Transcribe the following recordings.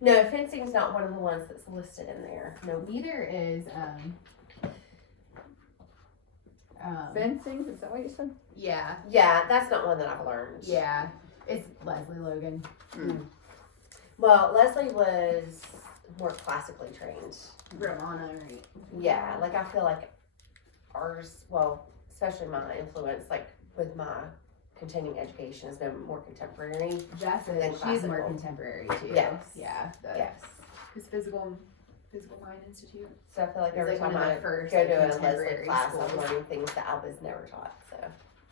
No, fencing's not one of the ones that's listed in there. No. Neither is Fencing, is that what you said? yeah, Yeah, that's not one that I've learned. yeah. It's Leslie Logan. Well, Leslie was more classically trained. Ramona, right? Yeah, like I feel like ours, well, especially my influence, like with my continuing education, has been more contemporary. Jess Then is, she's more classical. contemporary too. Yes. Yeah. Yes. Because Physical Mind Institute. So I feel like It's every like one time of I the first, go like, to a Leslie contemporary class, I'm schools. learning things that I was never taught. So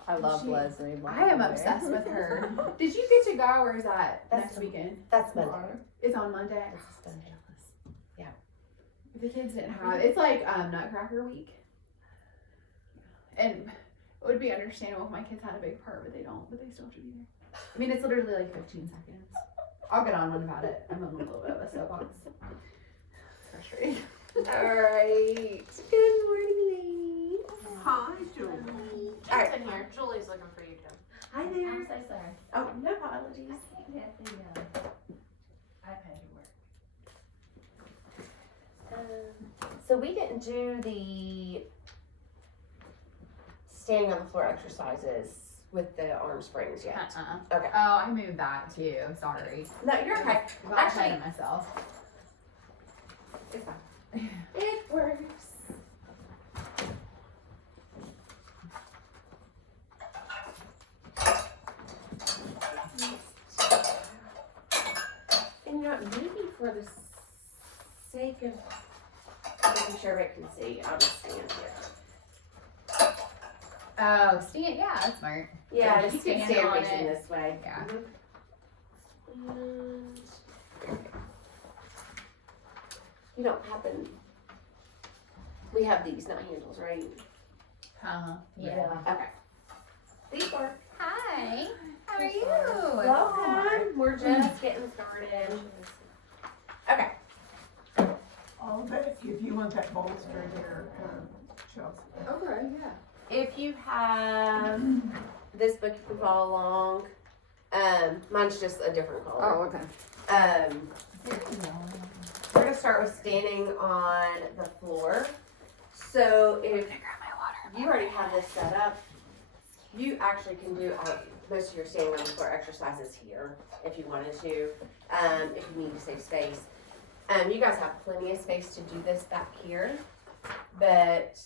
I love She- Leslie. I am obsessed with her. Did you get to go, or is that That's next the- weekend? that's Monday. It's on Monday. It's Monday. If the kids didn't have, it's like Nutcracker week, and it would be understandable if my kids had a big part, but they don't. But they still have to be there. I mean, it's literally like 15 seconds. I'll get on one about it. I'm on a little bit of a soapbox. It's frustrating. All right. Good morning, ladies. Hi, Julie. All right. in here. Julie's looking for you, Tim. Hi there. I'm so sorry. Oh, no apologies. Get the iPad to work. So we didn't do the standing on the floor exercises with the arm springs yet. Okay. Oh, I moved that too. Sorry. No, you're okay. I got Actually- ahead of myself. It's fine. It works. And you know, maybe for the sake of making sure everybody can see, I'll just stand here. Oh, stand. Yeah, that's smart. Yeah, Just just keep stand stand on facing it. this way. Yeah. And you don't happen. We have these, not handles, right? Yeah. Okay. These work. Hi. How are you? Welcome. We're just getting started. Okay. All that, if you want that bolster there, Chelsea. Okay. Yeah. If you have this book, you can follow along. Mine's just a different color. Oh, okay. We're gonna start with standing on the floor. So if you already have this set up, you actually can do most of your standing on the floor exercises here if you wanted to, if you need to save space. You guys have plenty of space to do this back here, but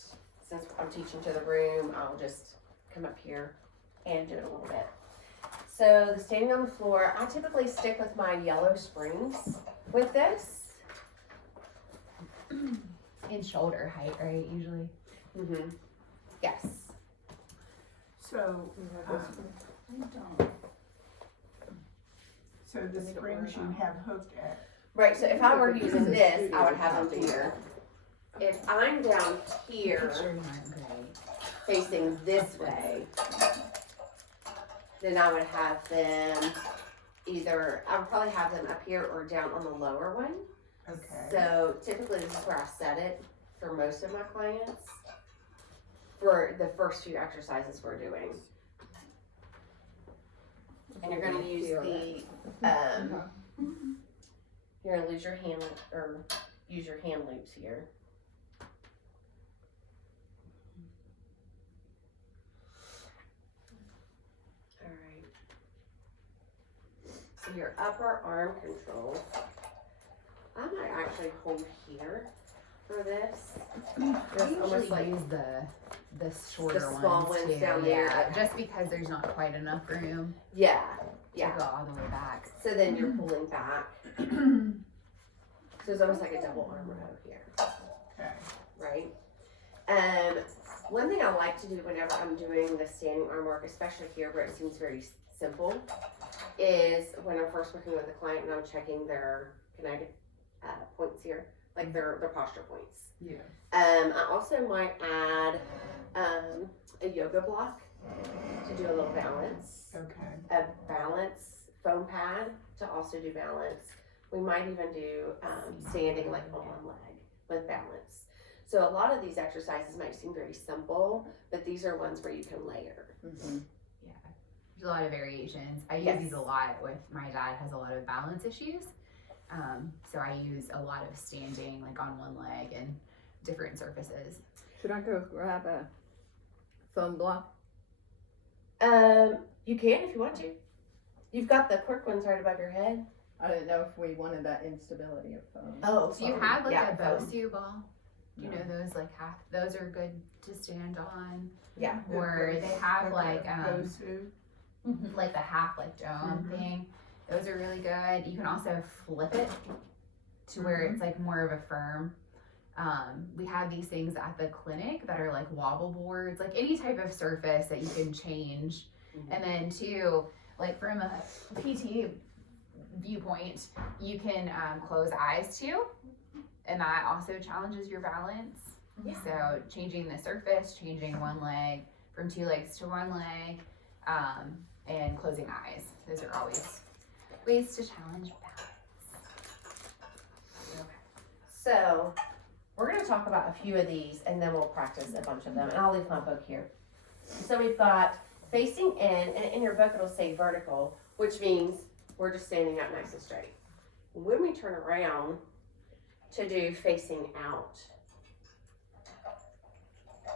since I'm teaching to the room, I'll just come up here and do it a little bit. So the standing on the floor, I typically stick with my yellow springs with this. In shoulder height, right? Usually. Mm-hmm. Yes. So, I don't. so the springs you have hooked at, Right, so if I were using this, I would have them here. If I'm down here facing this way, then I would have them either, I would probably have them up here or down on the lower one. okay. So typically this is where I set it for most of my clients for the first few exercises we're doing. And you're gonna use the, you're gonna lose your hand, or use your hand loops here. Alright. So your upper arm control, I might actually hold here for this. I It's almost usually like, use the shorter The small ones ones too. down there. Yeah, just because there's not quite enough room yeah, to yeah. go all the way back. So then you're pulling back. So it's almost like a double arm row here, Okay. right? One thing I like to do whenever I'm doing the standing arm work, especially here where it seems very simple, is when I'm first working with a client and I'm checking their kinetic points here, like their posture points. Yeah. I also might add a yoga block to do a little balance. Okay. A balance foam pad to also do balance. We might even do standing like on one leg with balance. So a lot of these exercises might seem very simple, but these are ones where you can layer. Mm-hmm. Yeah, there's a lot of variations. I use Yes. these a lot with my dad has a lot of balance issues. So I use a lot of standing, like on one leg and different surfaces. Should I go grab a foam block? You can if you want to. You've got the cork ones right above your head. I didn't know if we wanted that instability of foam. Oh, So you foam. have like Yeah, a foam. Bosu ball. You know those like those are good to stand on. Yeah. Or they have like Bosu. like the half like dome thing. Those are really good. You can also flip it to where it's like more of a firm. We have these things at the clinic that are like wobble boards, like any type of surface that you can change. And then too, like from a PT viewpoint, you can close eyes too, and that also challenges your balance. Yeah. So changing the surface, changing one leg from 2 legs to 1 leg, and closing eyes. Those are always ways to challenge balance. So we're going to talk about a few of these and then we'll practice a bunch of them. And I'll leave my book here. So we've got facing in, and in your book it'll say vertical, which means we're just standing up nice and straight. When we turn around to do facing out,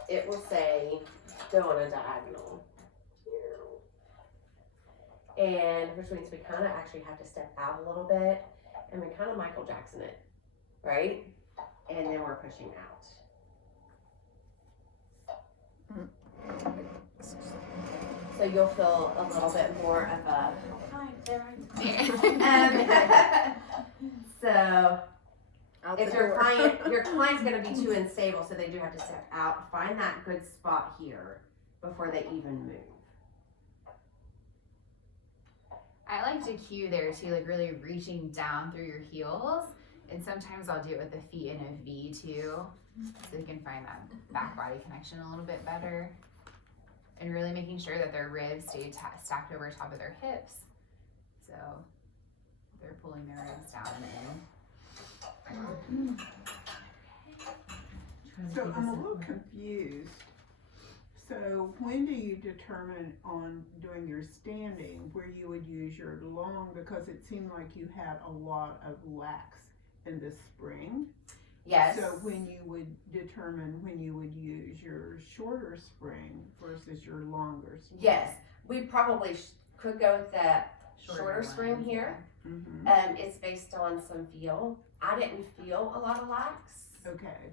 it will say go on a diagonal. And which means we kind of actually have to step out a little bit and we kind of Michael Jackson it, right? And then we're pushing out. So you'll feel a little bit more of a, so Out if the your door. client's gonna be too unstable, so they do have to step out, find that good spot here before they even move. I like to cue there too, like really reaching down through your heels. And sometimes I'll do it with the feet in a V too, so you can find that back body connection a little bit better. And really making sure that their ribs stay stacked over top of their hips. So they're pulling their ribs down and in. So I'm a little confused. So when do you determine on doing your standing where you would use your long, because it seemed like you had a lot of lax in the spring? Yes. So when you would determine when you would use your shorter spring versus your longer spring? Yes, we probably could go with that shorter spring ones, here. Mm-hmm. It's based on some feel. I didn't feel a lot of lax. Okay.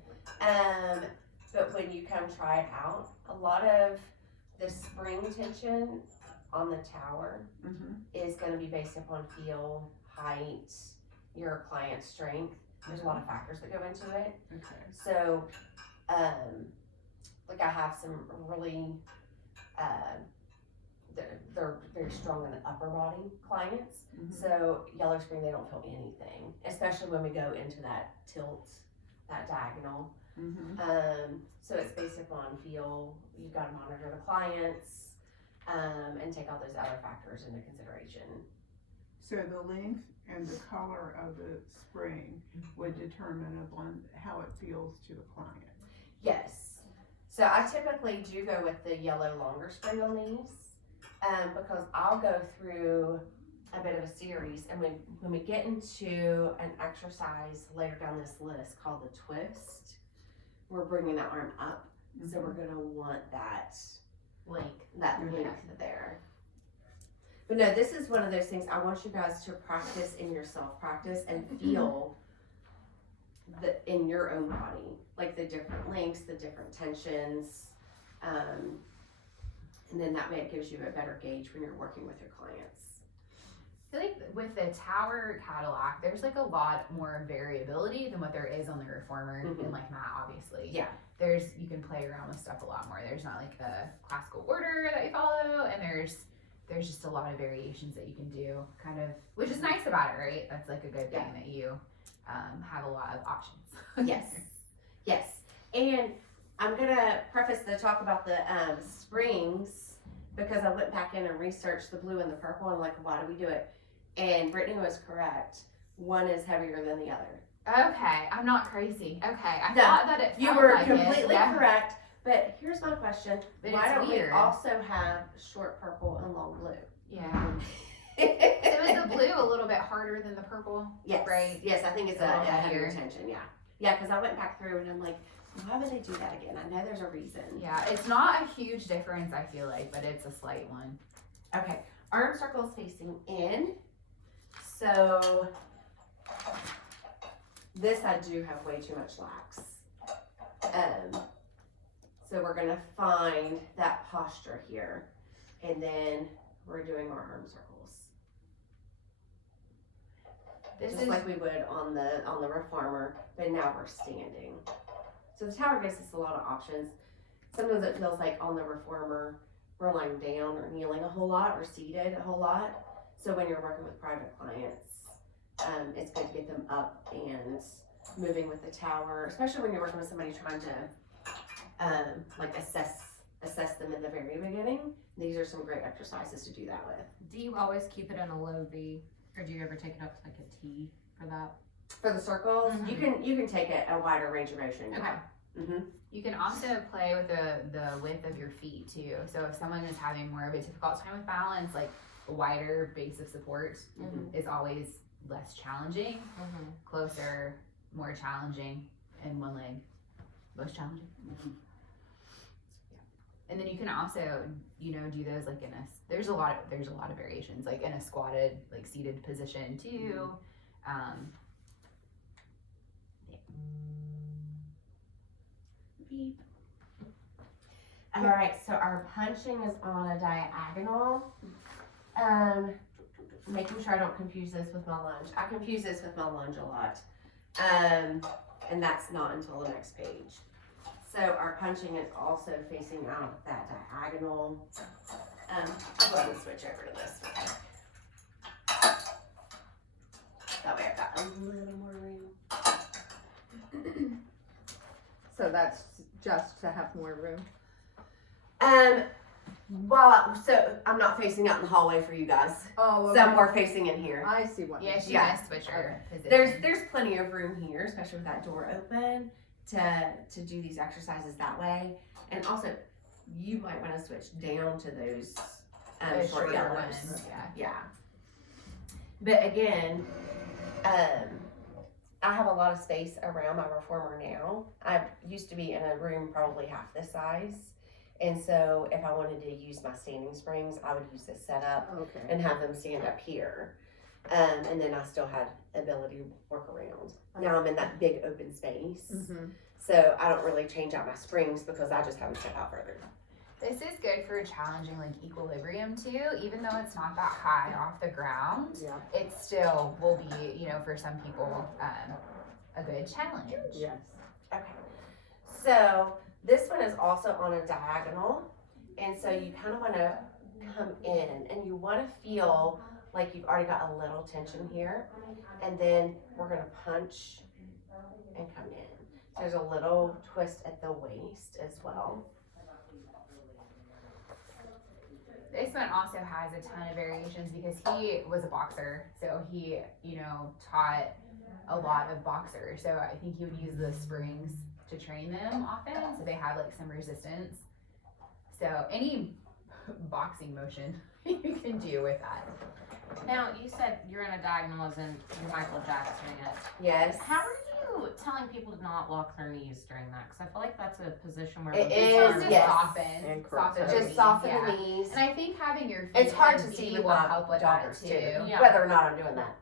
But when you come try it out, a lot of the spring tension on the tower Mm-hmm. is going to be based upon feel, height, your client's strength. There's a lot of factors that go into it. Okay. So, like I have some really, they're very strong in the upper body clients. Mm-hmm. So yellow spring, they don't feel anything, especially when we go into that tilt, that diagonal. Mm-hmm. So it's based upon feel. You've got to monitor the clients, and take all those other factors into consideration. So the length and the color of the spring would determine upon how it feels to the client. Yes. So I typically do go with the yellow longer spring on these, because I'll go through a bit of a series, and when we get into an exercise later down this list called the twist, we're bringing the arm up, so we're gonna want that Length. length there. But no, this is one of those things I want you guys to practice in your self-practice and feel in your own body, like the different lengths, the different tensions, and then that way it gives you a better gauge when you're working with your clients. I feel like with the Tower Cadillac, there's like a lot more variability than what there is on the Reformer and like Matt, obviously. Yeah. You can play around with stuff a lot more. There's not like a classical order that you follow, and there's just a lot of variations that you can do, kind of, which is nice about it, right? That's like a good thing that you have a lot of options. Yes, yes. And I'm gonna preface the talk about the springs because I went back in and researched the blue and the purple and like, why do we do it? And Brittany was correct. One is heavier than the other. Okay, I'm not crazy. Okay, I No, thought that it You felt were like it. completely Yeah. correct. But here's my question: But why it's don't weird. we also have short purple and long blue? Yeah. So was the blue a little bit harder than the purple? Yes. Right. Yes, I think it's A a little heavier heavier. tension, yeah. Yeah, because I went back through and I'm like, why would they do that again? I know there's a reason. Yeah, it's not a huge difference, I feel like, but it's a slight one. Okay, arm circles facing in. So this I do have way too much lax. So we're gonna find that posture here, and then we're doing our arm circles. This Just is like we would on the reformer, but now we're standing. So the tower gives us a lot of options. Sometimes it feels like on the reformer we're lying down or kneeling a whole lot or seated a whole lot. So when you're working with private clients, it's good to get them up and moving with the tower, especially when you're working with somebody trying to like assess them in the very beginning. These are some great exercises to do that with. Do you always keep it in a low V, or do you ever take it up to like a T for that? For the circles, Mhm. you can take it a wider range of motion. Yeah. Mm-hmm. You can also play with the width of your feet too. So if someone is having more of a difficult time with balance, like a wider base of support is always less challenging. Closer, more challenging, and one leg most challenging. Yeah. And then you can also, do those like there's a lot of variations, like in a squatted, like seated position too. Beep. All right, so our punching is on a diagonal. Making sure I don't confuse this with my lunge. I confuse this with my lunge a lot. And that's not until the next page. So our punching is also facing out that diagonal. I'll go ahead and switch over to this. That way I've got a little more room. So that's just to have more room. So I'm not facing out in the hallway for you guys. Oh, So I'm more facing in here. I see what. Yeah, she Yeah. must switch her position. There's plenty of room here, especially with that door open, to do these exercises that way. And also, you might want to switch down to those The short shorter yellows. ones, yeah. Yeah. But again, I have a lot of space around my reformer now. I used to be in a room probably half this size. And so if I wanted to use my standing springs, I would use this setup Okay. and have them stand up here. And then I still had ability to work around. Now I'm in that big open space. Mm-hmm. So I don't really change out my springs because I just have them step out further. This is good for challenging like equilibrium too, even though it's not that high off the ground. Yeah. It still will be, for some people, a good challenge. Yes. Okay. So this one is also on a diagonal. And so you kind of want to come in and you want to feel like you've already got a little tension here. And then we're going to punch and come in. So there's a little twist at the waist as well. This one also has a ton of variations because he was a boxer, so he, taught a lot of boxers. So I think he would use the springs to train them often, so they have like some resistance. So any boxing motion you can do with that. Now, you said you're in a diagonal as in you're Michael Jacksoning it. Yes. How are you telling people to not lock their knees during that? Because I feel like that's a position where It the is, arms- Just yes. soften, And soften cross the Just knees, soften yeah. the knees. And I think having your feet It's hard in to a see V with will my help with that joggers too. too, Yeah. whether or not I'm doing that.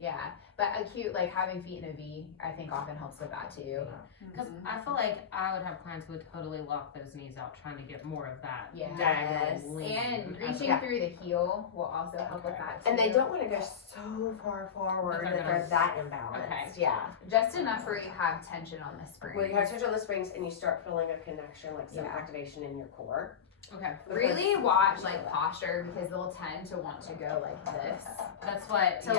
Yeah, but like having feet in a V, I think often helps with that too. Because I feel like I would have clients who would totally lock those knees out trying to get more of that. Yeah. Yes. lean. And Okay. reaching through the heel will also help with that too. And they don't want to go so far forward That that they're they're that imbalanced. Okay. Yeah. Just enough where you have tension on the spring. Well, you have touch on the springs and you start feeling a connection, like some Yeah. activation in your core. Okay. Really watch like posture because they'll tend to want to go like this That's what. to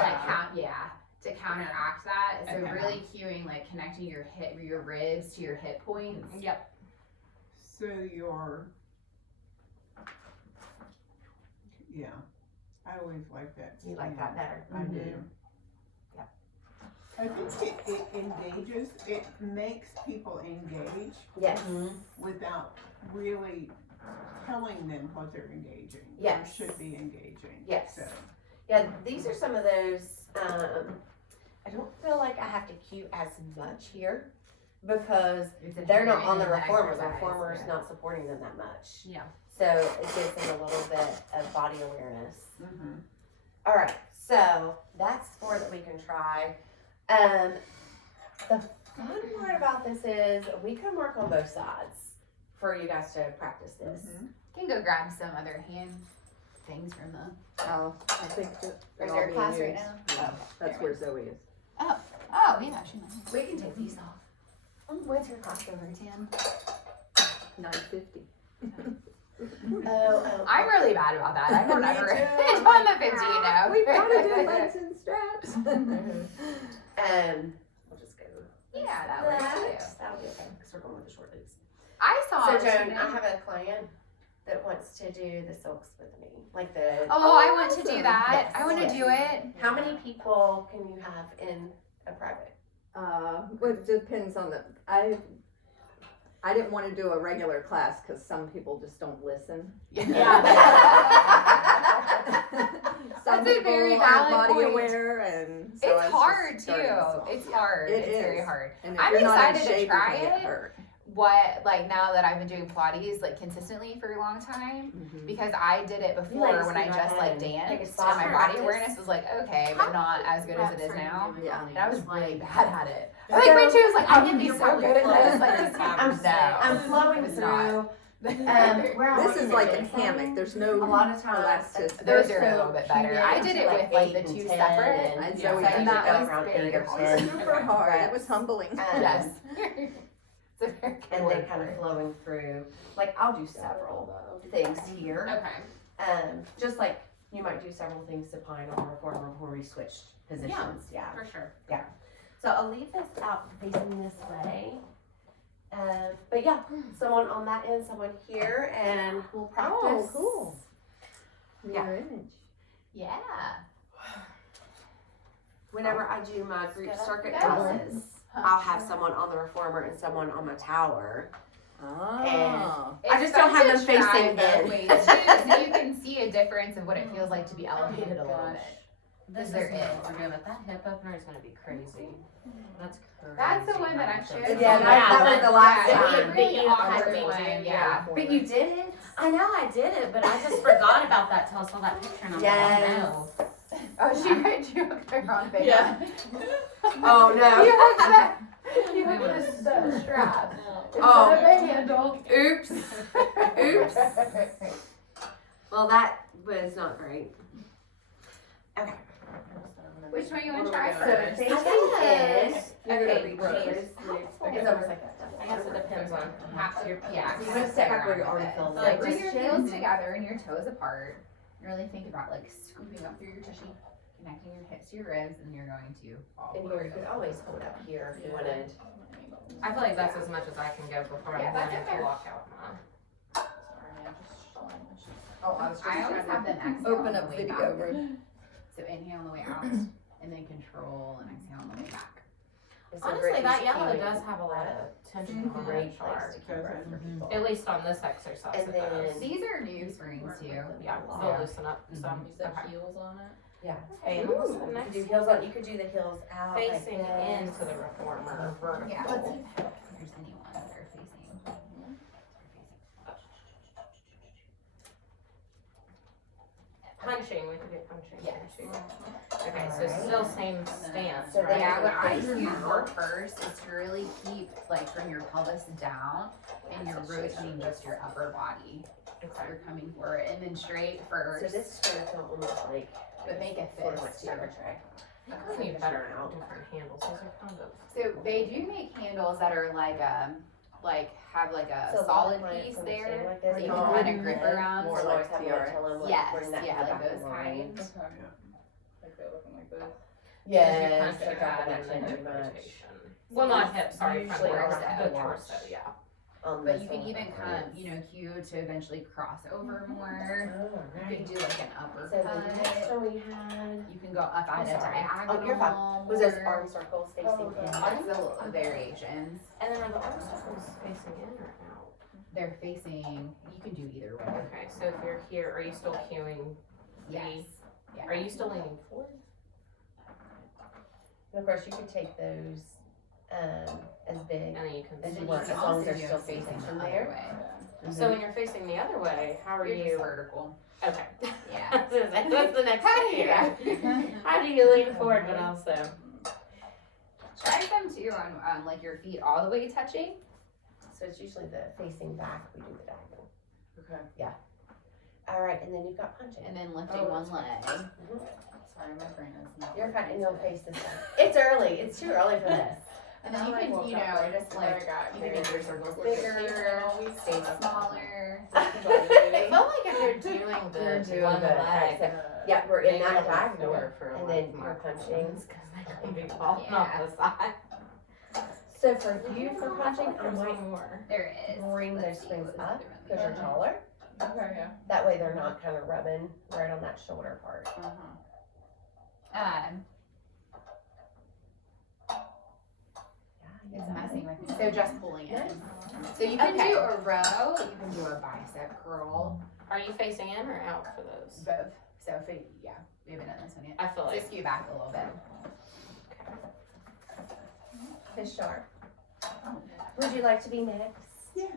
to counteract that. So Okay. really cueing like connecting your ribs to your hip points. Yep. So yeah, I always like that. You like that better? I do. Yeah. I think it engages, it makes people engage Yes. without really telling them what they're engaging. Yes. Or should be engaging. Yes. So, Yeah, these are some of those, I don't feel like I have to cue as much here because they're not on the reformer. The reformer is not supporting them that much. Yeah. So it gives them a little bit of body awareness. Mm-hmm. All right, so that's 4 that we can try. The fun part about this is we can work on both sides for you guys to practice this. Can go grab some other hand things from the. Oh, I think that Is they're all there a being class right used. now? Yeah, that's where Zoe is. Oh yeah, she might. We can take these off. What's your cost over 10? 950. Oh, I'm really bad about that. I don't Me ever. too. It's on the 50, you know. We've got to do legs and straps. We'll just go. Yeah, that works too. That'll be okay because we're going with the short leaves. I saw. So it Joan, today. I have a client that wants to do the silks with me, like the. Oh, I want to do awesome. that. Yes. I want to do it. How many people can you have in a private? Well, it depends on the. I didn't want to do a regular class because some people just don't listen. Some That's a people very aren't valid body point. aware, and so It's just hard too. starting small. It's Yeah, hard. it It's very is. hard. And if I'm you're not in excited to shape, try you can get it. hurt. What, like, now that I've been doing Pilates like consistently for a long time, because I did it before when I just like danced, and my body awareness was like okay, but not as good as it is now. Yeah. And I was really bad at it. I think my too was like, I'm gonna be so good at this. Like, this I'm flowing It's through. not. Where I This want is you to like a get hammock. from. There's A no lot of times, elasticity. Those they're are a so little bit better. I did it with like the 2 separate. And Yeah. Zoe So did that it. was around very 8 or hard. 10. Super hard. It was humbling. Yes. It's a very good And word then kind for of it. flowing through. Like I'll do several things here. Okay. Just like you might do several things supine on the reformer before we switched positions. Yeah. For sure. So I'll leave this out facing this way. But yeah, someone on that end, someone here, and we'll practice. Oh, cool. Yeah. Mirror image. Yeah. Whenever I do my group circuit Yeah. classes, I'll have someone on the reformer and someone on my tower. Oh. I just don't have them It's fun to try facing both in. ways, too, so you can see a difference of what it feels like to be elevated a little bit. This is There what is. we're doing, but that hip opener is gonna be crazy. That's crazy. That's the one that I showed you. Yeah, that was the last Yeah, time. it's a really But you awkward had me one, too, yeah. But you did it? I know I did it, but I just forgot about that till I saw that picture and I'm like, Yes. oh no. Oh, she read you up there on big Yeah. one. Oh, no. You hooked that. You hooked the strap. Oh. Instead of a handle. Oops. Oops. Well, that was not great. Okay. Which one you want to try So first? facing is, you're gonna be close. It's almost like that. I guess it depends on how your Yeah. So you want to step back where you already feel So like the bring your chin. heels together and your toes apart. Really think about like scooping up through your tushy, connecting your hips to your ribs, and you're going to fall And here, forward. you could always hold up here if you wanted. I feel like that's as much as I can go before Yeah, I'm that's going okay. to walk out my. Oh, I was just I always have them exhale open on the up way video back. room. So inhale on the way out, and then control and exhale on the way back. It's a Honestly, great that use yellow keeping does have a lot of tension on great that place chart. to keep breath for people. At least on this exercise And it does. then- These are new springs too. Yeah, they'll loosen up some. Okay. heels on it? Yeah. Okay, Ooh, what's the you could next do heels on. You could do the heels out facing like this. into the reformer, vertical. Yeah. Let's see if there's any ones that are facing. Punching, we could do punching. Yes. too. Okay, so still same stance, So right? Yeah, what I Face do out. for first is to really keep like from your pelvis down, and you're rotating just your upper body. So you're coming forward, and then straight So first, this is gonna feel almost like but make a sort of like fist Star too. Trek. I think we need better different handles. Those are kind of. So they do make handles that are like have like a So a lot solid of clients piece understand there like this. that you They can don't kind of do grip that. around. More So like like having TRX. to tell them, like, Yes, bring that yeah, back like in those line. kinds. Okay. Like they're looking like this. Yes, you they're punch your dropping head that and chin then too hip much. rotation. Well, not hip, sorry, front Usually leg, around the the torso, watch. yeah. On But this you can one. even come, cue to eventually cross over more. You Alright. can do like an So the next uppercut. one we had You can go up at a sorry. diagonal. Oh, you're fine. was those more. arm circles facing in. That's the variations. And then are the arm circles facing in or out? They're facing, you can do either way. Okay, so if you're here, are you still cueing the Yes. Yeah. Are you still leaning forward? And of course, you could take those as big And then you can as see. you want, as long as they're still facing from there. So when you're facing the other way, how are You're you? just vertical. Okay. Yeah. That's the next thing here. How do you lean forward but also? Try them too on like your feet all the way touching. So it's usually the facing back, we do the diagonal. Okay. All right, and then you've got punching. And then lifting Oh, one that's leg. Sorry, my brain is not. You're fine, and working you'll today. face this side. It's early, it's too early for this. And then you can, you know, just like, you can make your circles bigger, stay smaller. I feel like if you're doing You're the doing one good. leg, So, yeah, we're in maybe that on the diagonal, floor for and like then my you're punching. because they can be falling off Yeah. the side. So for you, for punching, I might more. There is. bring those Let's see, swings what's up, the other one? because you're taller. Okay, yeah. That way they're not kind of rubbing right on that shoulder part. It's messing with me. So just pulling it. Nice. So you can Okay. do a row, you can do a bicep curl, Are you facing in or out for those? both. So if it, yeah, we haven't done this one yet. I feel So like skew back a little bit. Fish sharp. Would you like to be next? Yes.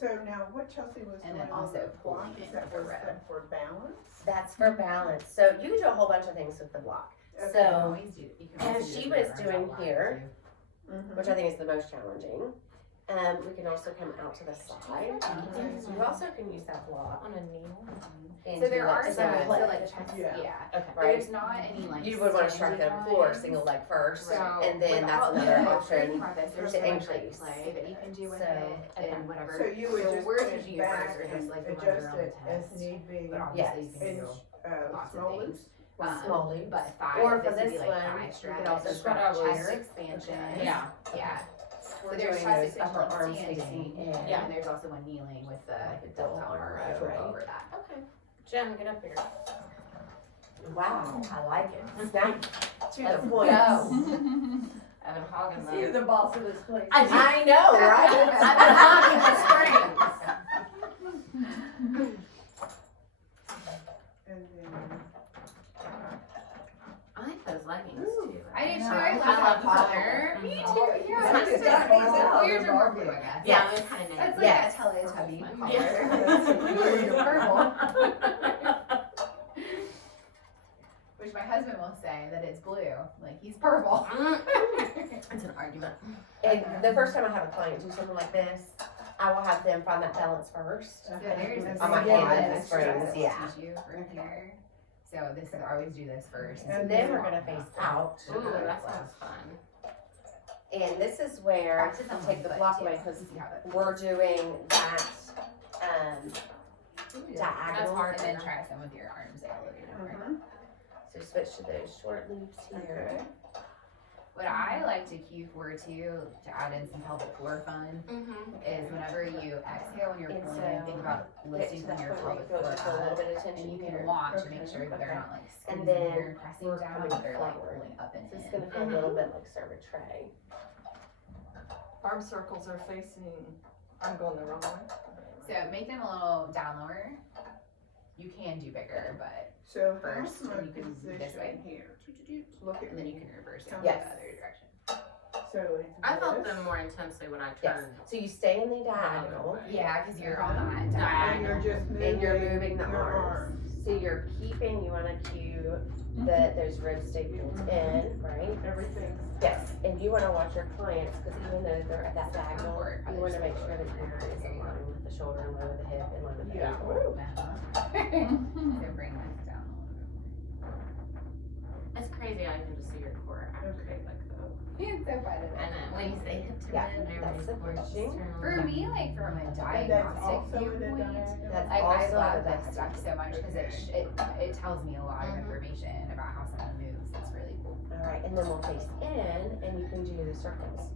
So now what Chelsea was And doing then on also the pulling block, it is that with the was row. that for balance? That's for balance. So you can do a whole bunch of things with the block. Okay. So, Always do, you can also as do she this was with doing our here, Mhm. which I think is the most challenging, we can also come out to the side. You also can use that block. on a needle. And So do there like are a some, single so leg, like chest, Yeah. yeah. Okay. right? There's not any like. You would want to start standing the floor ones. single leg first, So, and then that's without- another yeah, option. thinking about this, there's to so much like increase. play that you can do with So, it okay. and whatever. So you would So just we're push teaching you back first, or and just like the ones adjust around the it as chest. need be. But obviously Yes. you can And, do lots of small things. Small loops. But thigh, Or for this would be this like one, thigh you stretch, could also That's what I was- chest expansion. Okay. Yeah. Yeah. We're So there's doing chest those upper expansion arms facing standing, in. Yeah. and there's also one kneeling with the Like a double arm arm, right? over that. Okay. Jen, get up here. Wow, I like it. Snap to Let's the point. go. I've been hogging You're the. the boss of this place. I know, right? I've been hogging the strings. And then, I like those leggings Ooh. too. I do too. No, I I love love color. Mhm. Me Oh, too. Yeah. yeah. It's It's just all like about weird the or market. blue, I guess. Yeah, it's kind of nice. That's like Yes. a Teletubby color. Yeah. You're purple. Which my husband will say that it's blue. Like he's purple. It's an argument. And the first time I have a client do something like this, I will have them find that balance first. So there's And a I might then hand them the extra springs, that yeah. teach you for here. So this is I always do this first. And Then we're gonna face out. Ooh, that sounds fun. And this is where Practice I on take my the foot, block too. away because See how that we're doing that That's diagonal. hard. and then try some with your arms there a little bit different. So switch to those short loops here. What I like to cue for too, to add in some pelvic floor fun, Mm-hmm. is whenever you exhale when you're And pulling in, think about Get lifting to from that your point where you pelvic feel floor just a little up. bit of And tension you here. can watch to make Okay. sure that they're Okay. not like And squeezing then here, pressing we're down, coming but they're like forward. pulling up and So it's in. gonna feel a little bit like serve a tray. Arm circles are facing, I'm going the wrong way. So make them a little down lower. You can do bigger, but so First, how's my and you can do this way. position here? Look at and then you me. can reverse it Yes. the other direction. So it's I felt this, them more intensely when I Yes. turned. So you stay in the diagonal Yeah, because you're on that and you're diagonal. just moving, and you're moving the your arms. So you're keeping, you wanna cue those ribs stay pulled in, right? Everything's. Yes, and you wanna watch your clients, cause even though they're at that diagonal, Forward, you probably wanna just make a sure that little your bit. is in line with the shoulder, in line with the hip, in line with the Yeah. ankle. So bring this down a little bit more. It's crazy. I can just see your core activate like that. It's so fun. And then when you say hip to Yeah, rib, everybody's that's the core just pushing. turn For on. me, like from a And that's diagnostic also in the viewpoint, diagonal. That's I also love the this stuff so much because it tells me a lot of Mhm. information about how someone moves. It's really cool. Alright, and then we'll face in, and you can do the circles.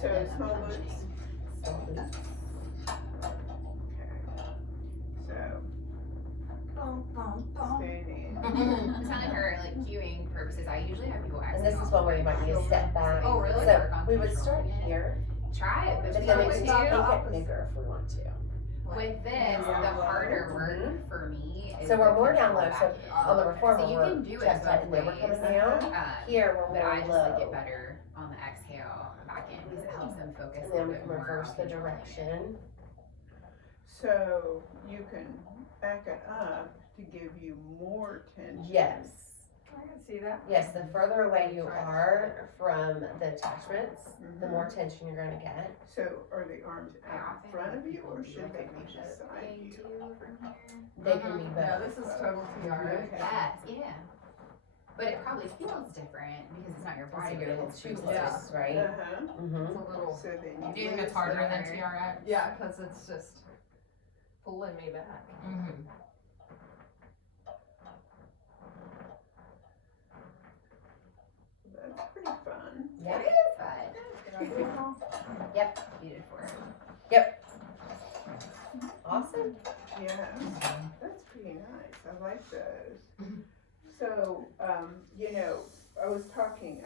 So small loops. Small loops. So standing. It's not like for like cueing purposes. I usually have people And exhale. this is one where you might need to step back. Oh, really? So Work on we would start controlling it. here, Try it, but but you then know we what can to make do? it bigger if we want to. With this, the harder work for me is So we're the more down control low, so vacuum. on the reformer, So you we're can do it chest tight both and then we're ways. coming down. Here, we're But I more just like it low. better on the exhale back in because it helps them focus And a then little we bit can more reverse on the controlling it. direction. So you can back it up to give you more tension. Yes. I can see that. Yes, the further away you are from the attachments, the Mhm. more tension you're gonna get. So are the arms I out often in front have of you people or do should like they a be push-up beside thing you? too from here. They can be Yeah, both. this is total TRX. Okay. Yes, yeah. But it probably feels different because it's not your So body, you're but a it little hits too pretty close, close. right? Uh-huh. Mm-hmm. It's a little, So then Do you you think it's lose harder the- than TRX? yeah, cause it's just pulling me back. Mm-hmm. That's pretty fun. Yeah. It is fun. Yep, you did for it. Awesome. Yeah, that's pretty nice. I like those. So, I was talking,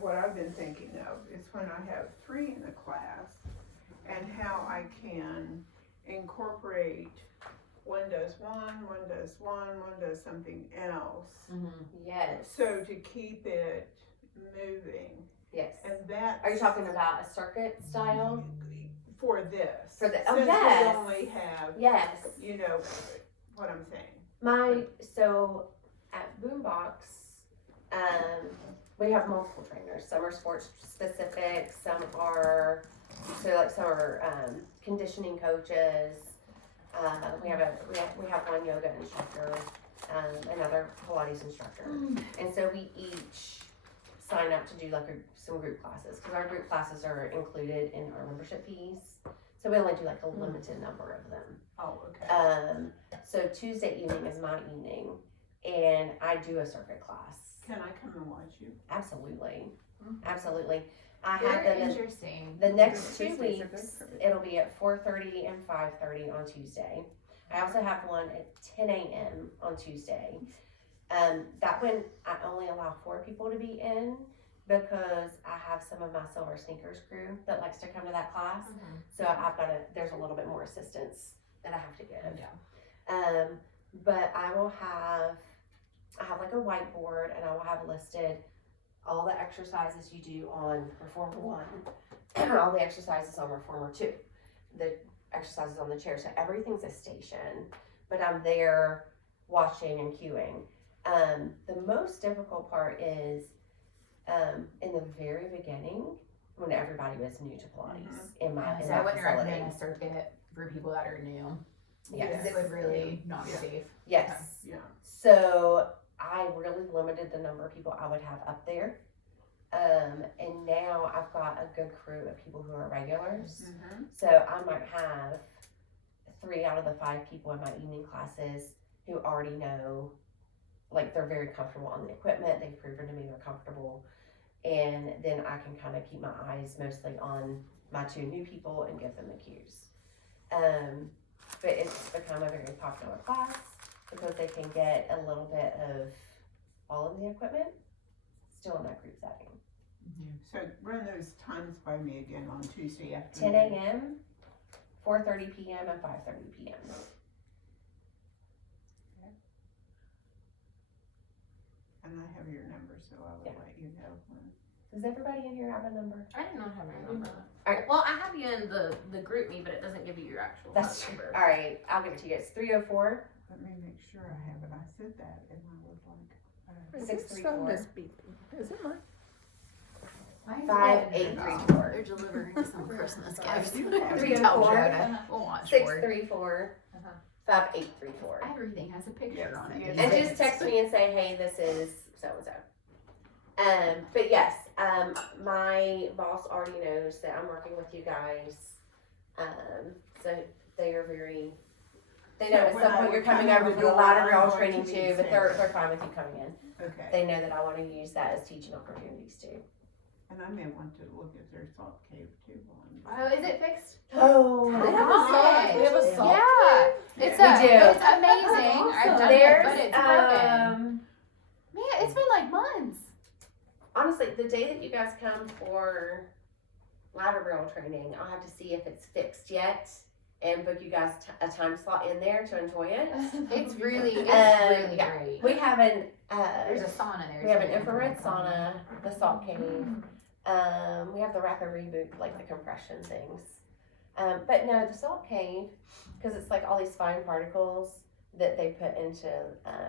what I've been thinking of is when I have 3 in the class and how I can incorporate one does one does something else. Yes. So to keep it moving. Yes. And that. Are you talking about a circuit style? For this. For the- oh, Since yes. we only have, Yes. you know what I'm saying. So at Boombox, we have multiple trainers. Some are sports specific, some are conditioning coaches. We have one yoga instructor, another Pilates instructor, and so we each sign up to do some group classes because our group classes are included in our membership fees. So we only do a limited number of them. Oh, okay. So Tuesday evening is my evening, and I do a circuit class. Can I come and watch you? Absolutely, Mhm. absolutely. I have Very them interesting. the next 2 Tuesdays are good weeks. for me. It'll be at 4:30 and 5:30 on Tuesday. I also have one at 10 a.m. on Tuesday. That one I only allow 4 people to be in because I have some of my Silver Sneakers crew that likes to come to that class. So there's a little bit more assistance that I have to give. Yeah. But I have a whiteboard and I will have listed all the exercises you do on Reformer 1, all the exercises on Reformer 2, the exercises on the chair. So everything's a station, but I'm there watching and cueing. The most difficult part is in the very beginning when everybody was new to Pilates in my So I wouldn't facility. recommend a circuit for people that are new. Yes. Because it would really not be safe. Yes. Yeah. So I really limited the number of people I would have up there. And now I've got a good crew of people who are regulars. Mm-hmm. So I might have 3 out of the 5 people in my evening classes who already know, they're very comfortable on the equipment. They've proven to me they're comfortable. And then I can kind of keep my eyes mostly on my 2 new people and give them the cues. But it's become a very popular class because they can get a little bit of all of the equipment still in that group setting. So run those times by me again on Tuesday 10 afternoon. a.m., 4:30 p.m., and 5:30 p.m. And I have your number, so I will Yeah. let you know when. Does everybody in here have a number? I did not have your number. Alright. Well, I have you in the group me, but it doesn't give you your actual That's phone true. number. All right, I'll give it to you. It's 304. Let me make sure I have it. I said that and I was like, This 634. phone is beeping. Is it mine? 5834. They're delivering some Christmas gifts. do have We tell 304. Joda. We'll watch for it. 634 Uh-huh. 5834. Everything has a picture Yes, on it. yes. these And days. just text me and say, hey, this is so and so. But yes, my boss already knows that I'm working with you guys. So they are they know So at when some I point you're would come coming in over the for the door, ladder I'm girl going training to too, meet but they're Sarah. fine with you coming in. okay. They know that I want to use that as teaching opportunities too. And I may want to look at their salt cave too. Oh, is it fixed? Oh, I my have a God. salt. We have a salt Yeah, it's We do. it's amazing. I've done it, There's but it's broken. Man, it's been like months. honestly, the day that you guys come for ladder girl training, I'll have to see if it's fixed yet and book you guys a time slot in there to enjoy it. It's really yeah. great. We have an There's a sauna there. we have too. an infrared sauna, the salt cave. We have the rapid reboot, like the compression things. But no, the salt cave, because it's like all these fine particles that they put into.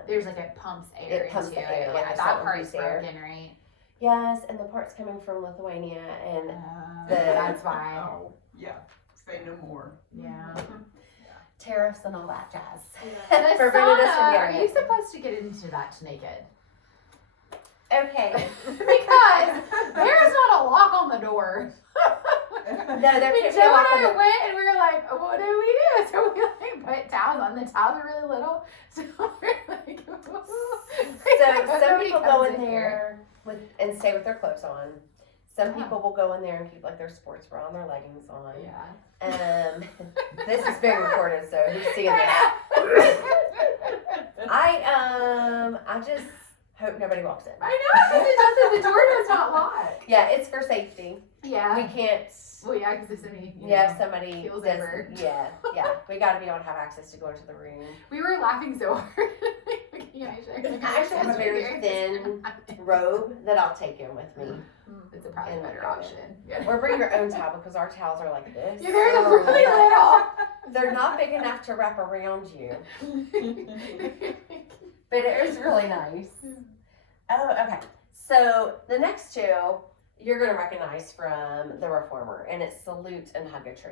There's like it pumps air It pumps into the air, it. like Yeah, the that salt part is infused air. broken, right? Yes, and the parts coming from Lithuania and That's why. Oh, yeah, say no more. Yeah. tariffs and all that jazz. The Prevented us from sauna, are getting you it. supposed to get into that naked? Okay. Because there's not a lock on the door. No, there I mean, can't be Joe a lock and on I the. went and we were like, what do we do? So we like put towels on. The towels are really little. So we're like, So some people go comes in there with and stay with their clothes on. Some Uh-huh. people will go in there and keep like their sports bra and their leggings on. Yeah. This is being recorded, so who's seeing this? I just hope nobody walks in. I know, because it doesn't, the door does not lock. Yeah, it's for safety. Yeah. We can't. Well, yeah, because if somebody, you Yeah, know, if somebody keels does. over. Yeah. We got to be able to have access to go into the room. we were laughing so hard. Yeah, I actually have a very thin robe that I'll take in with me. It's a probably And better go in. option. Yeah. Or bring your own towel because our towels are like this. Yeah, they're the really little. They're not big enough to wrap around you, but it is really nice. Oh, okay. So the next two you're going to recognize from The Reformer, and it's Salute and Hug a Tree.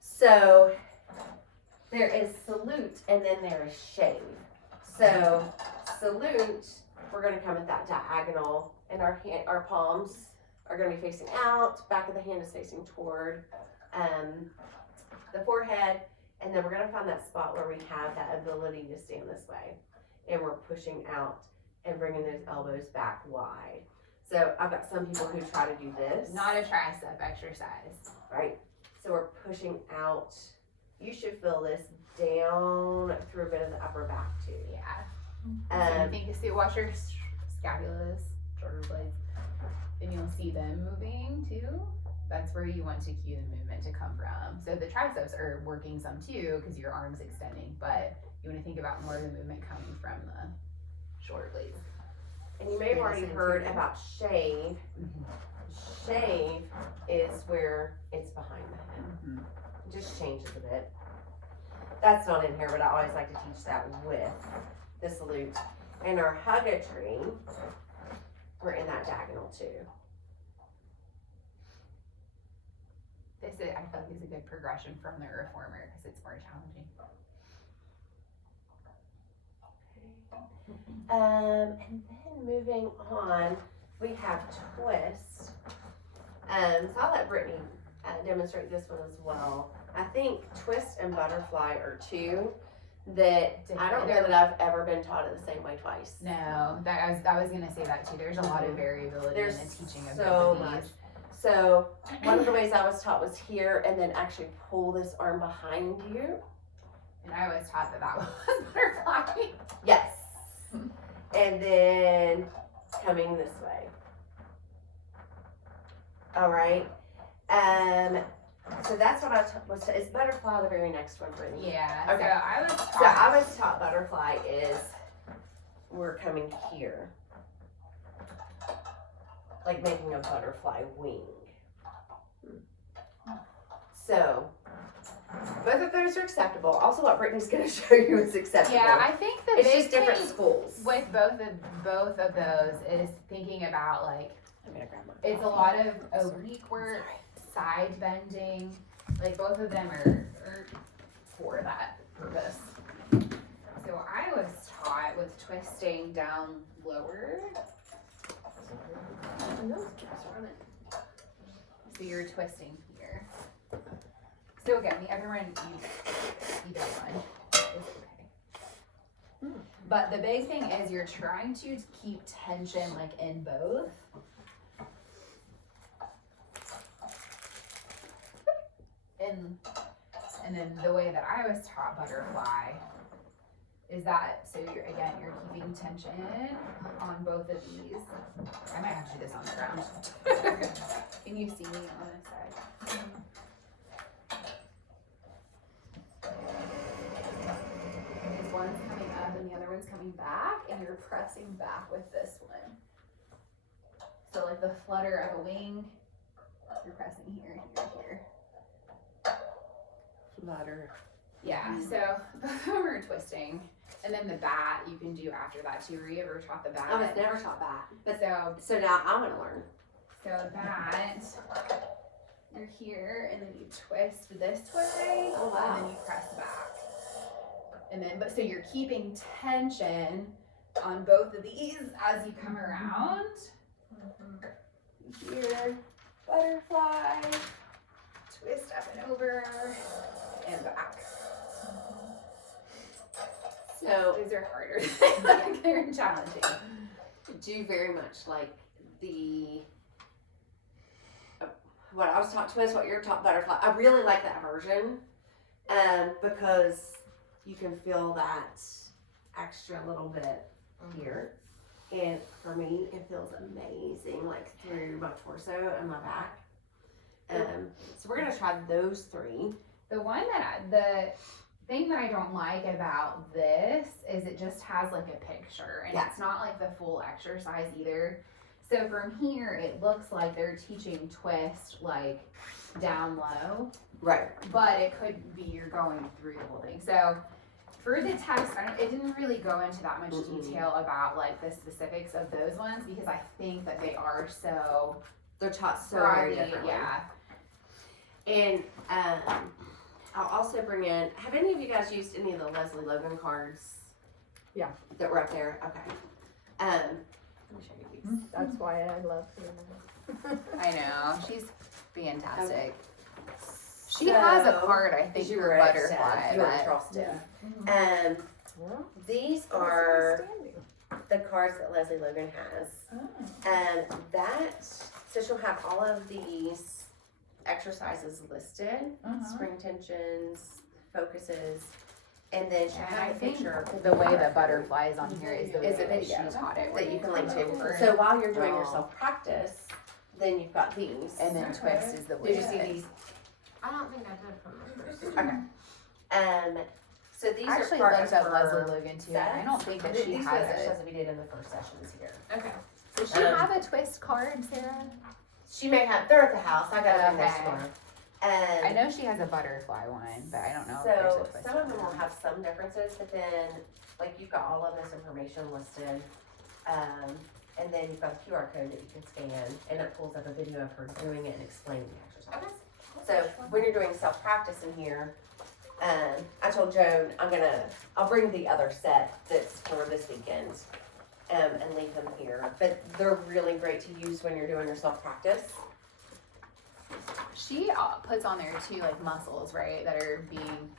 So there is Salute, and then there is Shave. So Salute, we're going to come at that diagonal, and our palms are going to be facing out. Back of the hand is facing toward the forehead, and then we're going to find that spot where we have that ability to stand this way, and we're pushing out and bringing those elbows back wide. So I've got some people who try to do this. Not a tricep exercise. Right. So we're pushing out. You should feel this down through a bit of the upper back too. Yeah. So you think you see, watch your scapulas, shoulder blades, and you'll see them moving too. That's where you want to cue the movement to come from. So the triceps are working some too because your arm's extending, but you want to think about more of the movement coming from the shoulder blades. And you may have already heard about shave. Shave is where it's behind the head. It just changes a bit. That's not in here, but I always like to teach that with the salute. And our hug a tree, we're in that diagonal too. I feel like it's a good progression from the reformer because it's more challenging. And then moving on, we have twist. So I'll let Brittany demonstrate this one as well. I think twist and butterfly are two that I don't know that I've ever been taught it the same way twice. No, I was gonna say that too. There's a lot of variability There's in the teaching of so both of much. these. So one of the ways I was taught was here and then actually pull this arm behind you. And I was taught that was butterfly. Yes. And then coming this way. All right. So that's what I was. Is butterfly the very next one, Brittany? Yeah. Okay. So I was taught. So I was taught butterfly is we're coming here, like making a butterfly wing. So both of those are acceptable. Also, what Brittany's going to show you is acceptable. Yeah, I think the it's big just different thing schools. with both of those is thinking about like I'm gonna grab my. it's a lot of oblique work, side bending. Like both of them are for that purpose. So I was taught with twisting down lower. So you're twisting here. So again, the other one, either one is okay. But the big thing is you're trying to keep tension like in both. And then the way that I was taught butterfly is that, so you're keeping tension on both of these. I might have to do this on the ground. Can you see me on this side? going back and you're pressing back with this one. So like the flutter of a wing, you're pressing here, here, here. Flutter. Yeah, so when we're twisting, and then the bat you can do after that too. Were you ever taught the bat? I was never taught that, but So so now I want to learn. that, you're here, and then you twist this way, Oh, wow. and then you press back. And then, but so you're keeping tension on both of these as you come around. Here, butterfly, twist up and over, and back. So These are harder. They're challenging. do very much like the what I was taught twist, what you're taught butterfly. I really like that version, because you can feel that extra little bit here, and for me it feels amazing, like through my torso and my back. So we're gonna try those three. The one that the thing that I don't like about this is it just has like a picture, and Yeah. it's not like the full exercise either. So from here, it looks like they're teaching twist like down low, Right. but it could be you're going through the whole thing. So for the test, it didn't really go into that much detail about like the specifics of those ones because I think that they are so They're taught so very broadly, differently. yeah. And I'll also bring in, have any of you guys used any of the Leslie Logan cards? Yeah. That were up there? Okay. Let me show you these. That's why I love her. I know, she's fantastic. She So, has a card, I think, you for were butterfly. upset. You were that- trusted. yeah. Well, These are the cards that Leslie Logan has. So she'll have all of these exercises listed, spring tensions, focuses, and then she'll And I have a think picture. the way that butterfly is on here is the way Is a that video she taught it. that you can link to. Over. So while you're doing your Oh. self-practice, then you've got these. And then twist is the way Did you see that- these? I don't think I did from the first. Okay. So these I actually are part looked of up her Leslie Logan too, and I sets. don't think that These she are the has it. exercises we did in the first sessions here. Okay. Does she have a twist card, Sarah? She may have, they're at the house, I gotta bring those Okay. tomorrow. I know she has a butterfly one, but I don't know if there's a So twist some of them will one. have some differences, but then, like, you've got all of this information listed. And then you've got a QR code that you can scan, and it pulls up a video of her doing it and explaining the exercise. So when you're doing self-practice in here, I told Joan, I'll bring the other set that's for this weekend, and leave them here. But they're really great to use when you're doing your self-practice. She puts on there too, like muscles, right? That are being.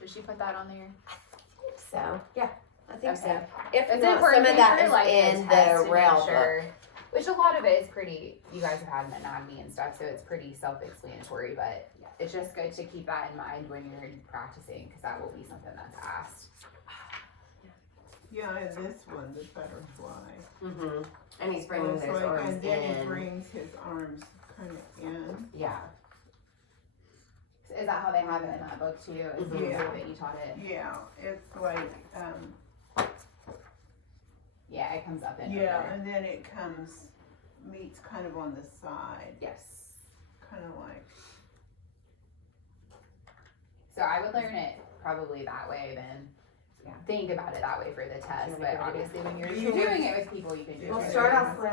Does she put that on there? So, yeah, I think so. Okay. If It's not, important some of that for, is like, in test the to make rail sure- book. Which a lot of it is pretty. You guys have had an anatomy and stuff, so it's pretty self-explanatory. But it's just good to keep that in mind when you're practicing, because that will be something that's asked. Yeah, and this one, the butterfly. Mm-hmm. And he's bringing It's those like, arms and then he in. brings his arms kind of in. Yeah. Is that how they have it in that book too? Is the Mhm. way that you taught it? Yeah, it's like, Yeah, it comes up in. yeah, over. and then it meets kind of on the side, Yes. kind of like, So I would learn it probably that way then. Yeah. Think about it that way for the test, Yeah, but make it obviously when you're You doing would- it with people, you can do We'll it. start off with,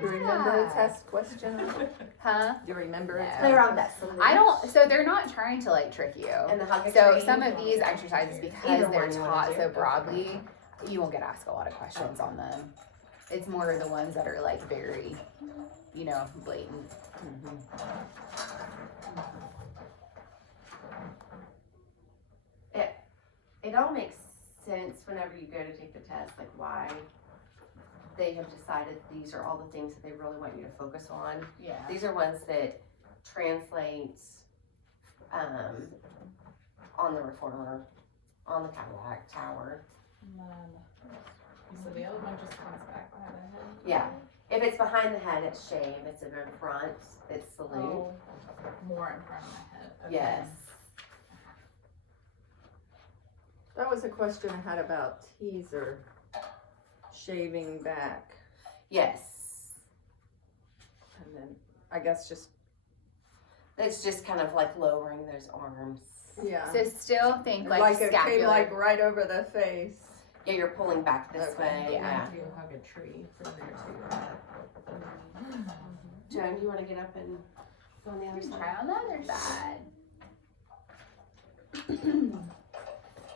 Do you remember the Yeah. test question? Do Huh? you remember it? No. play around that. I don't. So they're not trying to like trick you. And the hug a So tree. some of these exercises, because Either they're one you wanna taught do. so broadly, you won't get asked a lot of questions on them. It's more the ones that are like very, blatant. It all makes sense whenever you go to take the test, like why they have decided these are all the things that they really want you to focus on. Yeah. These are ones that translate on the reformer, on the Cadillac Tower. So the other one just comes back behind the head? Yeah. If it's behind the head, it's shame. If it's in front, it's salute. Oh, more in front of my head. Okay. Yes. That was a question I had about teaser. shaving back, Yes. and then I guess just It's just kind of like lowering those arms. yeah, So still think like, like it came scapular. like right over the face. Yeah, you're pulling back this Okay. way. Yeah. You hug a tree from there too. Joan, do you want to get up and go on the other side? Try on the other side.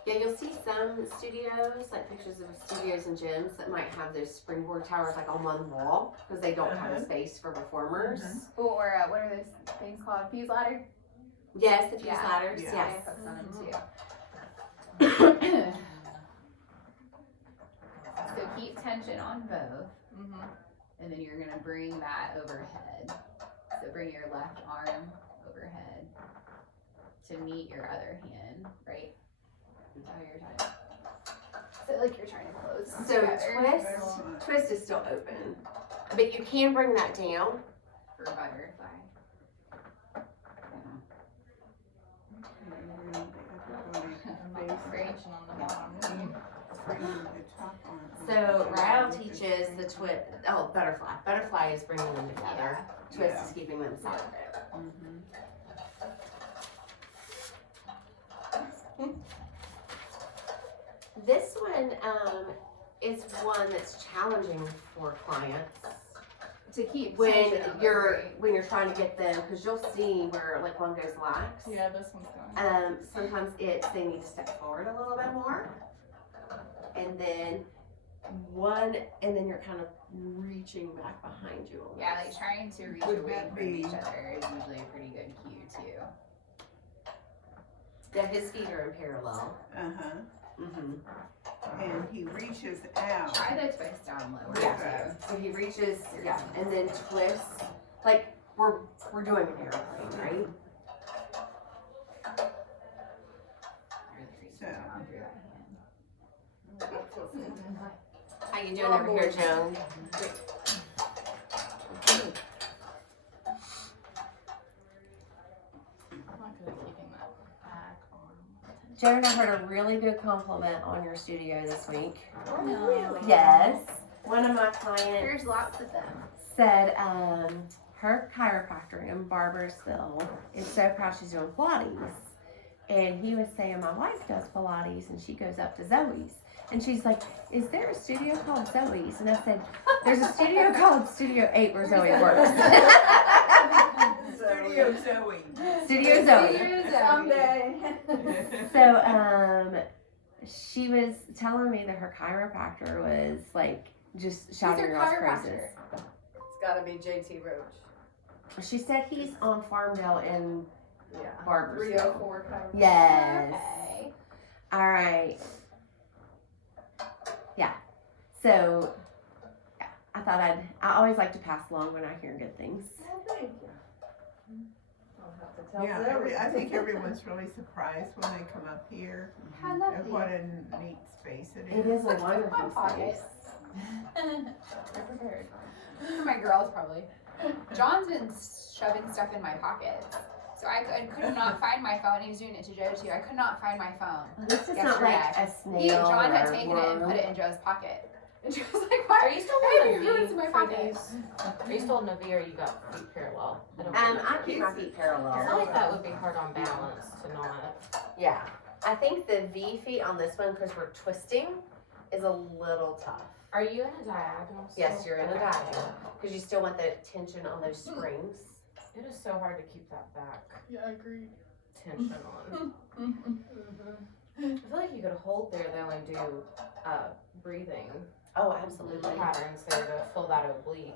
Yeah, you'll see some studios, like pictures of studios and gyms that might have those springboard towers like on one wall because they don't have a space for performers. Or what are those things called? Fuse ladder? Yes, the fuse Yeah. ladders. Yeah. I Yes. focus on them too. So keep tension on both, Mm-hmm. and then you're gonna bring that overhead. So bring your left arm overhead to meet your other hand, right? That's how you're trying. So like you're trying to close. So together twist is still open, but you can bring that down. for butterfly. Tension on the bottom. So Rael teaches the twist. Oh, butterfly. Butterfly is bringing them together. Twist Yeah. is keeping them separate. This one is one that's challenging for clients To keep when tension on both, you're right? when you're trying to get them, because you'll see where like one goes lax. Yeah, this one's going. Sometimes they need to step forward a little bit more, and then you're kind of reaching back behind you. Almost. Yeah, like trying to reach Would away that from be- each other is usually a pretty good cue too. Yeah, his feet are in parallel. Uh-huh, Mm-hmm. and he reaches out. Try the twist down lower Yeah. too. So he reaches, yeah, and then twists. Like we're doing an airplane, right? Really reach So. down through that hand. How you doing over here, Joan? I'm not good at keeping that back arm. Joan, I heard a really good compliment on your studio this week. No. Yes. One of my clients There's lots of them. said her chiropractor in Barbersville is so proud she's doing Pilates. And he was saying, my wife does Pilates and she goes up to Zoe's. And she's like, is there a studio called Zoe's? And I said, there's a studio called Studio 8 where Zoe works. Studio Zoe. Studio Zoe. Someday. So, she was telling me that her chiropractor was like just shouting Who's her her all's chiropractor? praises. It's gotta be JT Roach. She said he's on Farmdale in Yeah. Barbersville. 304 chiropractor. Yes. Okay. All right. Yeah. So, yeah, I always like to pass along when I hear good things. Well, thank you. I'll have to tell Yeah, Zoe. I think everyone's really surprised when they come up here How at lovely. what a neat space it It is. is a wonderful My pocket. space. They're prepared. My girls probably. John's been shoving stuff in my pockets. So I could not find my phone. He's doing it to Joe too. I could not find my phone. This is Yes, not like correct. a snail. John had or a taken it and worm. put it in Joe's pocket. And Joe's like, why Are you still why on have you put it in my for pocket? these? Are you still on a V or you got feet parallel? I don't I keep my feet I parallel. feel like that would be hard on balance to not. Yeah. I think the V feet on this one, because we're twisting, is a little tough. Are you in a diagonal? Still? Yes, you're in a Okay. diagonal. Because you still want the tension on those springs. It is so hard to keep that back Yeah, I agree. tension on. I feel like you could hold there though and do breathing Oh, absolutely. patterns there to fill that oblique.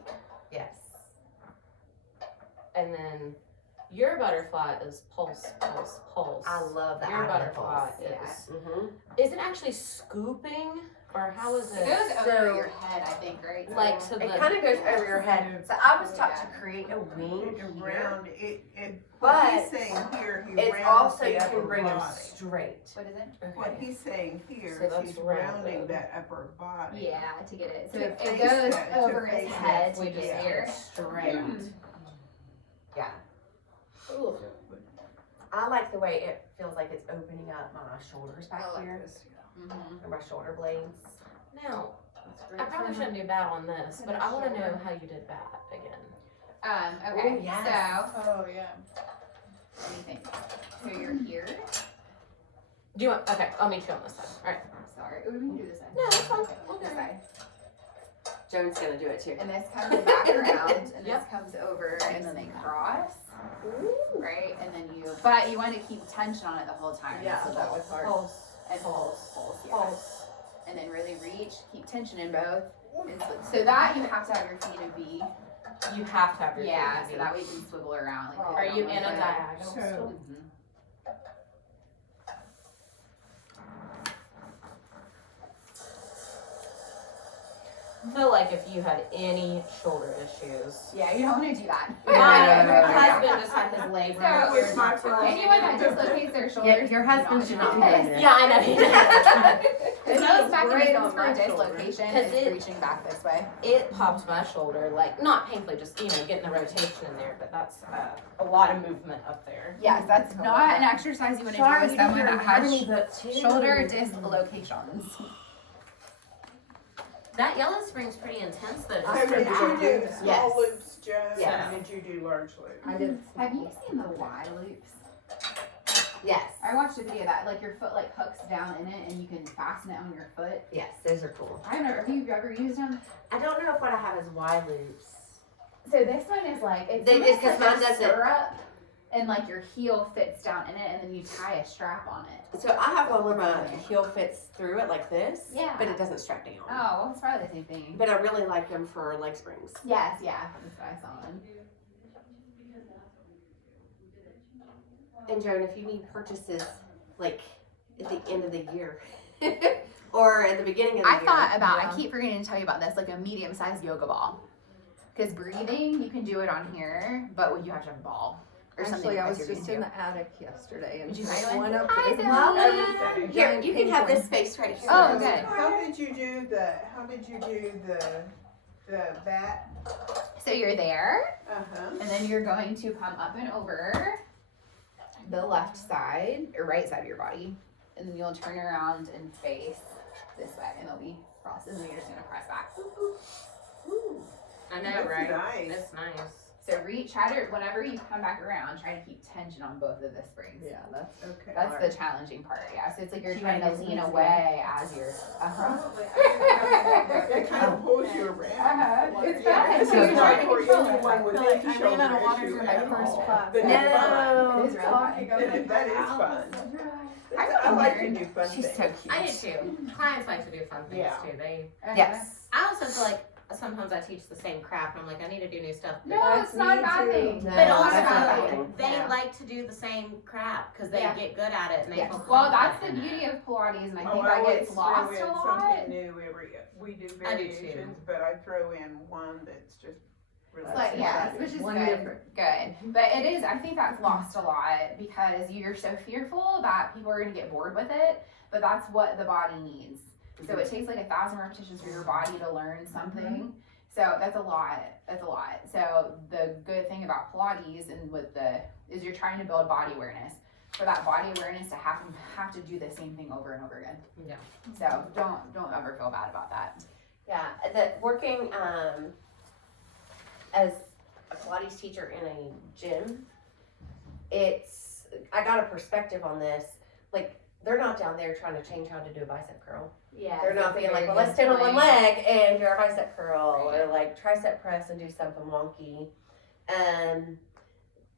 Yes. And then your butterfly is pulse, pulse, pulse. I love the Your active butterfly pulse. is. Mm-hmm. Is it actually scooping or how is It it? goes over So- your head, I think, right? Like So- to It the. kind of goes over your head. So I was taught to create a wing It's here. round, what But he's saying here, he it's rounds also the you upper can bring them body. straight. What is it? What Okay. he's saying here So is that's he's rounding rounded. that upper body. Yeah, to get it. So To it face goes that- to over his face head that, to We get just yeah. get here. it straight. Yeah. Ooh. I like the way it feels like it's opening up my shoulders back here, Mm-hmm. or my shoulder blades. Now, I probably shouldn't do bad on this, but I want to know how you did bad again. Okay, Ooh, yes. so, Oh, yeah. what do you think? So you're here. Do you want? Okay, I'll meet you on this side. All right. Sorry, we can do this side. No, that's fine. Okay, We'll do this it. side. Joan's gonna do it too. And this comes back around, and this Yep. comes over, and then they cross. Right, and then but you want to keep tension on it the whole time. Yeah, So that was hard. Pulse. and Pulse. pulse, yeah. Pulse. And then really reach, keep tension in both. And so that you have to have your feet in V. You have to have your Yeah, feet so in that way you can swivel around. Like, Are you in a diagonal? diagonal So- still? Mhm. I feel like if you had any shoulder issues. Yeah, you don't want to do that. My husband just had his leg So- right That was here. my first. Anyone that dislocates their shoulders. your husband should not be doing doing this. Yeah, I know he did. Because It most was great mechanisms on for my shoulder. dislocation 'Cause is it- reaching back this way. It popped my shoulder, like not painfully, just getting the rotation in there. But that's a lot of movement up there. Yes, that's not an exercise you want to do with someone that has shoulder dislocations. That yellow spring's pretty intense though. So did you do small Yes. loops, Joe? Yes. Or did you do large loops? I did. Have you seen the Y loops? Yes. I watched a video of that, like your foot like hooks down in it and you can fasten it on your foot. Yes, those are cool. I don't know, have you ever used them? I don't know if what I have is Y loops. So this one is like, it's They- almost it's 'cause like mine a doesn't- stirrup and like your heel fits down in it and then you tie a strap on it. So I have one where my heel fits through it like this. Yeah. But it doesn't strap down. Oh, well, it's probably the same thing. But I really like them for leg springs. Yes, yeah, that's what I saw them. And Joan, if you need purchases like at the end of the year or at the beginning of the year. I keep forgetting to tell you about this, like a medium-sized yoga ball. Because breathing, you can do it on here, but you have to have a ball. Or something Actually, I else was you're just gonna in do. the attic yesterday and Did you find went one? up Hi, to the Zoe. top. Everything. Here, Giant you can pink have one. this space right here. Oh, good. How did you do the bat? So you're there, Uh-huh. and then you're going to come up and over the left side, or right side of your body. And then you'll turn around and face this way, and there'll be crosses, and you're just gonna press back. I know, That's right? nice. That's nice. So try to, whenever you come back around, try to keep tension on both of the springs. Yeah, that's Okay. That's the challenging part, yeah. So it's like you're Do you trying wanna to get lean some away as you're, Probably. It kind of pulls you around. It's Yeah, fun. this So is you're not trying to for control it. anyone with Like, any I ran out shoulder of water issue for my at first all. class. But it's fun. It is really fun. That is fun. I I like to learned. do fun She's things. so cute. I do too. Clients like to do fun things Yeah. too. They. Yes. I also feel like sometimes I teach the same crap, and I'm like, I need to do new stuff. No, That's it's not a me bad too. thing. No, But that's not a bad also, thing. they Yeah. like to do the same crap because they Yeah. get good at it and they Yes. feel Well, that's the confident in beauty it. of Pilates, and I Oh, think I that always gets throw lost in a lot. something new every, we do I do too. variations, but I throw in one that's just really. It's like, yeah, exciting. which is One good. different. Good. But it is, I think that's lost a lot because you're so fearful that people are going to get bored with it, but that's what the body needs. So it takes like 1,000 repetitions for your body to learn something. So that's a lot. That's a lot. So the good thing about Pilates and is you're trying to build body awareness. For that body awareness to have to do the same thing over and over again. Yeah. So don't ever feel bad about that. Yeah, that working as a Pilates teacher in a gym, I got a perspective on this. Like, they're not down there trying to change how to do a bicep curl. Yeah. They're not being like, well, let's stand on one leg and do our bicep curl, or like tricep press and do something wonky.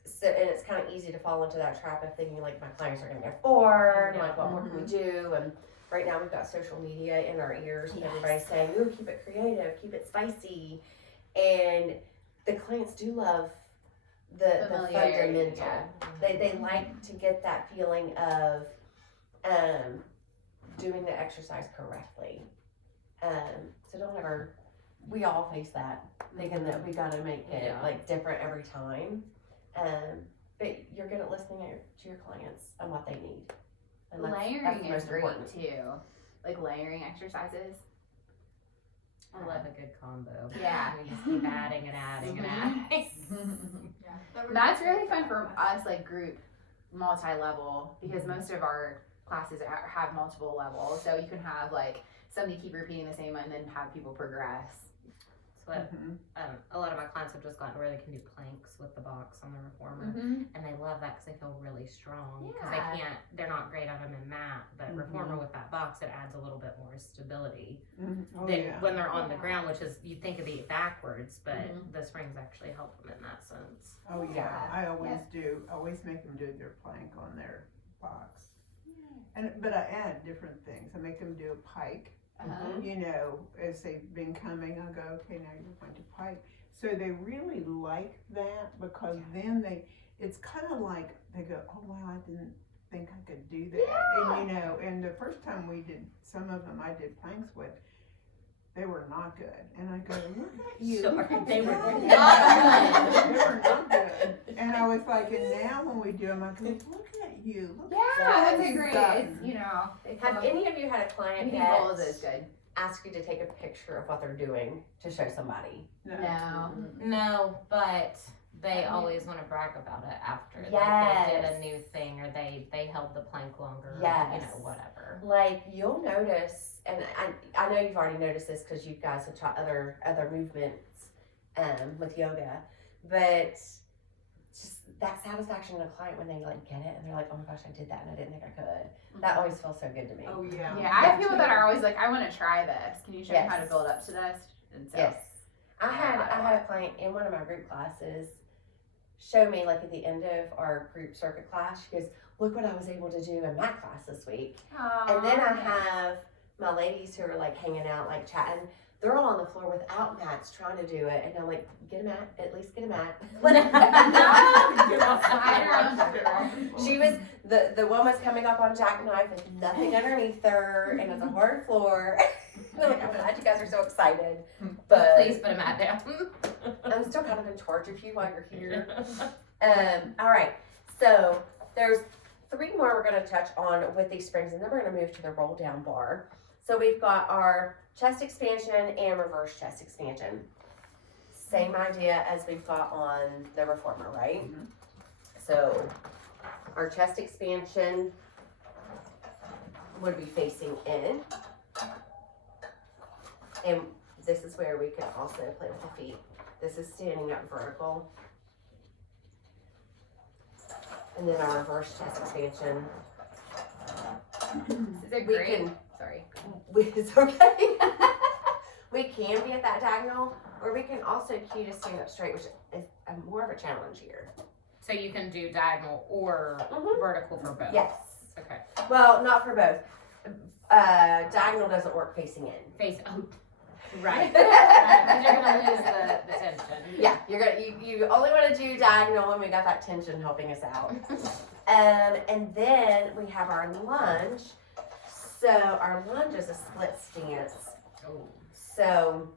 So, and it's kind of easy to fall into that trap of thinking like my clients are going to get bored, like what more can we do? And right now we've got social media in our ears and everybody's saying, ooh, keep it creative, keep it spicy. And the clients do love the Familiarity, fundamental. yeah. They like to get that feeling of doing the exercise correctly. So don't ever, we all face that, thinking that we gotta make it Yeah. like different every time. But you're good at listening to your clients and what they need. And that's Layering the is most great important. too. Like layering exercises. I love a good combo. Yeah. We just keep adding and adding and adding. That's really fun for us, like group multi-level, because most of our classes have multiple levels. So you can have like something, keep repeating the same one, and then have people progress. That's what Mhm. a lot of my clients have just gotten where they can do planks with the box on the reformer, Mm-hmm. and they love that because they feel really strong. Because Yeah. they're not great at them in mat, but Mhm. reformer with that box, it adds a little bit more stability Mhm. Oh, than yeah. when they're on the Yeah. ground, which is you'd think it'd be backwards, but Mhm. the springs actually help them in that sense. Oh, yeah, Yeah. I always do, always make them do their plank on their box. But I add different things, I make them do a pike, Uh-huh. you know, as they've been coming, I go, okay, now you're going to pike. So they really like that, because then it's kind of like, they go, oh wow, I didn't think I could do that. And you know, and the first time we did, some of them I did planks with, they were not good. And I go, look at you. Sure, look at they were you." not They were not good. And I was like, and now when we do them, I go, look at you. Look Yeah, at that's a great. done. It's, you know, they Have any of you had a client anything that goals is good. ask you to take a picture of what they're doing to show somebody? No. No, but they always want to brag about it after. Like Yes. they did a new thing, or they held the plank longer. Yes. Or, you know, whatever. Like you'll notice, and I know you've already noticed this because you guys have taught other movements with yoga, but just that satisfaction in a client when they like get it and they're like, oh my gosh, I did that and I didn't think I could. That always feels so good to me. Oh, yeah. Yeah, I have people that are always like, I want to try this. Can you show me how to Yes. build up to this? And so, Yes. I had a client in one of my group classes show me, like at the end of our group circuit class, she goes, look what I was able to do in math class this week. And then I have my ladies who are like hanging out, like chatting. They're all on the floor without mats trying to do it. And I'm like, get a mat, at least get a mat. She was, the one was coming up on jackknife with nothing underneath her, and it's a hard floor. Like, I'm glad you guys are so excited. But Please put a mat down. I'm still kind of in charge of you while you're here. All right, so there's 3 more we're going to touch on with these springs, and then we're going to move to the roll down bar. So we've got our chest expansion and reverse chest expansion. Same idea as we've got on the reformer, right? Mhm. So our chest expansion would be facing in. And this is where we can also play with the feet. This is standing up vertical. And then our reverse chest expansion. Is it We great? can, Sorry. it's okay. We can be at that diagonal, or we can also cue to stand up straight, which is more of a challenge here. So you can do diagonal or Mhm. vertical for both. Yes. Okay. Well, not for both. Diagonal doesn't work facing in. Face. Oh, right. Because you're gonna lose the tension. Yeah, you only want to do diagonal when we got that tension helping us out. And then we have our lunge. So our lunge is a split stance. Oh. So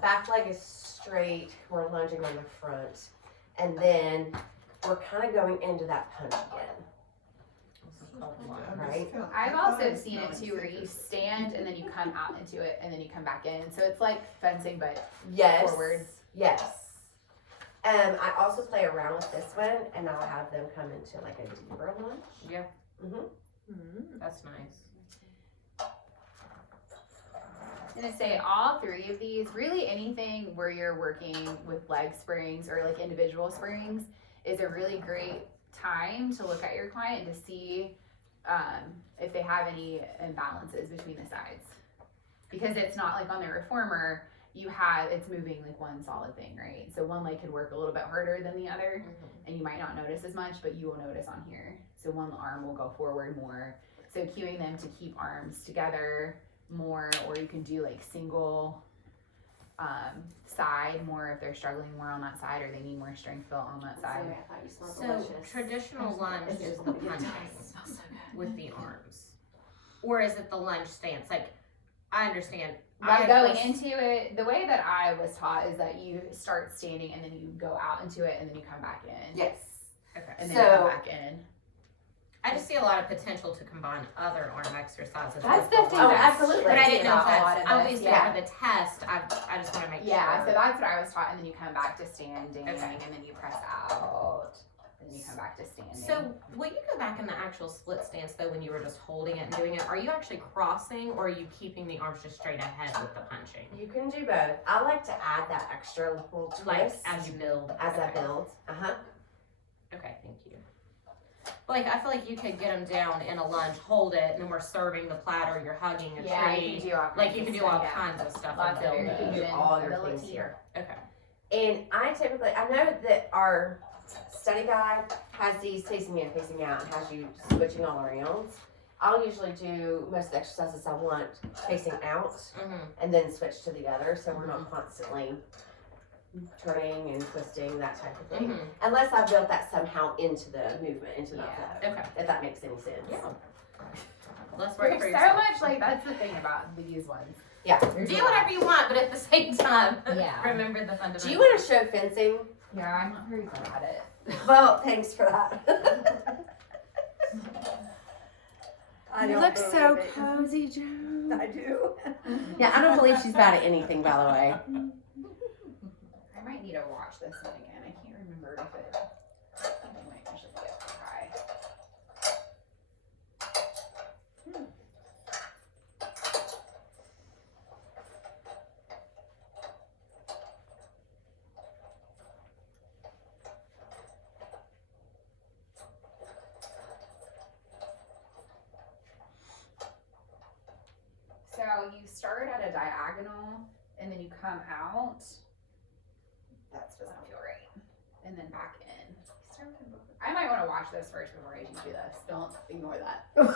back leg is straight. We're lunging on the front, and then we're kind of going into that punch again. This is called lunge. Right. I've also seen it too, where you stand and then you come out into it and then you come back in. So it's like fencing, but Yes. Forward. Yes. I also play around with this one, and I'll have them come into like a deeper lunge. Yeah. Mm-hmm. That's nice. I'm gonna say all 3 of these, really anything where you're working with leg springs or like individual springs is a really great time to look at your client to see if they have any imbalances between the sides. Because it's not like on the reformer, it's moving like one solid thing, right? So one leg could work a little bit harder than the other, and you might not notice as much, but you will notice on here. So one arm will go forward more. So cueing them to keep arms together more, or you can do like single side more if they're struggling more on that side, or they need more strength built on that side. I thought you smelled So delicious. traditional lunge is the punching with the arms, or is it the lunge stance? Like, I understand. By I going first- into it, the way that I was taught is that you start standing and then you go out into it and then you come back in. Yes. Okay. And then So- come back in. I just see a lot of potential to combine other arm exercises. That's with the thing. Oh, that's absolutely. But I tricky didn't know if about a lot that's of this, obviously yeah. for the test. I just want to make Yeah, sure. so that's what I was taught, and then you come back to standing, Okay. and then you press out. then you come back to standing. So, will you go back in the actual split stance though when you were just holding it and doing it? Are you actually crossing or are you keeping the arms just straight ahead with the punching? You can do both. I like to add that extra little twist Like as you build? as I Okay. build. Okay, thank you. Like, I feel like you could get them down in a lunge, hold it, and then we're serving the platter, you're hugging a yeah, tree. you can do all Like, you can do all kinds kinds of stuff Lots and of build You can it. do Fusion all your ability. things here. Okay. And I typically, I know that our study guide has these facing in, facing out, and has you switching all around. I'll usually do most of the exercises I want facing out, Mm-hmm. and then switch to the other, so we're not constantly turning and twisting, that type of thing. Mm-hmm. Unless I built that somehow into the movement, into the Yeah. flow, Okay. if that makes any sense. Yeah. Let's work There's for so yourself. much, like, that's the thing about these ones. Yeah. There's Do a whatever you want, but at the same time, Yeah. remember the fundamentals. Do you want to show fencing? lot. Yeah, I'm not very good at it. Well, thanks for that. I You don't look so believe it. cozy, Joe. I do. Yeah, I don't believe she's bad at anything, by the way. I might need to watch this one again. I can't remember if it. I think I might actually give it a try. So you start at a diagonal and then you come out. That doesn't feel right. And then back in. I might want to watch this first before I teach you this. Don't ignore that. We'll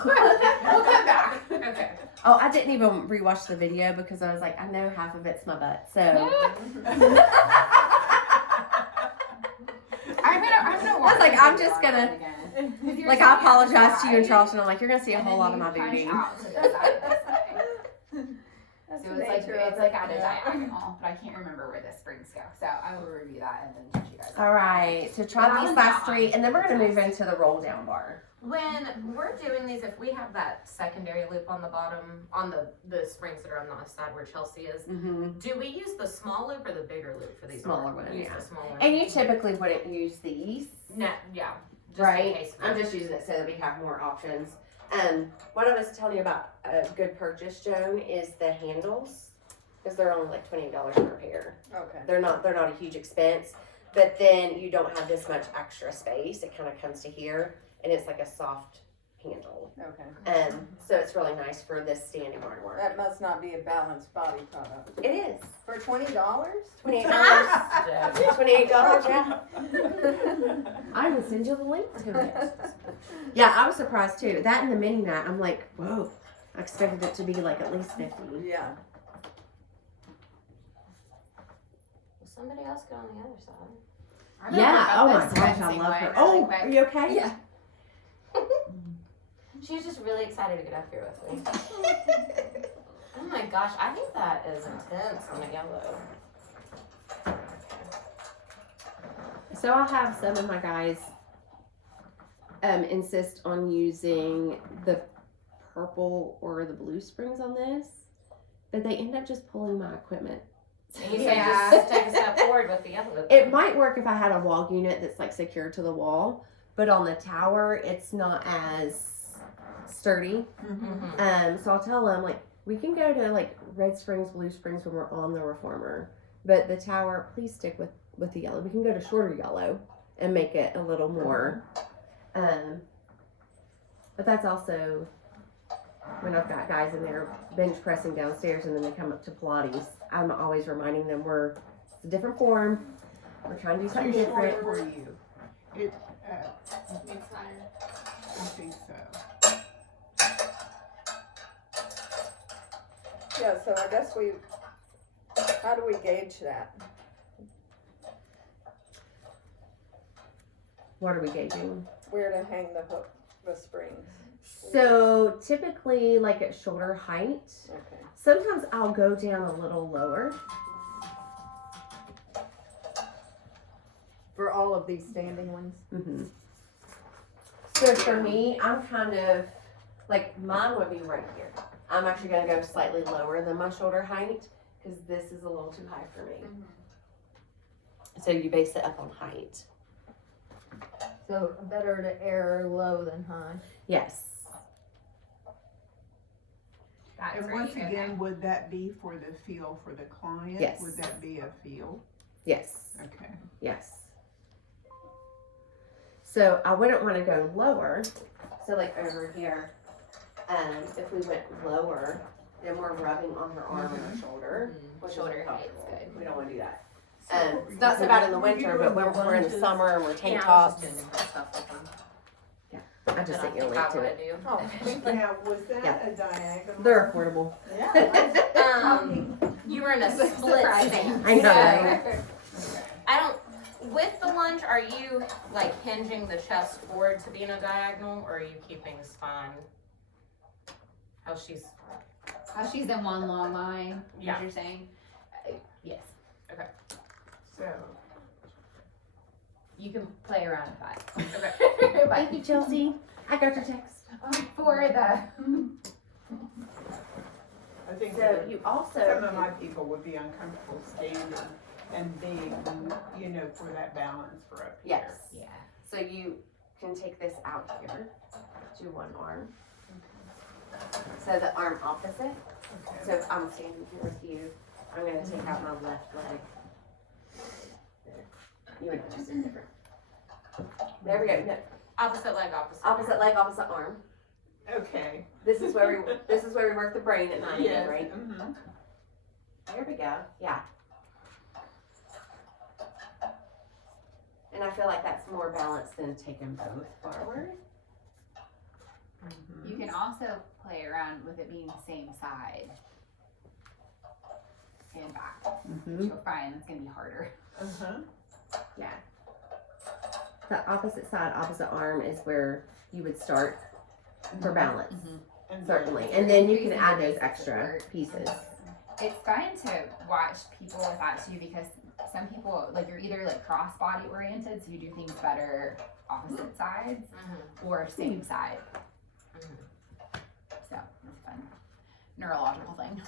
come back. Okay. Oh, I didn't even rewatch the video because I was like, I know half of it's my butt, so. I'm gonna watch I was like, the I'm video just on gonna- that again. 'Cause you're Like, sitting I apologize on to the you and side, Charlton. I'm like, you're gonna see a and whole then lot of you my punch booty. out to the side this way. That's So the it's like nature of it's like it. at a diagonal, but I can't remember where the springs go. So I will review that and then teach you guys. All right, so That try these one's last not 3, on. and then we're gonna move into the roll down bar. When we're doing these, if we have that secondary loop on the bottom, on the springs that are on the side where Chelsea is, Mm-hmm. do we use the small loop or the bigger loop for these? Smaller arms? one, Use yeah. the smaller And you one. typically wouldn't use these, No, yeah. Just in right? case I'm just using it so that we have more options. What I was telling you about a good purchase, Joan, is the handles, because they're only like $28 per pair. Okay. They're not a huge expense, but then you don't have this much extra space. It kind of comes to here, and it's like a soft handle. Okay. So it's really nice for this standing arm work. That must not be a balanced body product. It is For $20? $28. $28, yeah. I will send you the link to it. Yeah, I was surprised too. That and the mini mat, I'm like, whoa. I expected it to be like at least 50. Yeah. Will somebody else go on the other side? I don't know Yeah. about Oh my this gosh, I fencing love one her. really Oh, quick. are you okay? Yeah. She was just really excited to get up here with me. Oh my gosh, I think that is intense on the yellow. So I'll have some of my guys insist on using the purple or the blue springs on this, but they end up just pulling my equipment. And you Yeah. say just take a step forward with the yellow. It might work if I had a wall unit that's like secured to the wall, but on the tower it's not as sturdy. Mm-hmm. So I'll tell them like we can go to like red springs, blue springs when we're on the reformer, but the tower, please stick with the yellow. We can go to shorter yellow and make it a little more. But that's also when I've got guys in there bench pressing downstairs and then they come up to Pilates. I'm always reminding them it's a different form. We're trying to do something Too short different. for you. It, I think so. Yeah, so I guess how do we gauge that? What are we gauging? Where to hang the hook, the springs? So typically like at shoulder height. Okay. Sometimes I'll go down a little lower. For all of these standing ones? Mm-hmm. So for me, I'm kind of like mine would be right here. I'm actually going to go slightly lower than my shoulder height because this is a little too high for me. So you base it up on height. So better to err low than high. Yes. That's And right. once Okay. again, would that be for the feel for the client? Yes. Would that be a feel? Yes. Okay. Yes. So I wouldn't want to go lower. So like over here, if we went lower, then we're rubbing on her arm and her shoulder, which Shoulder is height's uncomfortable. good. We don't want to do that. So It's not so bad in the winter, but when we're in the summer and we're tank tops. I just sent you a link to it. Oh, Now, was Yeah. that a diagonal? They're affordable. Yeah. You were in a split stance. I know. I don't, with the lunge, are you like hinging the chest forward to be in a diagonal, or are you keeping the spine? How she's, How she's in one long line, Yeah. as you're saying? Yes. So, You can play around with that. okay. But Thank you, Chelsea. I got your text. for the, I think So that you also some of my people would be uncomfortable standing and being, you know, for that balance for up here. yes. yeah. So you can take this out here to one arm. So the arm opposite. Okay. So if I'm standing here with you, I'm gonna take out my left leg. There. You and I just do different. There we go. No, Opposite leg, opposite. opposite leg, opposite arm. Okay. This is where we work the brain at 9 a.m. right? Mhm. There we go. Yeah. And I feel like that's more balanced than taking both forward. Mhm. You can also play around with it being the same side and back. Mm-hmm. You'll find it's gonna be harder. Uh-huh. Yeah. The opposite side, opposite arm is where you would start for balance, And certainly. And then you can Increasing add the those base extra support. pieces. It's fun to watch people with that too, because some people, like, you're either like cross body oriented, so you do things better opposite sides, Mhm. or same side. Mhm. So it's a fun neurological thing.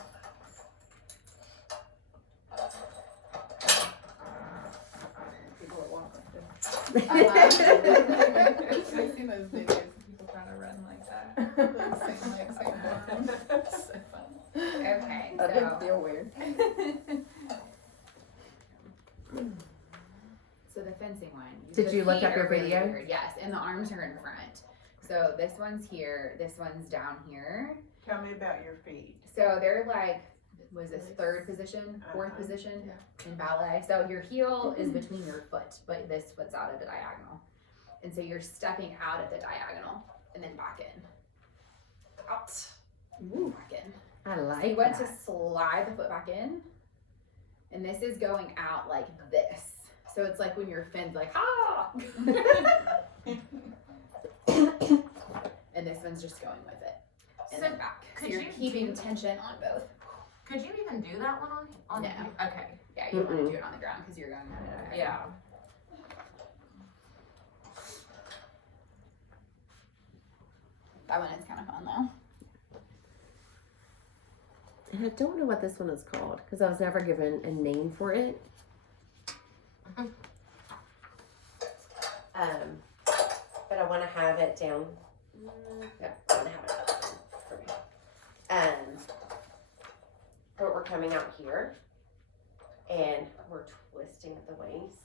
People that walk like this. I've seen those videos of people trying to run like that. Like, same leg, same arm. So fun. Okay, That so. didn't feel weird. So the fencing one. Did the you look feet up your are really video? weird, yes, and the arms are in front. So this one's here, this one's down here. Tell me about your feet. So they're like, was this third position, fourth Uh-huh. position in ballet? So your heel is between your foot, but this foot's out at the diagonal. And so you're stepping out at the diagonal and then back in. Out. Back in. I So like you want to that. slide the foot back in, and this is going out like this. So it's like when you're finned, like, ah! And this one's just going with it. And So then back. So could you're you keeping do- tension on both. Could you even do that one on? No. Okay. Yeah, you want to Mm-mm. do it on the ground because you're going at it. Yeah. That one is kind of fun though. And I don't know what this one is called because I was never given a name for it. But I want to have it down. Yeah, I want to have it down for me. But we're coming out here, and we're twisting at the waist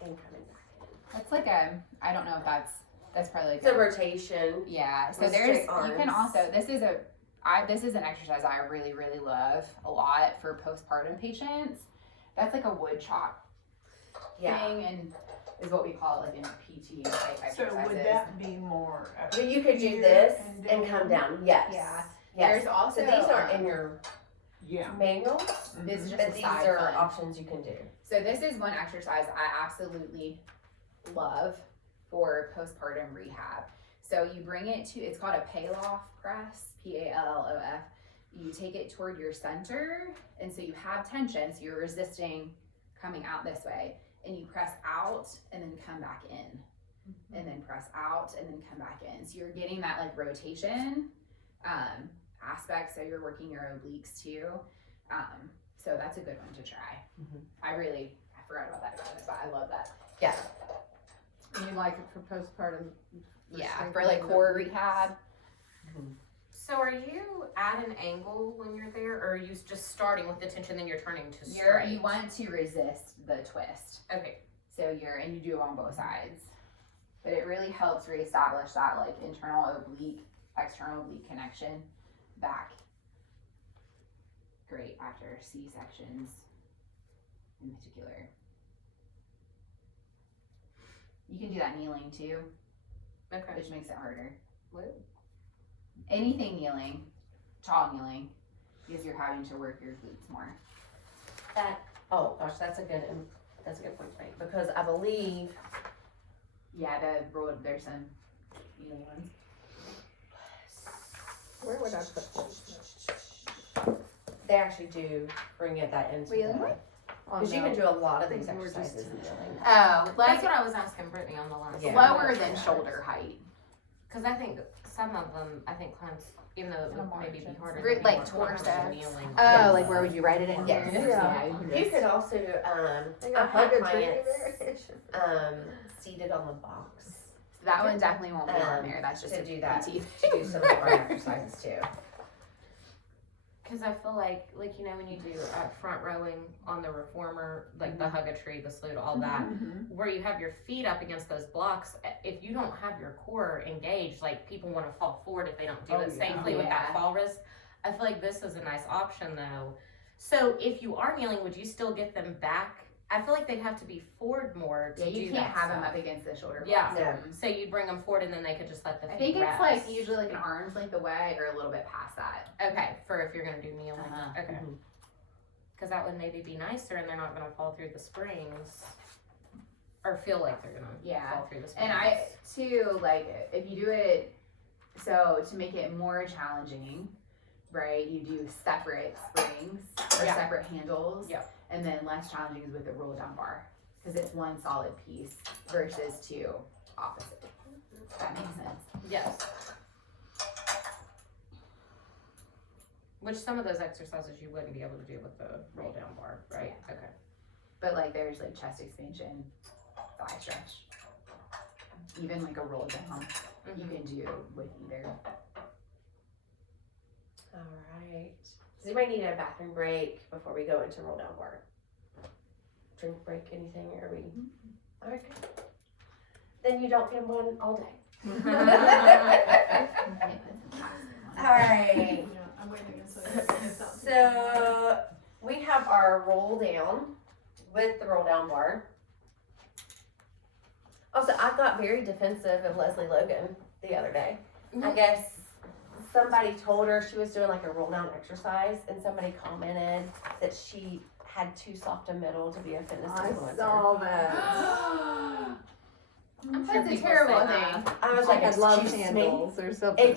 and coming back in. That's like I don't know if that's probably like It's a rotation. yeah. So with there's straight you can arms. also this is an exercise I really really love a lot for postpartum patients. That's like a wood chop Yeah. thing, and is what we call it like in PT type So exercises. would that be more up But you could do here this and down? come down. Yes. Yeah. Yes. There's also So these aren't in your Yeah. manuals, This is just but a these side are fun. options you can do. So this is one exercise I absolutely love for postpartum rehab. So you bring it to, it's called a Pallof press, Pallof. You take it toward your center, and so you have tension, so you're resisting coming out this way, and you press out and then come back in, and then press out and then come back in. So you're getting that like rotation aspect, so you're working your obliques too. So that's a good one to try. Mhm. I forgot about that, but I love that. Yeah. You like it for postpartum? Yeah, for like core rehab. So are you at an angle when you're there, or are you just starting with the tension, then you're turning to You straight? want to resist the twist. Okay. So and you do it on both sides. But it really helps reestablish that like internal oblique, external oblique connection back. Great after C-sections in particular. You can do that kneeling too, Okay. which makes it harder. Woo. Anything kneeling, tall kneeling, because you're having to work your glutes more. Oh gosh, that's a good point to make, because I believe Yeah, there's some kneeling ones. Where would I put this? they actually do bring that into Really? the, On because you the- can do a lot of these We're just- exercises kneeling. Oh, That's what I was asking Brittany on the last. Yeah. lower than shoulder height. Because I think some of them, clients, even though it would maybe be harder. Re- they'd be like more torso. comfortable kneeling. Oh, Yes. like where would you write it in Yes. here? Yeah. you can You just- could also, They I've got had huggage clients, there. seated on the box that one definitely won't be on Um, there. That's just to a do that. PT. to do some of our exercises too. Because I feel like you know, when you do front rowing on the reformer, like the hug a tree, the salute, all that, Mhm. where you have your feet up against those blocks, if you don't have your core engaged, like people want to fall forward if they don't do Oh, it yeah. safely with that Yeah. fall risk. I feel like this is a nice option though. So if you are kneeling, would you still get them back? I feel like they'd have to be forward more to Yeah, you do can't that have them stuff. up against the shoulder Yeah. blocks. No. So you'd bring them forward and then they could just let the feet I think it's rest. like usually like an arm's length away or a little bit past that. Okay, for if you're gonna do kneeling. Uh-huh. Okay. Mhm. Because that would maybe be nicer and they're not gonna fall through the springs. Or feel like they're gonna Yeah. fall through the springs. And I too like if you do it so to make it more challenging, right? You do separate springs or Yeah. separate handles. Yep. And then less challenging is with the roll down bar because it's one solid piece versus two opposite. If that makes sense. Yes. Which some of those exercises you wouldn't be able to do with the roll down bar, right? Okay. But like there's like chest expansion, thigh stretch, even like a roll down you can do with either. All right. Does anybody need a bathroom break before we go into roll down bar? Drink break, anything? Are we? All right. Good. Then you don't get one all day. All right. Yeah, I'm waiting until you get out. So we have our roll down with the roll down bar. Also, I got very defensive of Leslie Logan the other day. I guess somebody told her she was doing like a roll down exercise, and somebody commented that she had too soft a middle to be a fitness I influencer. saw that. That's a people terrible say thing. that. I was like, Like love excuse me? handles or something.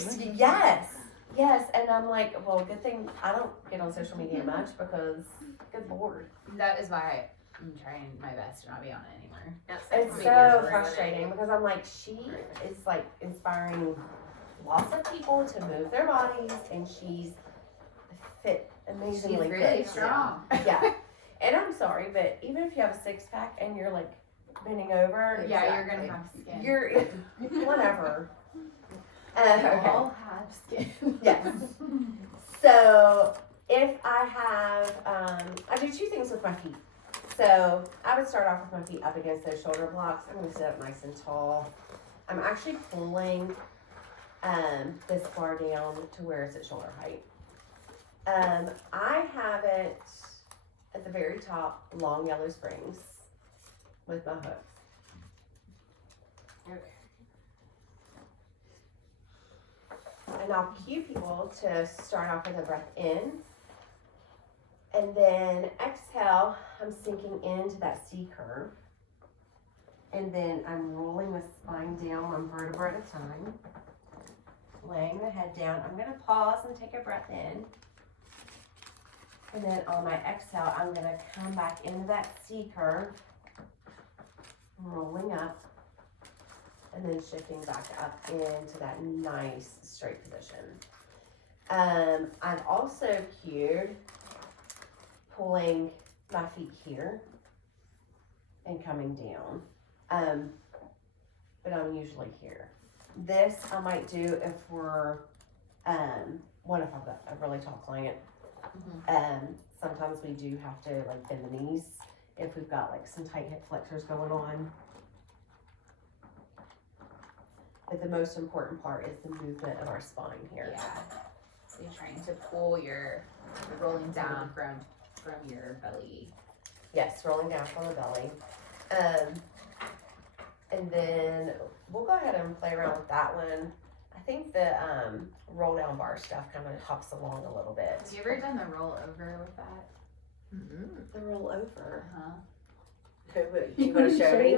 Yes, and I'm like, well, good thing I don't get on social media much because, good lord. That is why I'm trying my best to not be on it anymore. Yeah, social It's media so is frustrating because I'm like, she is like inspiring lots of people to move their bodies, and she's fit, She's amazingly really fit. strong. Yeah, and I'm sorry, but even if you have a six pack and you're like bending over, Yeah, you're gonna have skin. you're whatever. Okay. all have skin. Yes. So if I have, I do two things with my feet. So I would start off with my feet up against those shoulder blocks. I'm gonna sit up nice and tall. I'm actually pulling this bar down to where it's at shoulder height. I have it at the very top, long yellow springs with my hooks. Okay. And I'll cue people to start off with a breath in. And then exhale, I'm sinking into that C curve. And then I'm rolling the spine down one vertebra at a time. Laying the head down. I'm gonna pause and take a breath in. And then on my exhale, I'm gonna come back into that C curve. Rolling up. And then shifting back up into that nice straight position. I've also cued pulling my feet here and coming down. but I'm usually here. This I might do if we're, what if I've got a really tall client? Sometimes we do have to like bend the knees if we've got like some tight hip flexors going on. But the most important part is the movement of our spine here. Yeah. So you're trying to pull you're rolling down from your belly. Yes, rolling down from the belly. And then we'll go ahead and play around with that one. I think the roll down bar stuff kind of hops along a little bit. Have you ever done the roll over with that? The roll over. Uh-huh. You want to show me?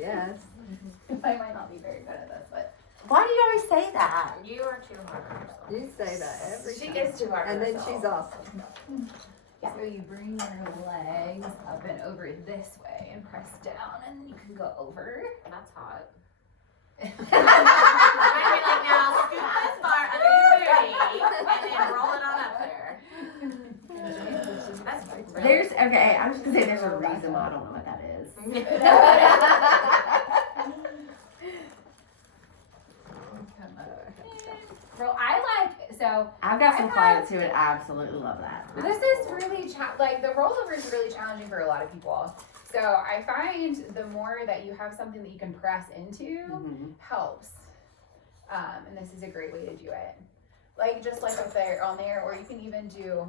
Yes. I might not be very good at this, but Why do you always say that? You are too hard on yourself. You say that every She time. gets too hard. And on then herself. she's awesome. so you bring your legs up and over this way and press down, and then you can go over. That's hot. I'd be like, now scoop this bar under your booty and then roll it on up there. That's really There's okay. I was just gonna say there's a reason why I don't know what that is. Roll. So I've got some I clients who would absolutely love that. this is really like the rollover is really challenging for a lot of people. So I find the more that you have something that you can press into helps. And this is a great way to do it. Like just like if they're on there, or you can even do.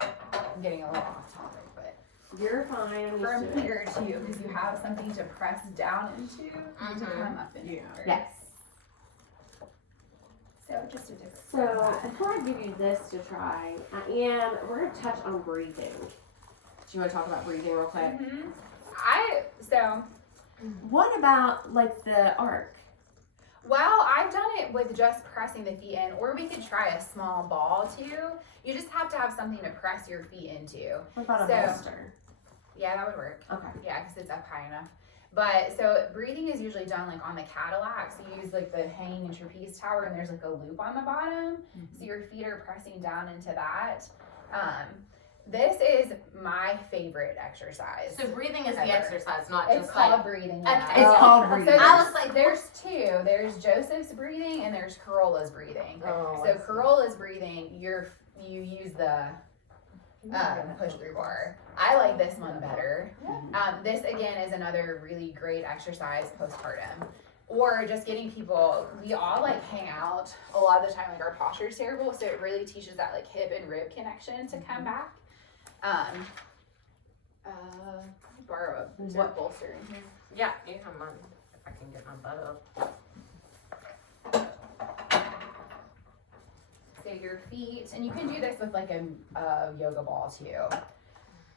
I'm getting a little off topic, but You're fine. I'm from used to it. here too, because you have something to press down into to come up and Yeah. over. Yes. So just a different. So before I give you this to try, we're gonna touch on breathing. Do you want to talk about breathing real quick? So What about like the arc? well, I've done it with just pressing the feet in, or we could try a small ball too. You just have to have something to press your feet into. What about a So- bolster? Yeah, that would work. Okay. Yeah, because it's up high enough. But so breathing is usually done like on the Cadillac. So you use like the hanging and trapeze tower, and there's like a loop on the bottom. So your feet are pressing down into that. This is my favorite exercise. So breathing is the Ever. exercise, not It's just called like. breathing. Okay. Yeah. It's called So breathing. there's, I was like, there's two. There's Joseph's breathing and there's Corolla's breathing. Oh, So Corolla's breathing, you use the push through bar. I like this one better. This again is another really great exercise postpartum. Or just getting people, we all like hang out a lot of the time, like our posture is terrible, so it really teaches that like hip and rib connection to come back. Borrow a What- bolster in here. Yeah, you have mine. If I can get my butt up. So your feet, and you can do this with like a yoga ball too.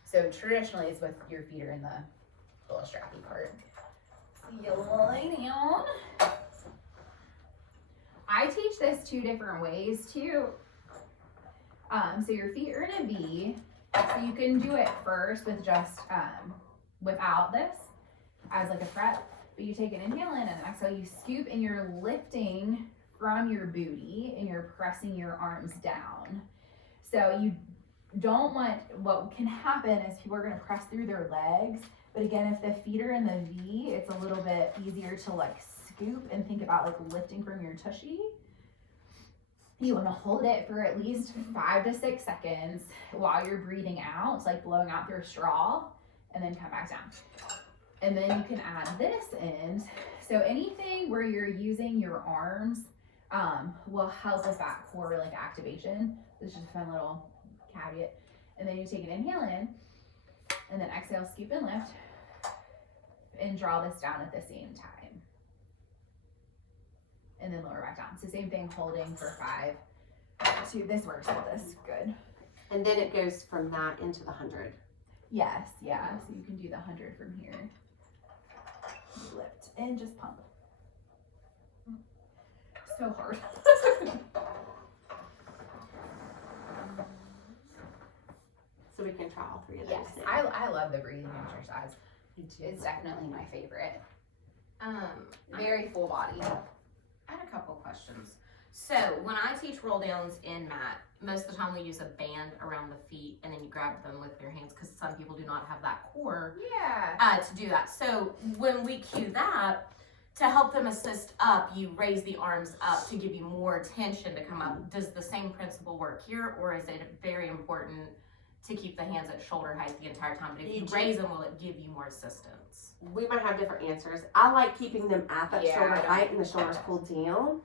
So traditionally it's with your feet are in the little strappy part. So you lay down. I teach this two different ways too. So your feet are in a V. So you can do it first with just without this as like a prep. But you take an inhale in and an exhale, you scoop and you're lifting from your booty and you're pressing your arms down. So you don't want, what can happen is people are gonna press through their legs, but again, if the feet are in the V, it's a little bit easier to like scoop and think about like lifting from your tushy. You wanna hold it for at least 5 to 6 seconds while you're breathing out, like blowing out through a straw, and then come back down. And then you can add this in. So anything where you're using your arms will help with that core like activation. This is just a fun little caveat. And then you take an inhale in, and then exhale, scoop and lift, and draw this down at the same time. And then lower back down. So same thing, holding for 5 to, this works with this, good. And then it goes from that into the 100. Yes, yeah, so you can do the 100 from here. Lift and just pump. So hard. So we can try all 3 of those Yes, now. I love the breathing exercise. Me too. It's definitely my favorite. I Very full body. had a couple questions. So when I teach roll downs in mat, most of the time we use a band around the feet and then you grab them with your hands because some people do not have that core Yeah. to do that. So when we cue that, to help them assist up, you raise the arms up to give you more tension to come up. Does the same principle work here, or is it very important to keep the hands at shoulder height the entire time? But if you raise them, will it give you more assistance? We might have different answers. I like keeping them at that Yeah, shoulder I don't- height and the shoulders pulled down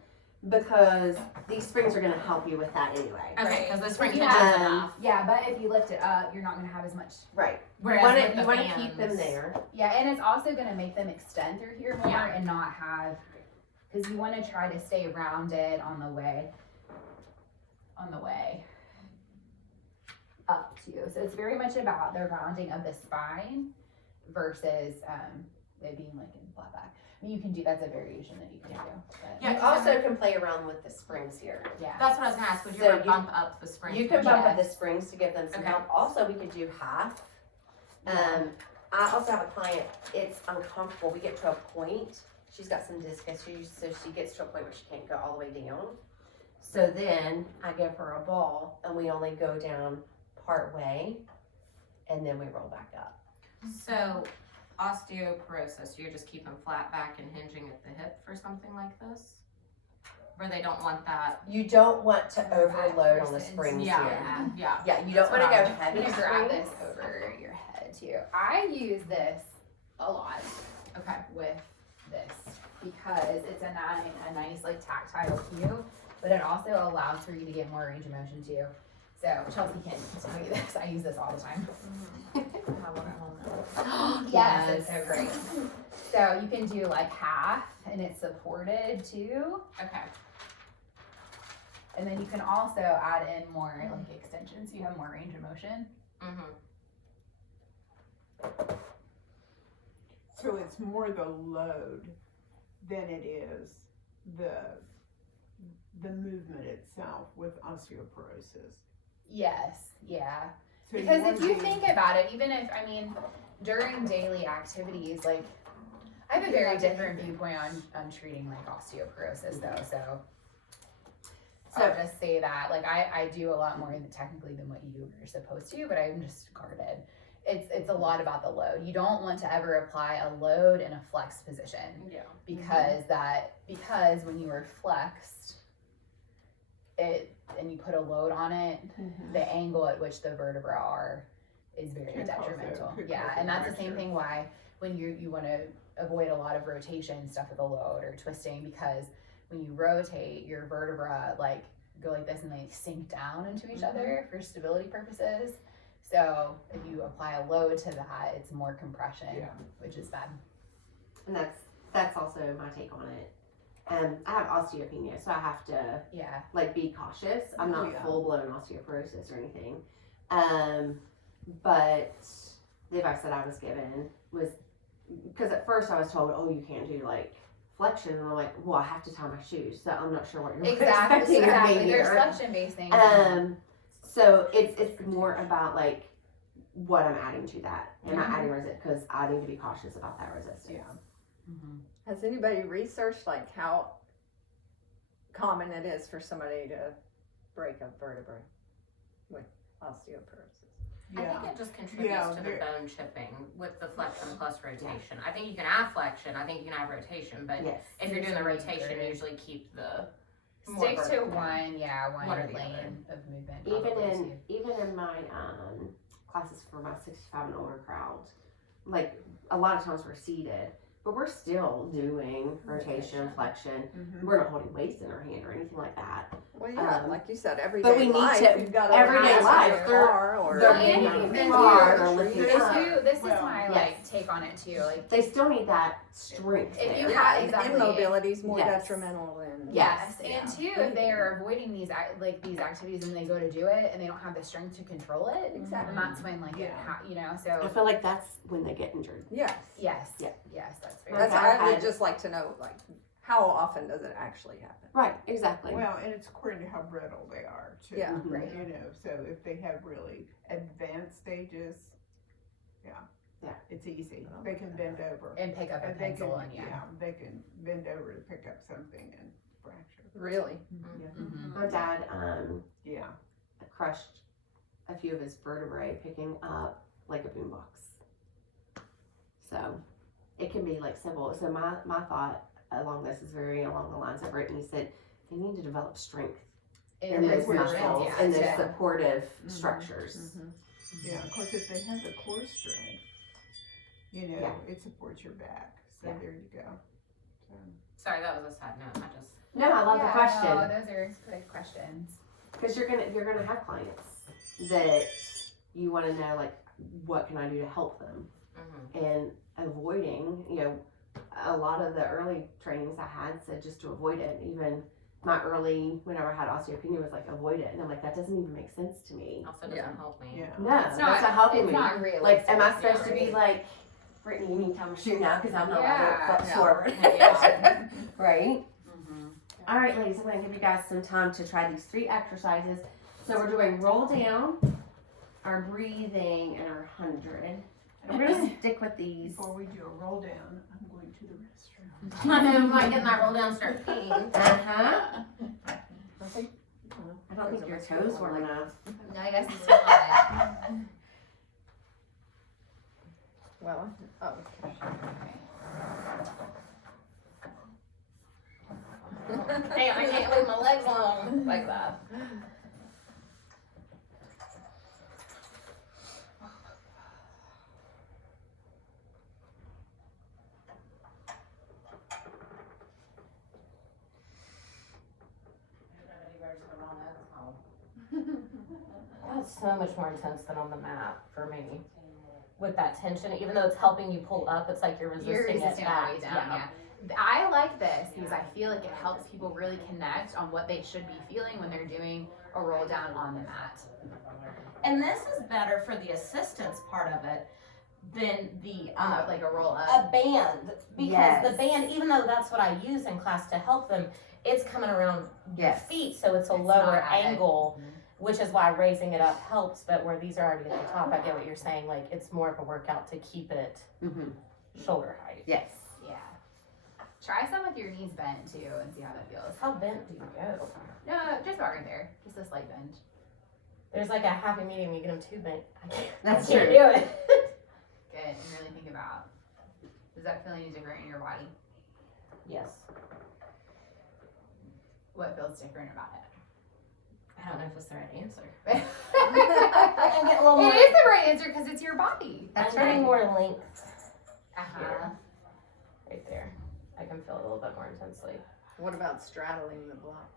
because these springs are going to help you with that anyway. Okay, because the spring Yeah. tension is enough. Yeah, but if you lift it up, you're not gonna have as much. Right. Whereas You with the want to keep them fans- there. Yeah, and it's also gonna make them extend through here more Yeah. and not have, because you want to try to stay rounded on the way up to you. So it's very much about the rounding of the spine versus it being like in flat back. I mean, you can do, that's a variation that you can do. But Yeah, You also can play around with the springs here. yeah. That's what I was gonna ask. Would you So ever you- bump up the spring? You can bump Yeah. up the springs to give them some Okay. help. Also, we could do half. I also have a client, it's uncomfortable. We get to a point, she's got some disc issues, so she gets to a point where she can't go all the way down. So then I give her a ball and we only go down part way and then we roll back up. So osteoporosis, you're just keeping flat back and hinging at the hip for something like this? Where they don't want that. You don't want to overload on the Versus- springs Yeah, here. yeah. Yeah, you don't want to That's go what heavy You can grab springs. this over your head too. I use this a lot Okay. with this because it's a nice like tactile cue, but it also allows for you to get more range of motion too. So Chelsea can tell you this. I use this all the time. I have one at home now. Yes, it's so great. So you can do like half and it's supported too. Okay. And then you can also add in more like extensions. So you have more range of motion. Mm-hmm. So it's more the load than it is the movement itself with osteoporosis. Yes, yeah. So Because if want you to- think about it, even if, I mean, during daily activities, like, I have a very different viewpoint on treating like osteoporosis though, so. I'll just say that, like, I do a lot more technically than what you are supposed to, but I'm just guarded. It's a lot about the load. You don't want to ever apply a load in a flex position Yeah. because when you are flexed, and you put a load on it, the angle at which the vertebrae are is very Can cause detrimental. could Yeah, cause and that's the fracture. same thing why when you want to avoid a lot of rotation stuff with a load or twisting, because when you rotate, your vertebra like go like this and they sink down into each other for stability purposes. So if you apply a load to that, it's more compression, Yeah. which is bad. And that's also my take on it. I have osteopenia, so I have to Yeah. like be cautious. I'm not Yeah. full blown osteoporosis or anything. But the advice that I was given was because at first I was told, oh, you can't do like flexion, and I'm like, well, I have to tie my shoes, so I'm not sure what you're Exactly. expecting of me Exactly. There's here. flexion based things. So it's more about like what I'm adding to that. Am I adding resistance? Because I need to be cautious about that resistance. Has anybody researched like how common it is for somebody to break a vertebrae with osteoporosis? I Yeah. think it just contributes Yeah, to the there- bone chipping with the flexion plus rotation. I think you can add flexion, I think you can add rotation, but Yes. if you're doing the Just rotation, encourage. usually keep the more Stick to vertical. one One or the lane of movement. Even probably, in too. even in my classes for my 65 and older crowd, like a lot of times we're seated, but we're still doing rotation, flexion. Mhm. We're not holding weights in our hand or anything like that. Well, yeah, Um, like you said, but everyday we need life, to- you've got to everyday life, they're- car or they're Well, and getting you out of the can car, do- they're lifting This up. too, this Well, is my yes. like take on it too. Like They still need that strength. If you there. have- yeah, exactly. immobility is more Yes. detrimental than yes, yeah. and two, if they are avoiding these these activities and they go to do it and they don't have the strength to control it, Exactly. and that's when like Yeah. I So feel like that's when they get injured. Yes. yes, Yeah. yes, that's very. That's, Like I I would had- just like to know, like, how often does it actually happen? Right, exactly. Well, and it's according to how brittle they are too. Yeah. Mhm. Right. You know, so if they have really advanced stages, Yeah. it's easy. They can bend over. And pick up a And they pencil can, and yeah. they can bend over to pick up something and fracture. Really? Yeah. Mhm. My dad Yeah. crushed a few of his vertebrae picking up like a boombox. So it can be like simple. So my thought along this is very along the lines of Brittany said. They need to develop strength In in those those muscles yeah, and those yeah. supportive structures. Yeah, because if they have the core strength, you know, Yeah. it supports your back. So Yeah. there you go. So. Sorry, that was a side note. I just. No, I love the question. No, those are good questions. Because you're gonna have clients that you want to know, like, what can I do to help them, and avoiding, you know, a lot of the early trainings I had said just to avoid it. Even my early, whenever I had osteopenia, was like avoid it, and I'm like, that doesn't even make sense to me. Also doesn't Yeah. help me. Yeah. No, that's not helping It's me. not realistic. Like, am I supposed to Yeah. be like, Brittany, you need to tell me shoe now because I'm not Yeah. allowed to No. foot forward, Yeah. right? All right, ladies, I'm gonna give you guys some time to try these 3 exercises. So we're doing roll down, our breathing, and our 100. And we're gonna stick with these. Before we do a roll down, I'm going to the restroom. I'm like getting that roll down, start peeing. Uh-huh. I think, I don't think your toes were enough. No, I guess it's not. well, oh, Damn, I can't leave my legs alone like that. That's so much more intense than on the mat for me. With that tension, even though it's helping you pull up, it's like you're resisting, You're resisting it all back. the way down, yeah. I like this because I feel like it helps people really connect on what they should be feeling when they're doing a roll down on the mat. And this is better for the assistance part of it than the Like a roll up. a band, because Yes. the band, even though that's what I use in class to help them, it's coming around your Yes. feet, so it's a It's lower not at it. angle, which is why raising it up helps. But where these are already at the top, I get what you're saying. Like, it's more of a workout to keep it Mm-hmm. shoulder height. Yes. Yeah. Try some with your knees bent too and see how that feels. How bent do you go? No, just about right there. Just a slight bend. There's like a happy medium. You get them too bent. That's I can't true. do it. Good. And really think about, does that feel any different in your body? Yes. What feels different about it? I don't know if it's the right answer. it I get a little more. is the right answer because it's your body. That's I'm getting right. more length Uh-huh. right there. I can feel it a little bit more intensely. what about straddling the block?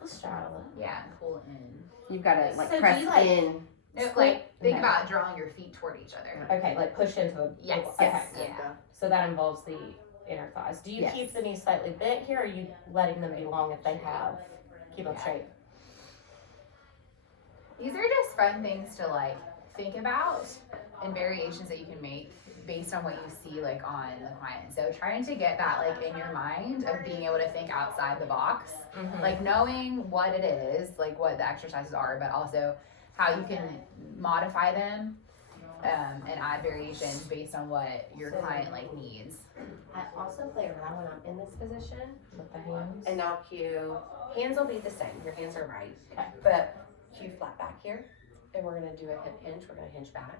Let's straddle it. Yeah, and pull in. You've got to like So do press you, like- in. It's like, think Okay. about drawing your feet toward each other. Okay, like push into the. Yes, Okay. yes. Yeah. And, So that involves the inner thighs. Do you Yes. keep the knees slightly bent here, or are you letting them be long if they have? Keep them Yeah. straight. These are just fun things to like think about and variations that you can make based on what you see like on the client. So trying to get that like in your mind of being able to think outside the box, Mm-hmm. like knowing what it is, like what the exercises are, but also how you can modify them and add variations based on what your client like needs. I also play around when I'm in this position, With the hands. and I'll cue. Hands will be the same. Your hands are right, Okay. but cue flat back here, and we're gonna do a hip hinge. We're gonna hinge back,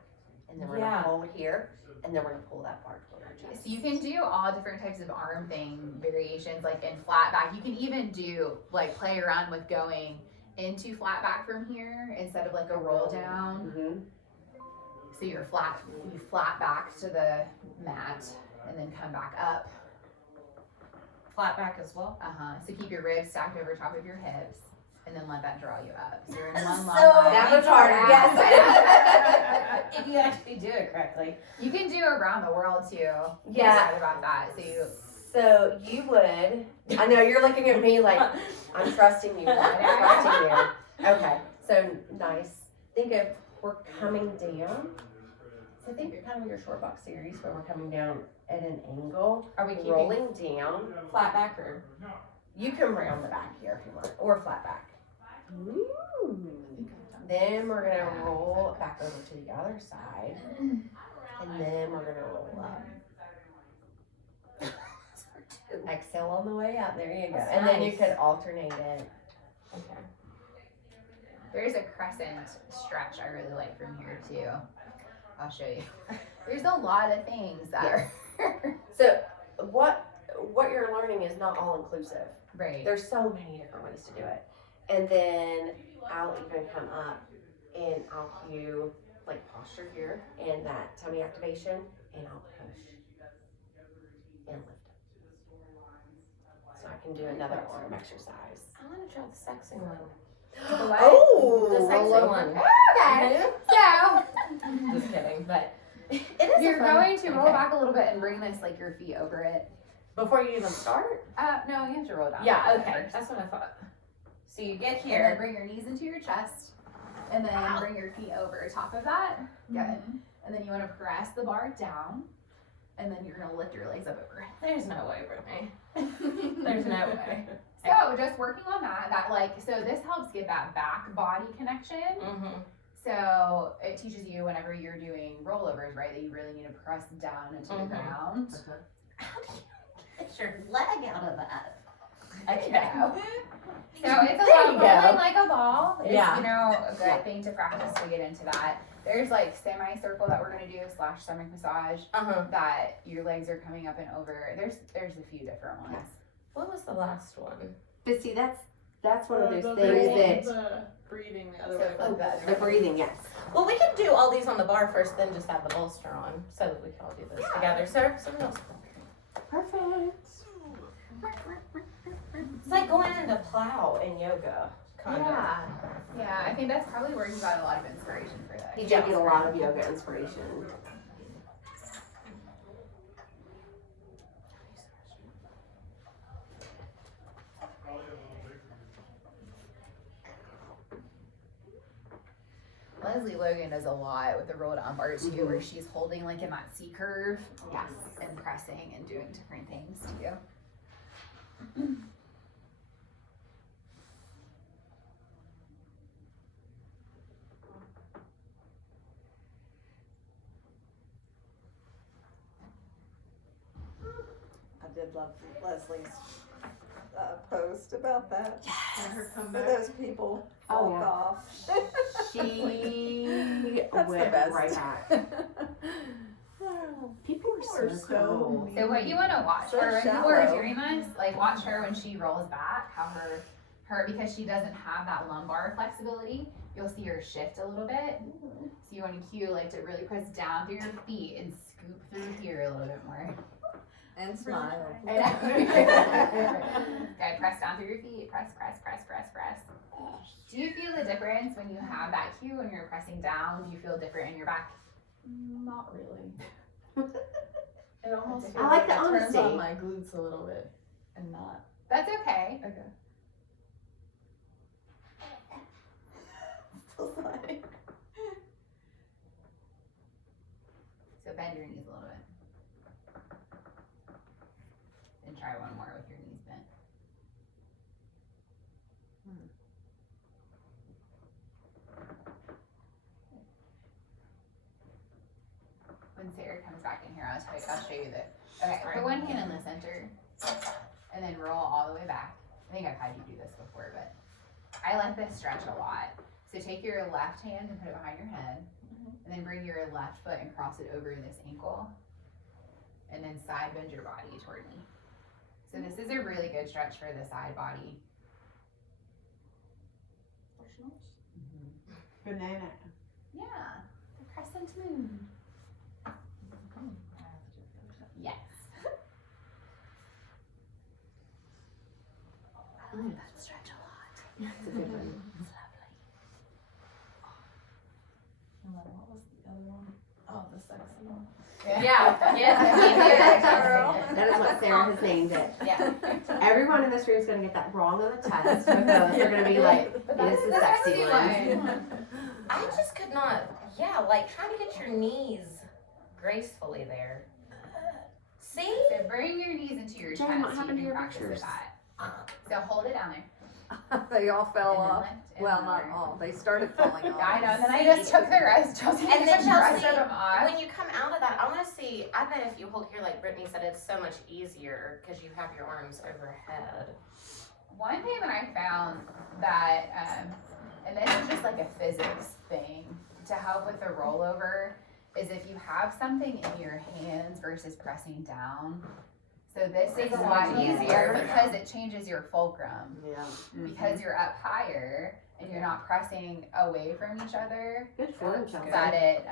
and then we're Yeah. gonna hold here, and then we're gonna pull that part toward our chest. So you can do all different types of arm thing variations, like in flat back. You can even do like play around with going into flat back from here instead of like a roll down. Mm-hmm. So you flat back to the mat and then come back up. Flat back as well. So keep your ribs stacked over top of your hips and then let that draw you up. So you're in one So long line. That was harder, yes. If you actually do it correctly. You can do around the world too. Yeah. Excited about that. So you would. I know you're looking at me like I'm trusting you. I'm trusting you. Okay. So nice. Think of we're coming down. So think kind of your short box series where we're coming down at an angle, Are we keeping rolling down. flat back or? You can round the back here if you want, or flat back. Ooh. Then we're gonna roll back over to the other side, and then we're gonna roll up. Exhale on the way out. There you go. That's And then you nice. could alternate it. Okay. There's a crescent stretch I really like from here too. I'll show you. There's a lot of things that are. So what what you're learning is not all inclusive. Right. There's so many different ways to do it. And then I'll even come up and I'll cue like posture here and that tummy activation, and I'll push and lift up. So I can do another arm exercise. I want to try the sexy one. The what? Oh, The sexy roll over. one. Okay. So Just kidding, but it is. you're a fun, going to roll okay. back a little bit and bring this like your feet over it. Before you even start. No, you have to roll down. Yeah. a little bit Okay. first. That's what I thought. So you get And then here. bring your knees into your chest, and then bring your feet over top of that. Good. And then you want to press the bar down, and then you're gonna lift your legs up over it. There's no way, Brittany. There's no way. So just working on that like, so this helps get that back body connection. Mm-hmm. So it teaches you whenever you're doing rollovers, right, that you really need to press down into the Mhm. ground. How do you get your leg out of that? There you Okay. go. So it's a There lot you rolling go. like a ball. It's, Yeah. you know, a good thing to practice to get into that. There's like semicircle that we're gonna do / stomach massage Uh-huh. that your legs are coming up and over. There's a few different ones. What was the last one? But see, that's one of those The things that the breathing the other So way. flip that. the breathing, yes. Well, we could do all these on the bar first, then just have the bolster on, so that we can all do this together. So, someone else. Perfect. It's like going into plow in yoga, kind of. Yeah. Yeah, I think that's probably where you got a lot of inspiration for that. He did get a lot of yoga inspiration. Leslie Logan does a lot with the roll down bar too, where she's holding like in that C curve Yes. and pressing and doing different things too. I did love Leslie's post about that. Let her come For back. those people Oh, walk yeah. off. She That's went the best. right back. People are so cool. So what you want to watch So her when people are shallow. doing this, like watch her when she rolls back, how her because she doesn't have that lumbar flexibility, you'll see her shift a little bit. So you want to cue like to really press down through your feet and scoop through here a little bit more. And smile. Good, press down through your feet. Press, press, press, press, press. Do you feel the difference when you have that cue when you're pressing down? Do you feel different in your back? Not really. It almost feels I like the it turns honesty. on my glutes a little bit, and not. That's okay. Okay. Still sweating. So bend your knees a little bit. And try one more with your knees bent. When Sarah comes back in here, I'll show you that. Okay, Sorry. put one hand in the center, and then roll all the way back. I think I've had you do this before, but I let this stretch a lot. So take your left hand and put it behind your head, and then bring your left foot and cross it over this ankle, and then side bend your body toward me. So this is a really good stretch for the side body. Banana. Yeah, the crescent moon. Yes. I like that stretch a lot. It's a good one. And then what was the other one? Oh, the sexy one. Yeah, Yeah, That is what Sarah has named it. Yeah. Everyone in this room is going to get that wrong on the test because they're going to be like, But it is the sexy one. I just could not, like trying to get your knees gracefully there. See? So bring your knees into your Jen, chest what so happened you to can your practice with pictures? that. So hold it down there. They all fell And then off. lift and Well, then not lower. all. They started falling off. Yeah, I know. And then I just took the rest. Chelsea And then took the rest Chelsea, of them off. When you come out of that, I want to see, I bet if you hold here like Brittany said, it's so much easier because you have your arms overhead. One thing that I found that, and this is just like a physics thing to help with the rollover, is if you have something in your hands versus pressing down. So this is a Makes lot sense. easier Yeah. because it changes your fulcrum. Yeah. Because you're up higher and you're not pressing away from each other. Good for him, Chelsea. That it,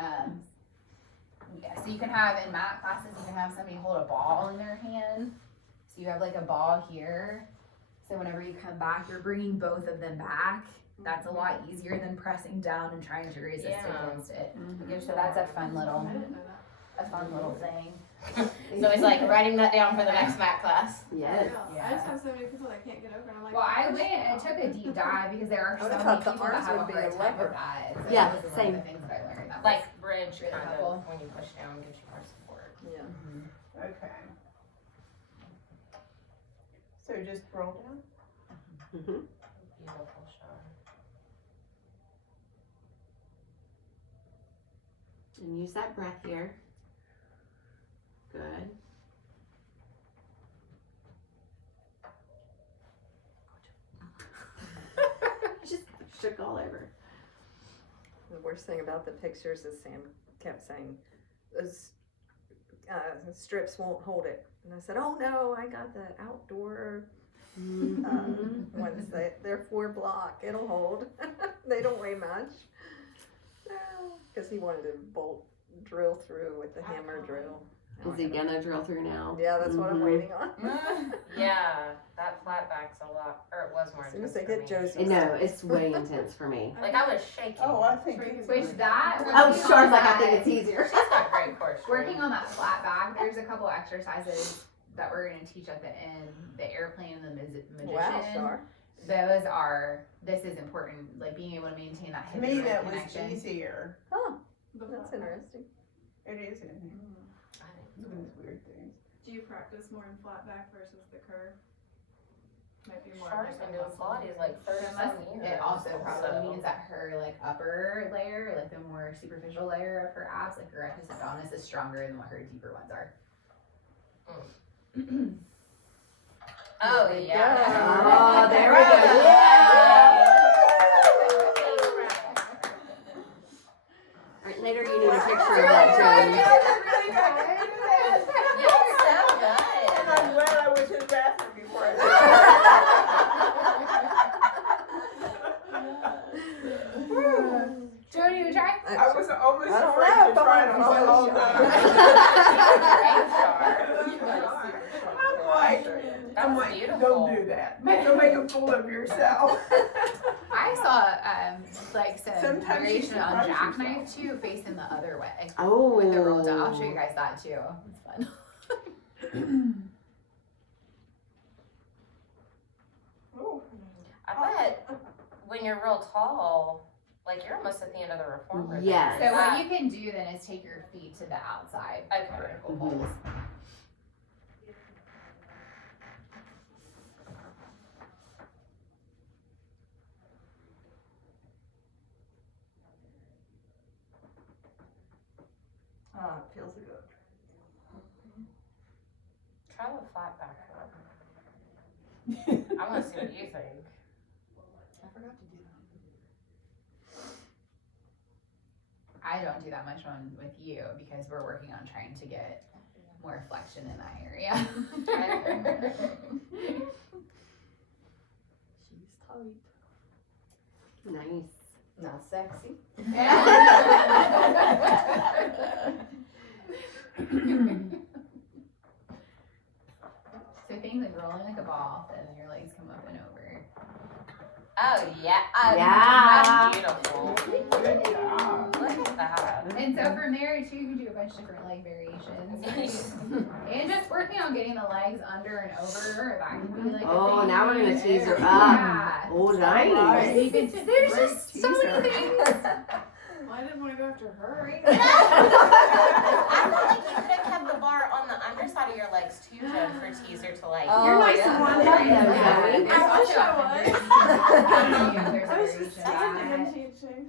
yeah, so you can have, in math classes, you can have somebody hold a ball in their hand. So you have like a ball here. So whenever you come back, you're bringing both of them back. That's a lot easier than pressing down and trying to resist Yeah. against it. Mhm. So that's a fun I little, didn't know that. thing. So he's like writing that down for the next math class. Yes. Yeah. I just have so many people that can't get over, and I'm like. Well, I went and took a deep dive because there are I so would've many thought the people that arms have a would be hard a time lever. with that. So Yeah, that was one same. of the things that I learned. That was Like bridge really kind helpful. of when you push down gives you more support. Yeah. Okay. So just roll down? Mhm. Beautiful shot. And use that breath here. Good. Just shook all over. The worst thing about the pictures is Sam kept saying, those strips won't hold it. And I said, oh no, I got the outdoor Mhm. ones they're 4 block. It'll hold. They don't weigh much. Because he wanted to bolt drill through with the hammer drill. Is he gonna drill through now? Yeah, that's what I'm Mhm. waiting on. Yeah, that flat back's a lot, or it was more As soon as intense they for hit me. Joe's- No, it's way intense for me. Like I was shaking. Oh, I think it's. Which that. Oh, working sure, on like I that- think it's easier. She's got great core strength. Working on that flat back, there's a couple exercises that we're going to teach at the end. The airplane and the magician. Wow, Char. Those are, this is important, like being able to maintain that To hip me, and that was connection. easier. Oh, The that's flat back. interesting. It is in I think these weird things. Do you practice more in flat back versus the curve? Might be more. Char's like been a doing muscle. Pilates like So 37 years. it also probably so- means that her like upper layer, like the more superficial layer of her abs, like her rectus abdominis is stronger than what her deeper ones are. Oh There we yeah. go. Oh, there we go. All right, later you need a picture of that, Joey. You're so And good. I'm glad I was in the bathroom before I Joe, do you try? I was almost I don't afraid know to if I try it. I wanna was like, oh no. That I'm was like, beautiful. don't do that. Don't make a fool of yourself. I saw like some Sometimes you variation on surprise jackknife too, facing the other way Oh. with the roll down. I'll show you guys that too. It's fun. Oh, I bet when you're real tall, like you're almost at the end of the reformer. there. Yes. So Is what that- you can do then is take your feet to the outside Okay. vertical Mhm. poles. Ah, it feels good. Try the flat back one. I want to see what you think. I forgot to do that. I don't do that much one with you because we're working on trying to get more flexion in that area. She's tight. Nice. Not sexy. So things like rolling like a ball, and then your legs come up and over. Oh yeah. Yeah. That's beautiful. Look at that. And so from there too, you can do a bunch of different leg variations. And just working on getting the legs under and over, that can be like a Oh, thing. now we're gonna tease her up. Yeah. Oh, nice. You can just, there's just so many things. Well, I didn't want to go after her. I feel like you could have kept the bar on the underside of your legs too, Joe, for teaser to like. Oh, You're nice yeah. and warmed up though, Yeah. Joey. There's I wish also I a was. hundred- there's a I was variation just of tired that. of him teaching.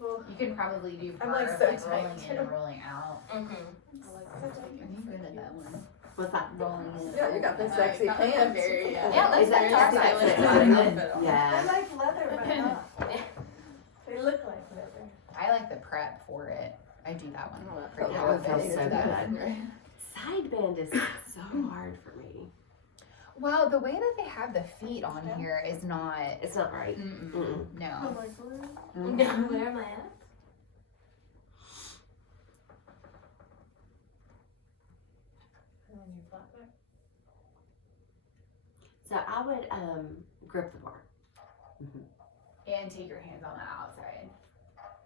You can probably do I'm, part like, of so like rolling tight, in too. and rolling out. Mm-hmm. I'm good at that one. What's that? Rolling in. Yeah, you got the sexy pants. Very, Yeah, Is that's that dark sexy? stylish. I Yeah. like leather, but not. They look like leather. I like the prep for it. I do that one. Oh, that pretty feels That one often. feels so It's good. side bend is so hard for me. Well, the way that they have the feet on here is not. It's not right. No. Where am I at? And then you flat back. So I would grip the bar. And take your hands on the outside.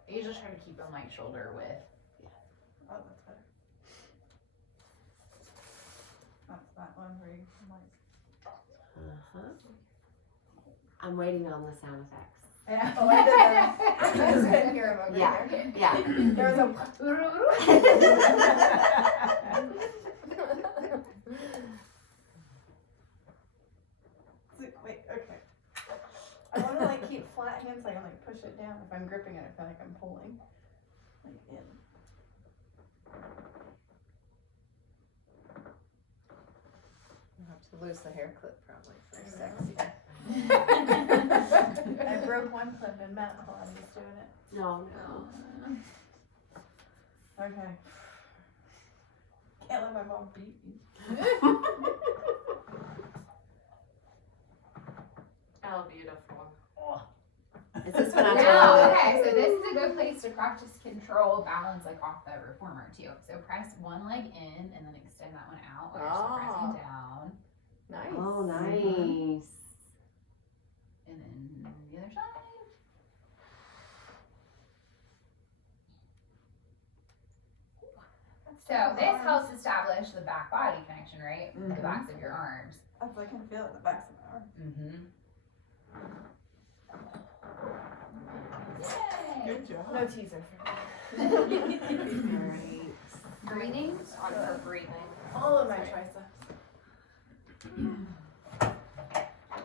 You just try to keep them like shoulder width. Oh, that's better. That's that one where you can like. I'm waiting on the sound effects. Yeah, oh, I did that. I just couldn't hear him over Yeah. there. Yeah. There was a. Wait, okay. I want to like keep flat hands, like I'm like push it down. If I'm gripping it, I feel like I'm pulling, like in. I'll have to lose the hair clip probably for sexy. I broke one clip in Matt while I was doing it. No. Okay. Can't let my mom beat me. Oh, beautiful. Is this what I'm No, telling okay, so this is a good place to practice control balance like off the reformer too. So press one leg in and then extend that one out while you're still pressing down. Nice. you? Oh, nice. And then the other side. So this helps establish the back body connection, right? The backs of your arms. I can feel it in the backs of my arm. Mm-hmm. Yay! Good job. No teaser. Breathing? On her breathing. All of my triceps.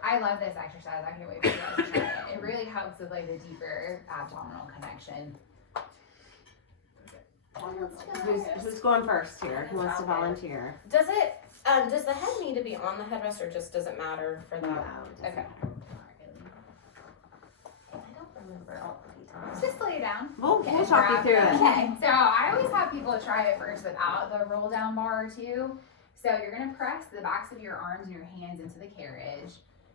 I love this exercise. I can't wait for you guys to try it. It really helps with like the deeper abdominal connection. Who's going first here? Who wants to volunteer? Does it, does the head need to be on the headrest or just does it matter for that? Okay. I don't remember all the details. Just lay down. We'll Okay, talk you grab through them. it. Okay, so I always have people try it first without the roll down bar too. So you're gonna press the backs of your arms and your hands into the carriage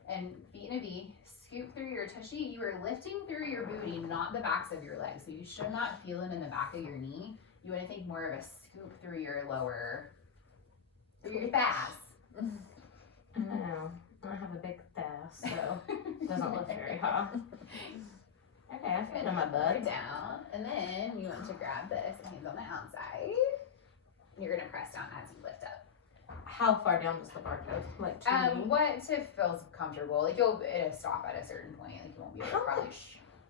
and feet in a V. Scoop through your tushy. You are lifting through your booty, not the backs of your legs. So you should not feel it in the back of your knee. You want to think more of a scoop through your lower, through your thighs. I know. I have a big thighs, so it doesn't look very hot. Okay, I feel it in my butt. Down, and then you want to grab this hands on the outside. You're gonna press down as you lift up. How far down does the bar go? Like 2 knee? What feels comfortable? Like you'll stop at a certain point. Like you won't be able to probably.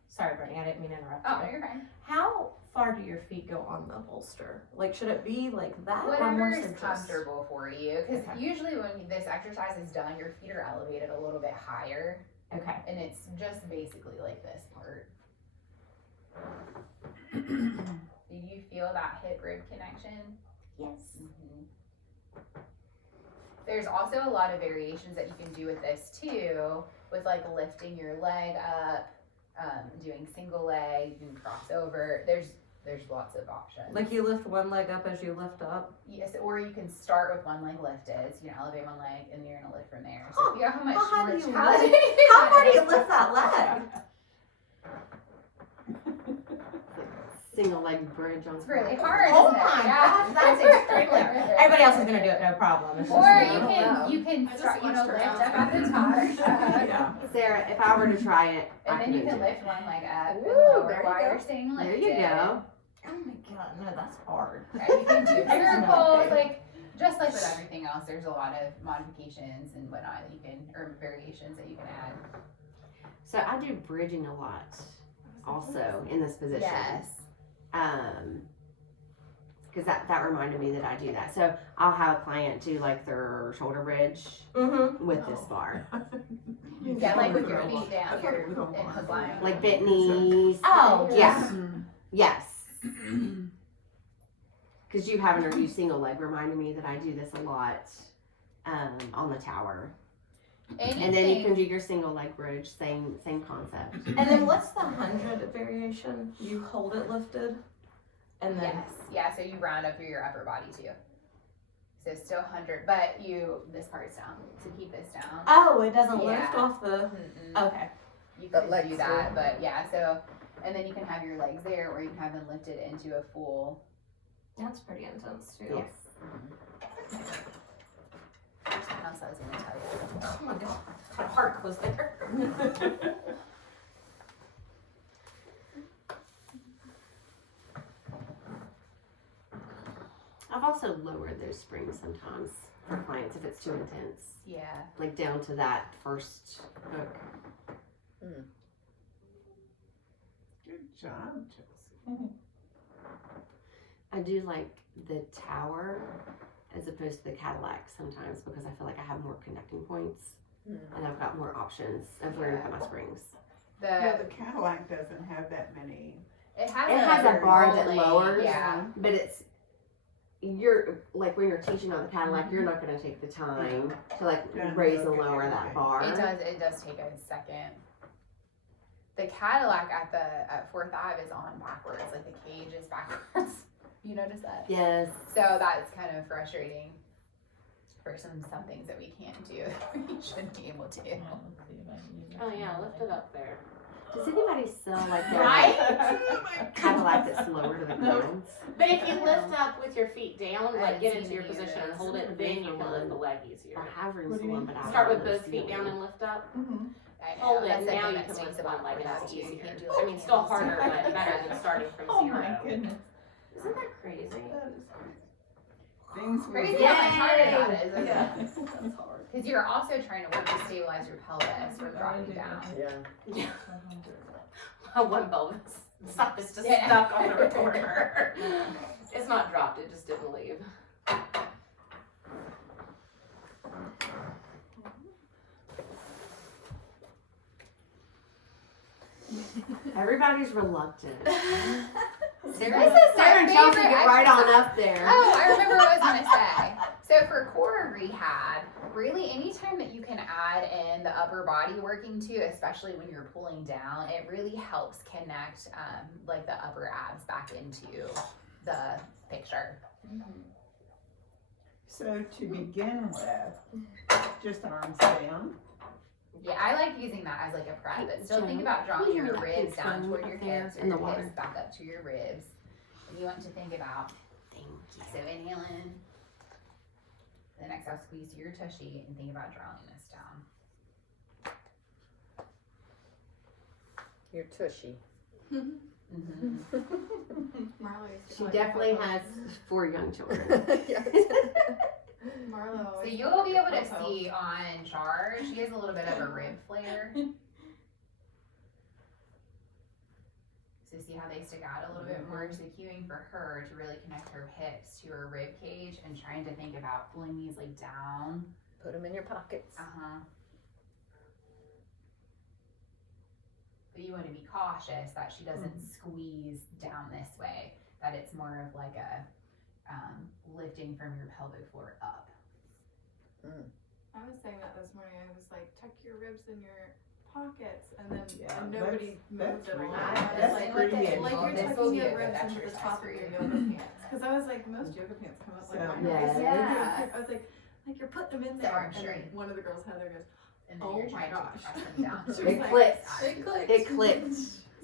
Sorry, Brittany, I didn't mean to interrupt Oh, you. no, you're fine. How far do your feet go on the bolster? Like, should it be like that? or more Whatever is so just- comfortable for you. Because Okay. usually when this exercise is done, your feet are elevated a little bit higher, Okay. and it's just basically like this part. Do you feel that hip rib connection? Yes. There's also a lot of variations that you can do with this too, with like lifting your leg up, doing single leg, you can cross over. There's lots of options. Like you lift one leg up as you lift up. Yes, or you can start with one leg lifted. So you can elevate one leg and you're gonna lift from there. So Huh. if you know how much Well, how more do you challenging How far do that you is. lift that leg? Single leg bridge on. It's really hard. Oh isn't it? my Yeah. gosh, that's extremely hard. Everybody else is gonna do it, no problem. It's just Or me. you can I just start, watched her lift house. up at the top. Yeah. Sarah, if I were to try it, And I then you couldn't can do it. lift one leg up and Ooh, lower there you while go. you're staying There lifted. you go. Oh my god, no, that's hard. Yeah, you can do circles, like just like with everything else. There's a lot of modifications and whatnot that you can, or variations that you can add. So I do bridging a lot, also in this position. Because that reminded me that I do that. So I'll have a client do like their shoulder bridge Mm-hmm. with this bar, Yeah, like with your feet I down, thought your it was on in bar. hook line. like bent knees. Oh, Yes. Yes. Because you having her do single leg reminded me that I do this a lot on the tower. And then you can do your single leg bridge, same concept. And then what's the 100 variation? You hold it lifted, and then Yes, yeah. So you round up through your upper body too. So it's still 100, but this part's down. So keep this down. Oh, it doesn't lift Yeah. off the, Mm-mm. okay. You But could legs do that, too. but yeah, so, and then you can have your legs there, or you can have them lifted into a full. That's pretty intense too. Yes. Something else I was gonna tell you. Oh my god, my heart was there. I've also lowered those springs sometimes for clients if it's too intense. Yeah. Like down to that first hook. Good job, Chelsea. I do like the tower as opposed to the Cadillac sometimes because I feel like I have more connecting points and I've got more options of where to put my springs. Yeah, the Cadillac doesn't have that many. It has It has a bar that rolling, lowers, Yeah. but you're like when you're teaching on the Cadillac, you're not going to take the time to like Yeah, raise and okay, lower that okay. bar. It does take a second. The Cadillac at 4th Ave is on backwards, like the cage is backwards. You notice that? Yes. So that's kind of frustrating for some things that we can't do. We should be able to. Oh yeah, lift it up there. Does anybody sell like a Right? Cadillac that's lower to the ground? But if you lift up with your feet down, I like get haven't into seen your any of position and those. hold it, then you can lift the leg easier. I have room What do you for one, mean? but I Start with don't know both feet down and lift up. I know, Hold it, that's the now thing you that can stinks lift about one leg, and that that's too. You easier. can't do I mean, still harder, but Yeah. better than starting from Oh zero. my goodness. Isn't that crazy? Things we Crazy do. how much harder that is, isn't Yeah, it? that's hard. Because you're also trying to work to stabilize your pelvis from dropping down. Yeah. One pelvis side is just Yeah. stuck on the recorder. It's not dropped, it just didn't leave. Everybody's reluctant. This is Sarah and my Chelsea favorite get right on exercise. up there. Oh, I remember what I was gonna say. So for core rehab, really anytime that you can add in the upper body working too, especially when you're pulling down, it really helps connect like the upper abs back into the picture. So to begin with, just arms down. Yeah, I like using that as like a prep, but still think Jen, about will drawing you your let ribs kids down run toward up your there hips, or in the your hips water? back up to your ribs. And you want to think about, Thank you. so inhaling, then exhale, squeeze through your tushy, and think about drawing this down. You're tushy. Mm-hmm. Marlo used to She like definitely photos. has 4 young children. Marlo So always you'll put be able to photos. see on charge, she has a little bit of a rib flare. So see how they stick out a little bit more? So cueing for her to really connect her hips to her rib cage and trying to think about pulling these like down. Put them in your pockets. Uh-huh. But you want to be cautious that she doesn't squeeze down this way, that it's more of like a lifting from your pelvic floor up. I was saying that this morning. I was like, tuck your ribs in your pockets, and then Yeah, and nobody moved that's at all. really- I was that's like, pretty like good. you're This will tucking be a your good ribs into the exercise top for of your you. yoga pants. Because I was like, most yoga pants come up like So- my waist. Yes. I was like you're putting them in So there. arm And straight. then one of the girls, Heather, goes, And then Oh you're my trying gosh. to press them down. She was It like, clicked. It clicked. It clicked.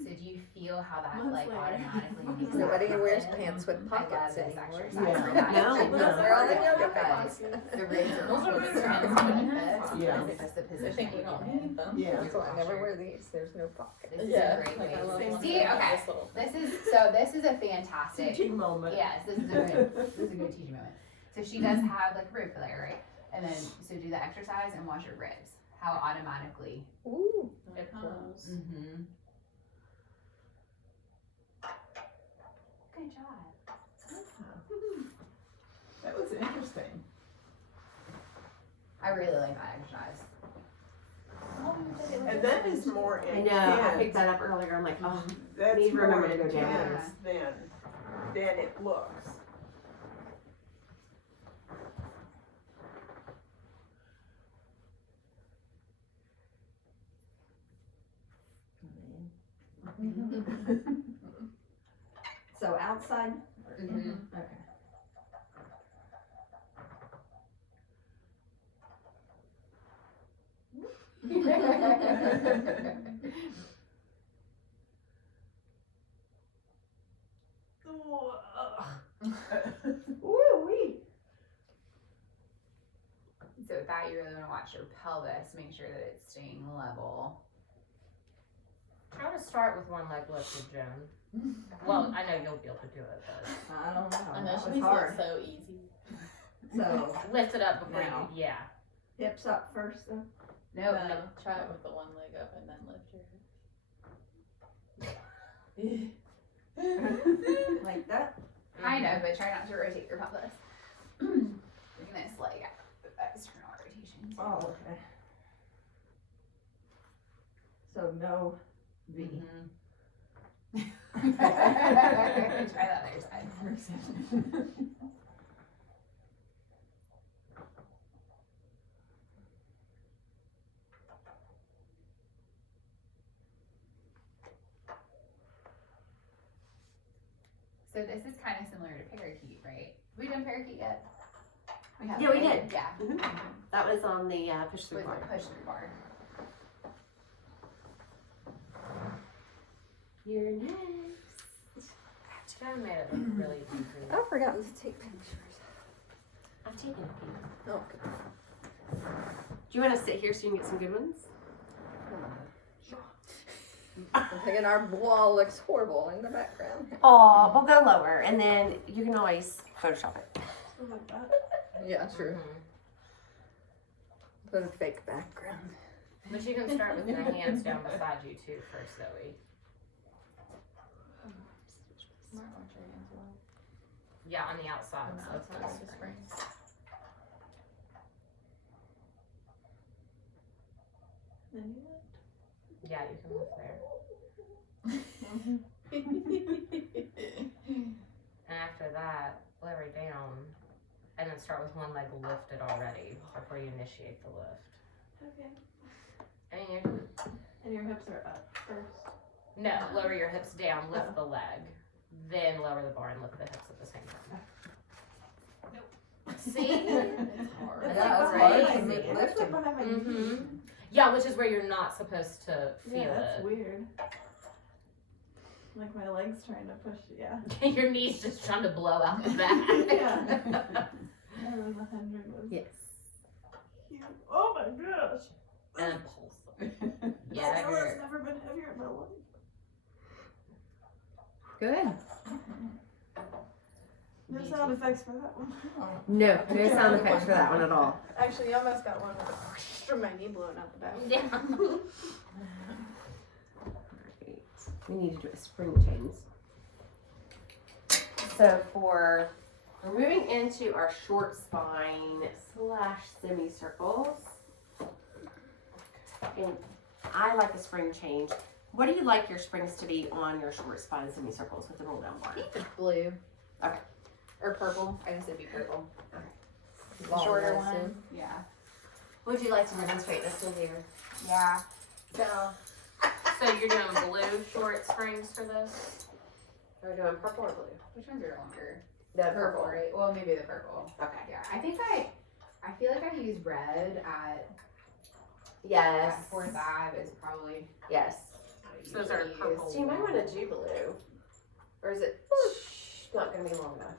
So do you feel how that Months like later. automatically makes Nobody that wears happen? pants with I love pockets this anymore. exercise Yeah. for that. No, It no. looks They're all in really yoga good. pants. The ribs are Those are almost really tense good. beneath this. Yeah. It's just the I position think you we get don't in. need them. Yeah. So I never wear these. There's no pockets. This is Yeah. a great Like, I love way. ones See, that have okay. this little- This is a fantastic. Teaching moment. Yes, this is a good teaching moment. So she does have like rib flare, right? And then so do the exercise and wash your ribs. How automatically. Ooh, it pulls. Mm-hmm. Good job. That was interesting. I really like that exercise. And that is more I intense. know. I picked that up earlier. I'm like, oh, That's Need to more remember to go down. intense than it looks. So outside, Mm-hmm. okay. Woo wee. So with that, you really want to watch your pelvis, make sure that it's staying level. Try to start with one leg lifted, Jen. Well, I know you'll be able to do it, but I don't know. I know That she was makes hard. it so easy. So, lift it up before Now. you, yeah. hips up first then? No, No, no. try it with the one leg up and then lift your hips. Like that? Kind of, but try not to rotate your pelvis. Bring this leg out with external rotation. Oh, okay. So no V. Try that other side. So this is kind of similar to parakeet, right? Have we done parakeet yet? We have. Yeah, we did. Yeah. That was on the push through With bar. the push through bar. You're next. She kind of made it look really easy. I've forgotten to take pictures. I've taken a few. Oh, Do you want to sit here so you can get some good ones? I'm thinking our wall looks horrible in the background. Oh, we'll go lower, and then you can always Photoshop it. Like that. Yeah, true. Mhm. Put a fake background. But you can start with your hands down beside you too first, Zoe. Might want your hands low. Yeah, on the outside. On the so it's outside not of the springs. springs. Then you Yeah, you can lift there. And after that, lower down, and then start with one leg lifted already before you initiate the lift. Okay. And you And your hips are up first. no, lower your hips down, lift the leg, then lower the bar and lift the hips at the same time. Nope. See? It's hard. That's Yeah, like that's hard. crazy. Lifting. Mm-hmm. Yeah, which is where you're not supposed to feel Yeah, that's it. weird. Like my legs trying to push, yeah. Your knees just trying to blow out the back. Yeah. I was 100 was Yes. cute. Oh my gosh. And pulse. Yeah, Yeah, I've you're- never been heavier in my life. Good. No sound effects for that one. No sound effects for that one at all. Actually, you almost got one from my knee blowing out the back. Yeah. Right. We need to do a spring chains. So we're moving into our short spine / semicircles. And I like a spring change. What do you like your springs to be on your short spine semicircles with the roll down bar? Blue. Okay. Or purple. I guess it'd be purple. The Long, shorter I one. assume. Yeah. Would you like to demonstrate this one here? Yeah. So So you're doing blue short springs for this? we're doing purple or blue? Which ones are longer? The Purple, right? Well, maybe the purple. Okay. Yeah. I think I feel like I've used red at Yes. 4-5 is probably Yes. what I So those are usually purple. use. So you might want to do blue. Or is it not going to be long enough?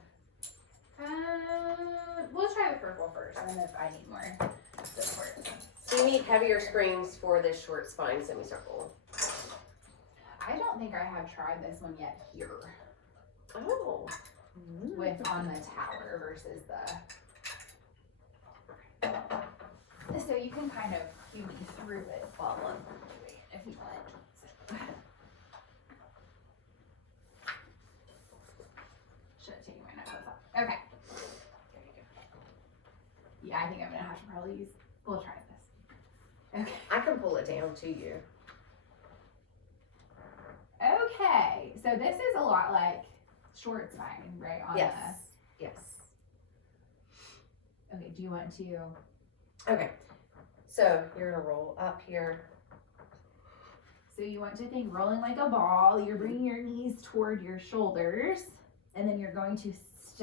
We'll try the purple first, and then if I need more support. So you need heavier springs for this short spine semicircle. I don't think I have tried this one yet here Oh. with on the tower versus the. So you can kind of cue me through it while I'm doing it if you want. Should have taken my notebooks off. Okay. There you go. Yeah, I think I'm gonna have to probably use. We'll try this. Okay. I can pull it down to you. Okay, so this is a lot like short spine, right? On Yes. Yes. Okay, do you want to? Okay. So you're going to roll up here. So you want to think rolling like a ball. You're bringing your knees toward your shoulders, and then you're going to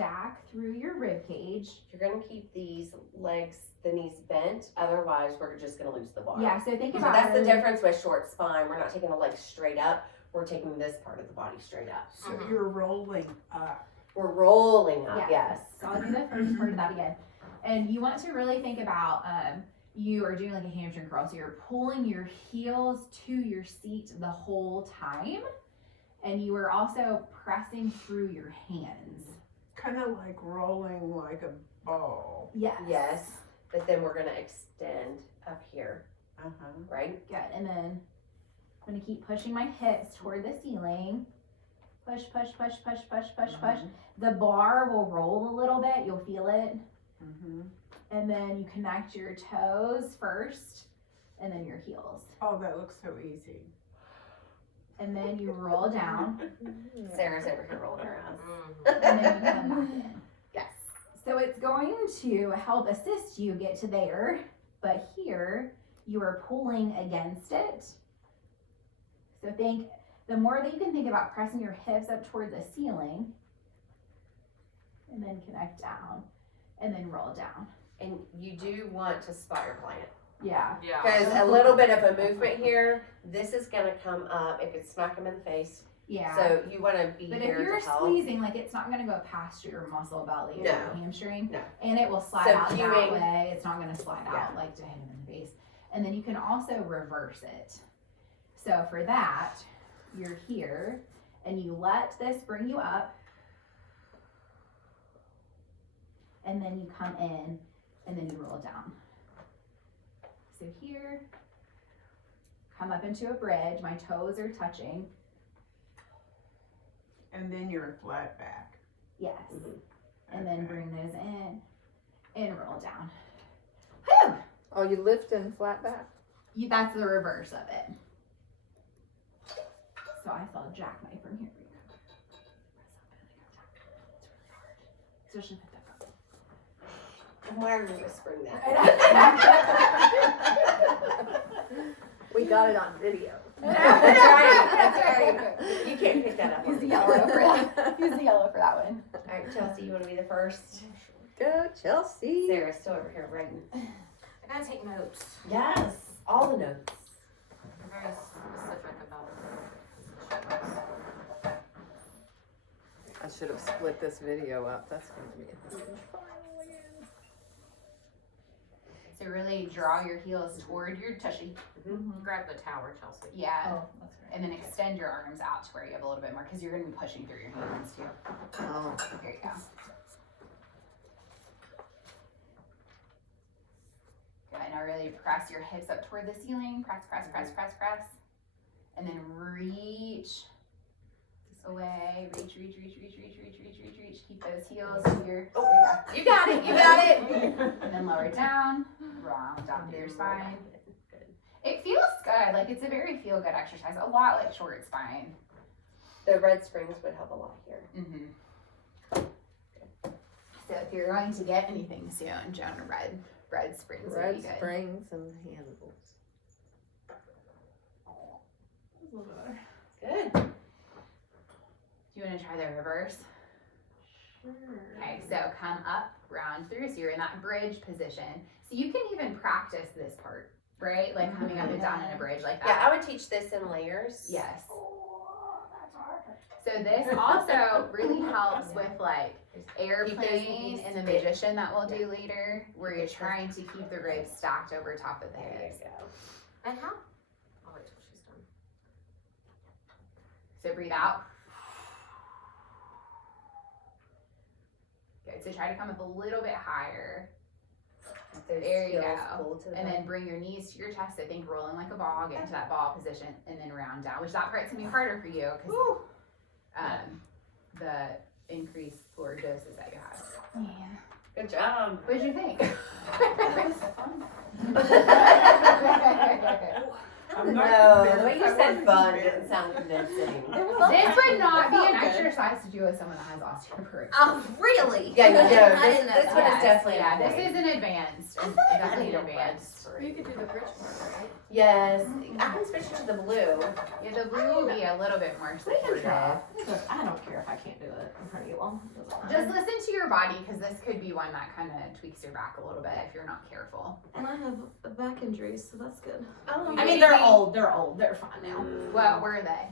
stack through your rib cage. You're gonna keep these legs, the knees bent, otherwise we're just gonna lose the bar. Yeah, so think So about that's the really- difference with short spine. We're not taking the legs straight up, we're taking this part of the body straight up. So you're rolling up. We're rolling up, yes. So I'll do the first part of that again. And you want to really think about you are doing like a hamstring curl. So you're pulling your heels to your seat the whole time. And you are also pressing through your hands. Kind of like rolling like a ball. Yes. Yes, but then we're gonna extend up here, Uh-huh. right? Good. And then I'm going to keep pushing my hips toward the ceiling. Push, push, push, push, push, push, push. The bar will roll a little bit. You'll feel it. Mm-hmm. And then you connect your toes first and then your heels. Oh, that looks so easy. And then you roll down Sarah's over here rolling her eyes. Mhm. and then you come back in. Yes. So it's going to help assist you get to there, but here you are pulling against it. So the more that you can think about pressing your hips up toward the ceiling and then connect down and then roll down. And you do want to spot your client. Yeah. Yeah. Because a little bit of a movement here, this is gonna come up, it could smack them in the face. Yeah. So you wanna be But here if you're to help. squeezing, like it's not gonna go past your muscle belly or No. your hamstring. No. And it will slide So out that cueing- way. It's not gonna slide Yeah. out like to hit him in the face. And then you can also reverse it. So for that, you're here and you let this bring you up. And then you come in and then you roll down. So here, come up into a bridge. My toes are touching. And then you're flat back. Yes. Mhm. And then Okay. bring those in and roll down. Oh, you lift and flat back? That's the reverse of it. So I saw jackknife from here. It's really hard. Especially with that. Why are you whispering that? We got it on video. That's right, that's right. You can't pick that up. Use the yellow for that. Use the yellow for that one. Alright, Chelsea, you wanna be the first? Go, Chelsea. Sarah's still over here writing. I gotta take notes. Yes, all the notes. I'm very specific about it. I should have split this video up. That's going to be a huge file again. So really draw your heels toward your tushy. Grab the tower, Chelsea. Yeah. Oh, that's right. And then extend your arms out to where you have a little bit more because you're going to be pushing through your hands too. Oh, There you go. Good. Now really press your hips up toward the ceiling. Press, press, press, press, press. And then reach away. Reach, reach, reach, reach, reach, reach, reach, reach, reach. Keep those heels to your. There You got it, you got it. you go. And then lower down. Round down through your spine. It feels good. Like it's a very feel good exercise. A lot like short spine. The red springs would help a lot here. Mm-hmm. So if you're going to get anything soon, Joan, red springs would be red good. springs and handles. A little better. Good. Do you want to try the reverse? Okay, so come up, round through. So you're in that bridge position. So you can even practice this part, right? Like coming up and down in a bridge like Yeah, that. I would teach this in layers. Yes. So this also really helps with like airplane and the magician that we'll do later, where you're trying to keep the ribs stacked over top of the There hips. you go. And how? I'll wait till she's done. So breathe out. Good. So try to come up a little bit higher. Those There you heels go. pull to the And back. then bring your knees to your chest. So think rolling like a ball, get into that ball position, and then round down, which that part's gonna be harder for you because the increased floor doses that you have. Yeah. Good job. What did you think? That was fun. I'm not No, the way convinced. you I said wasn't fun convinced. didn't sound convincing. This would not be an Felt good. exercise to do with someone that has osteoporosis. Oh, really? Yeah, you know, I this didn't know one is that. definitely Yeah, a this point. is an advanced. I feel like I definitely need an a red advanced. You could do the bridge part, right? Yes, I can switch to the blue. Yeah, the blue will be a little bit more We can supportive. try. I don't care if I can't do it in front of you all. It doesn't matter. Just listen to your body because this could be one that kind of tweaks your back a little bit if you're not careful. And I have back injuries, so that's good. Oh, I mean, they're old. They're fine now. What were they?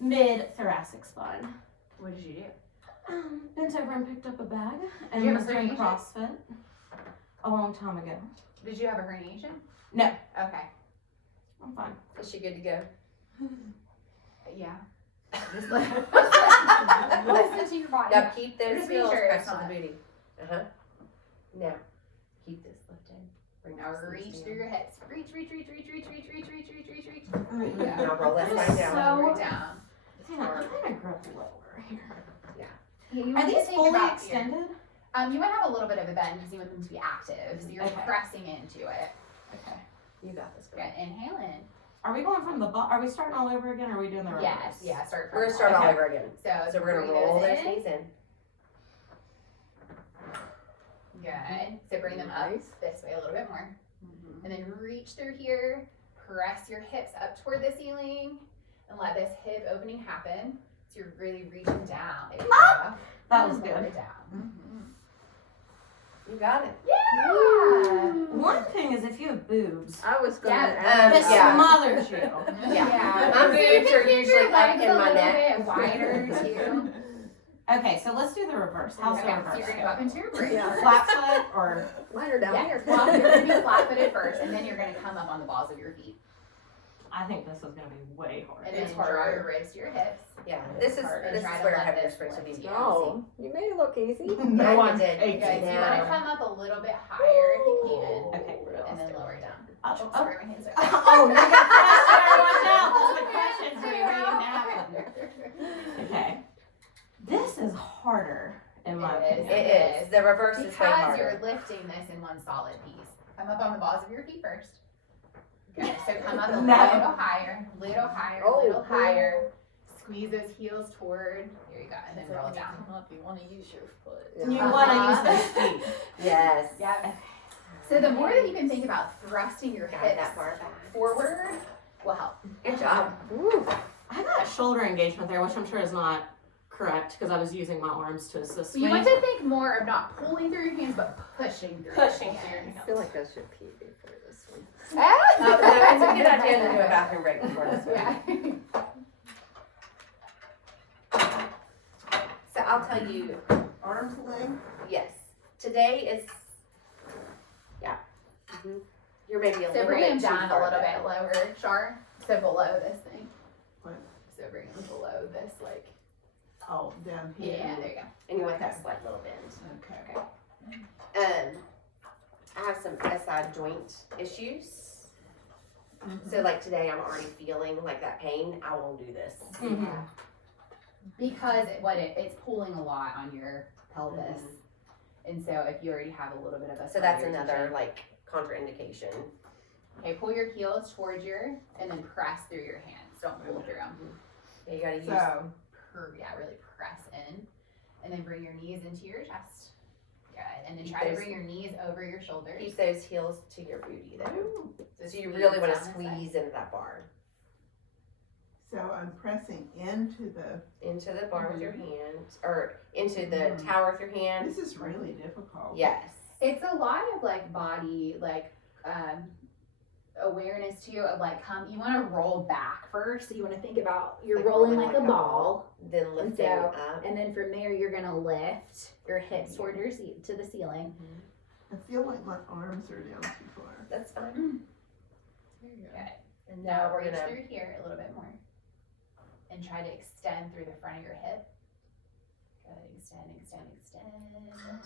Mid thoracic spine. What did you do? Bent over and picked up a bag and you have was a doing herniation? CrossFit a long time ago. Did you have a herniation? No. Okay. I'm fine. Is she good to go? Yeah. Just listen to your body. Now keep those Just be heels sure it's pressed to the not- booty. Uh-huh. Now, keep this lifted. Bring Now this reach down. through your hips. Reach, reach, reach, reach, reach, reach, reach, reach, reach, reach, reach. Now roll that spine down. Lower down. Hang on, I'm gonna grab lower here. Yeah, you Are want to these think fully about your- extended? You might have a little bit of a bend because you want them to be active, so you're Okay. pressing into it. Okay. You got this, girl. Good. Inhale in. Are we going from the bottom? Are we starting all over again? Or are we doing the reverse? Yes. Yeah. Start from. We're gonna start all Okay. over again. So we're gonna bring roll those in. knees in. Good. So bring them up this way a little bit more, and then reach through here. Press your hips up toward the ceiling, and let this hip opening happen. So you're really reaching down. There you go. That was And lower good. down. You got it. Yeah. One thing is if you have boobs, I was gonna Yeah, ask. this yeah. smothers you. Yeah. So My you boobs can are keep usually your up legs in a my little neck. bit wider too. Okay, so let's do the reverse. How's the Okay, so reverse? you're gonna go up into your bridge. Yeah. Flat foot or Mine are down Yeah, here. well, you're gonna be flat-footed first, and then you're gonna come up on the balls of your feet, I think this is gonna be way hard. and then draw your ribs to your hips. Yeah. This is Hard. And this try is to where let heavier this supposed to be. lift you. Oh, you made it look easy. No, I I'm did. aching. Good. So you Now. wanna come up a little bit higher if you can, Okay. and then lower down. Oh, Oh, oh. sorry, my hands are. Oh, you got pressure. Watch out. The question's waiting to happen. Okay. This is harder in my It is. opinion. It is. The reverse is way Because you're harder. lifting this in one solid piece. Come up on the balls of your feet first. Good. So come up a No. little higher, little higher, Oh. little higher. Squeeze those heels toward. Here you go, and then So roll when you down. come up, you wanna use your foot. You Uh-huh. want to use those feet. Yes. Yep. So the more that you can think about thrusting your Got hips that far back. forward will help. Good job. I got shoulder engagement there, which I'm sure is not correct because I was using my arms to assist So you me. want to think more of not pulling through your hands, but pushing through. Pushing your through your hands. I feel like I should pee before this one. Oh, no, it's a good idea to do a bathroom break before this one. Yeah. So I'll tell you, Arms length. yes. Today is, yeah. You're maybe a So little bring bit them too down a far little back. bit lower, Char. So below this thing. What? So bring them below this, like. Oh, down here. Yeah, there you go. And you want that slight little bend. Okay. I have some SI joint issues. So like today I'm already feeling like that pain. I won't do this. Mhm. Because it's pulling a lot on your pelvis. And so if you already have a little bit of a So that's slight another irritation- like contraindication. Okay, pull your heels towards and then press through your hands. Don't pull through them. Yeah, you gotta use So, Yeah, really press in. And then bring your knees into your chest. Good. And then Keep try to those- bring your knees over your shoulders. keep those heels to your booty though. So you squeeze really want to down this side. squeeze into that bar. so I'm pressing into the, Into the bar with your hand, or into the Mhm. tower with your hand. this is really difficult. Yes. It's a lot of like body, like awareness too of like you want to roll back first. So you want to think about you're Like rolling rolling like like a a ball, Then lifting so- up. and then from there you're gonna lift your hips toward your to the ceiling. I feel like my arms are down too far. That's fine. Good. And Now now we're reach gonna through here a little bit more, and try to extend through the front of your hip. Good. Extend, extend, extend.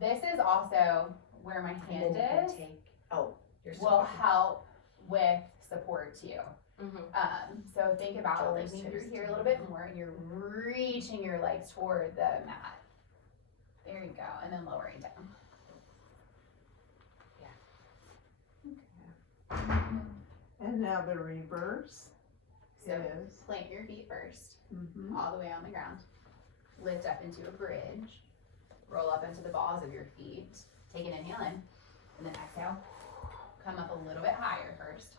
This is also where my and hand then you can is. take. Oh, you're still Will talking. help with support too. Mhm. So think about Draw those lengthening through toes here a little bit more, and you're reaching your legs toward the mat. There you go, and then lowering down. And now the reverse So is. plant your feet first, Mhm. all the way on the ground. Lift up into a bridge. Roll up into the balls of your feet. Take an inhale in, and then exhale. Come up a little bit higher first.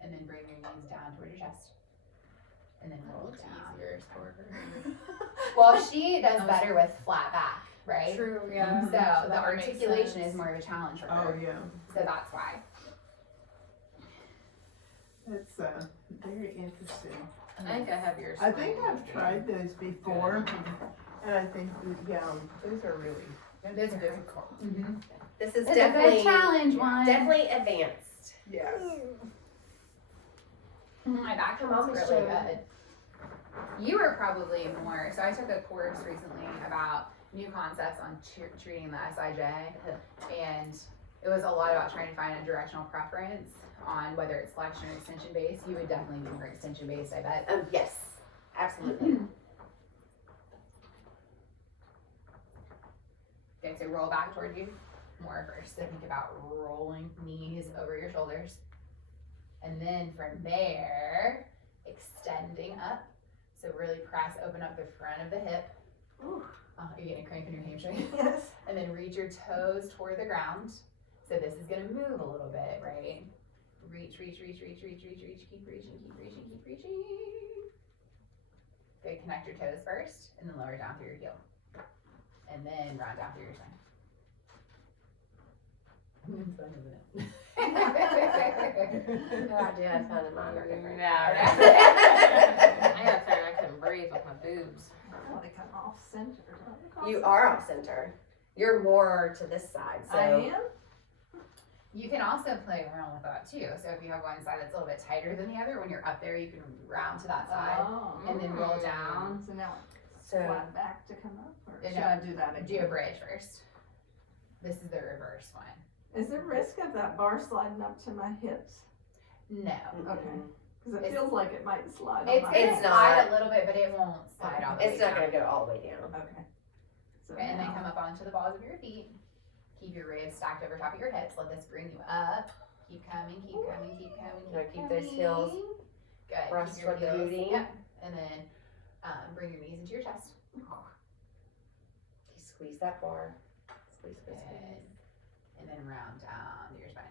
And then bring your knees down toward your chest. And then roll down. Easier for her. Well, she does better with flat back, right? True, So yeah. the that would make articulation sense. is more of a challenge for Oh, her. yeah. So that's why. It's very interesting. I think I have yours. I think I've tried those before, and I think, yeah, those are really Those are difficult. This is It's a definitely good challenge one. definitely advanced. Yes. My back Come feels on, Miss really Jo. good. You were probably more. So I took a course recently about new concepts on treating the SIJ, and it was a lot about trying to find a directional preference on whether it's flexion or extension based. You would definitely be more extension based, I bet. Oh yes, absolutely. Okay, so roll back toward you more first. So think about rolling knees over your shoulders. And then from there, extending up. So really press, open up the front of the hip. Ooh. Oh, you're getting a cramp in your hamstring. Yes. And then reach your toes toward the ground. So this is gonna move a little bit, right? Reach, reach, reach, reach, reach, reach, reach. Keep reaching, keep reaching, keep reaching. Good, connect your toes first, and then lower down through your heel. And then round down through your spine. It's fun, isn't it? No idea I sounded mine are different. Yeah, right. I got tired. I couldn't breathe with my boobs. I want to come off center. You are off center. You're more to this side, so I am? You can also play around with that too. So if you have one side that's a little bit tighter than the other, when you're up there, you can round to that side Oh. and then roll down. So now so flat back to come up, or And should I do that again? Do a bridge first. This is the reverse one. Is there risk of that bar sliding up to my hips? No. Okay. Because it It's- feels like it might slide It's on my gonna It's slide not. a little bit, but it won't slide all the way it's not down. gonna go all the way down. Okay. So Okay, and then now- come up onto the balls of your feet. Keep your ribs stacked over top of your hips. Let this bring you up. Keep coming, keep coming, keep coming, Now keep keep coming. those heels Good. brushed Keep your with the heels- booty. Yep. And then bring your knees into your chest. Squeeze that bar. Squeeze, squeeze, Good. squeeze. And then round down to your spine.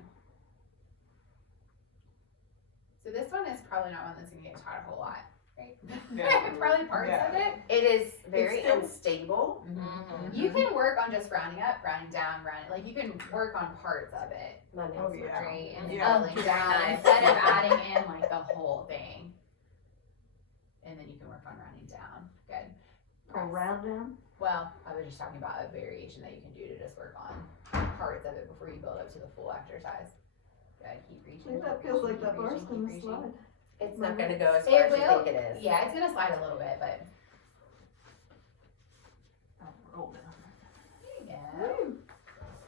So this one is probably not one that's gonna get taught a whole lot, right? Yeah. Probably parts Yeah. of it. It is very still- unstable. Mm-hmm. You can work on just rounding up, rounding down, rounding, like you can work on parts of it, My nails Oh, look yeah. right? And Yeah. doubling down instead of adding in like the whole thing. And then you can work on rounding down. Good. Or round down? Well, I was just talking about a variation that you can do to just work on parts of it before you build up to the full exercise. Good. Keep I reaching. think that keep feels reaching, like that keep bar's reaching, gonna keep reaching. slide. It's not gonna go as It far as will. you think it is. Yeah, it's gonna slide a little bit, but Oh, roll down. there you go. Woo.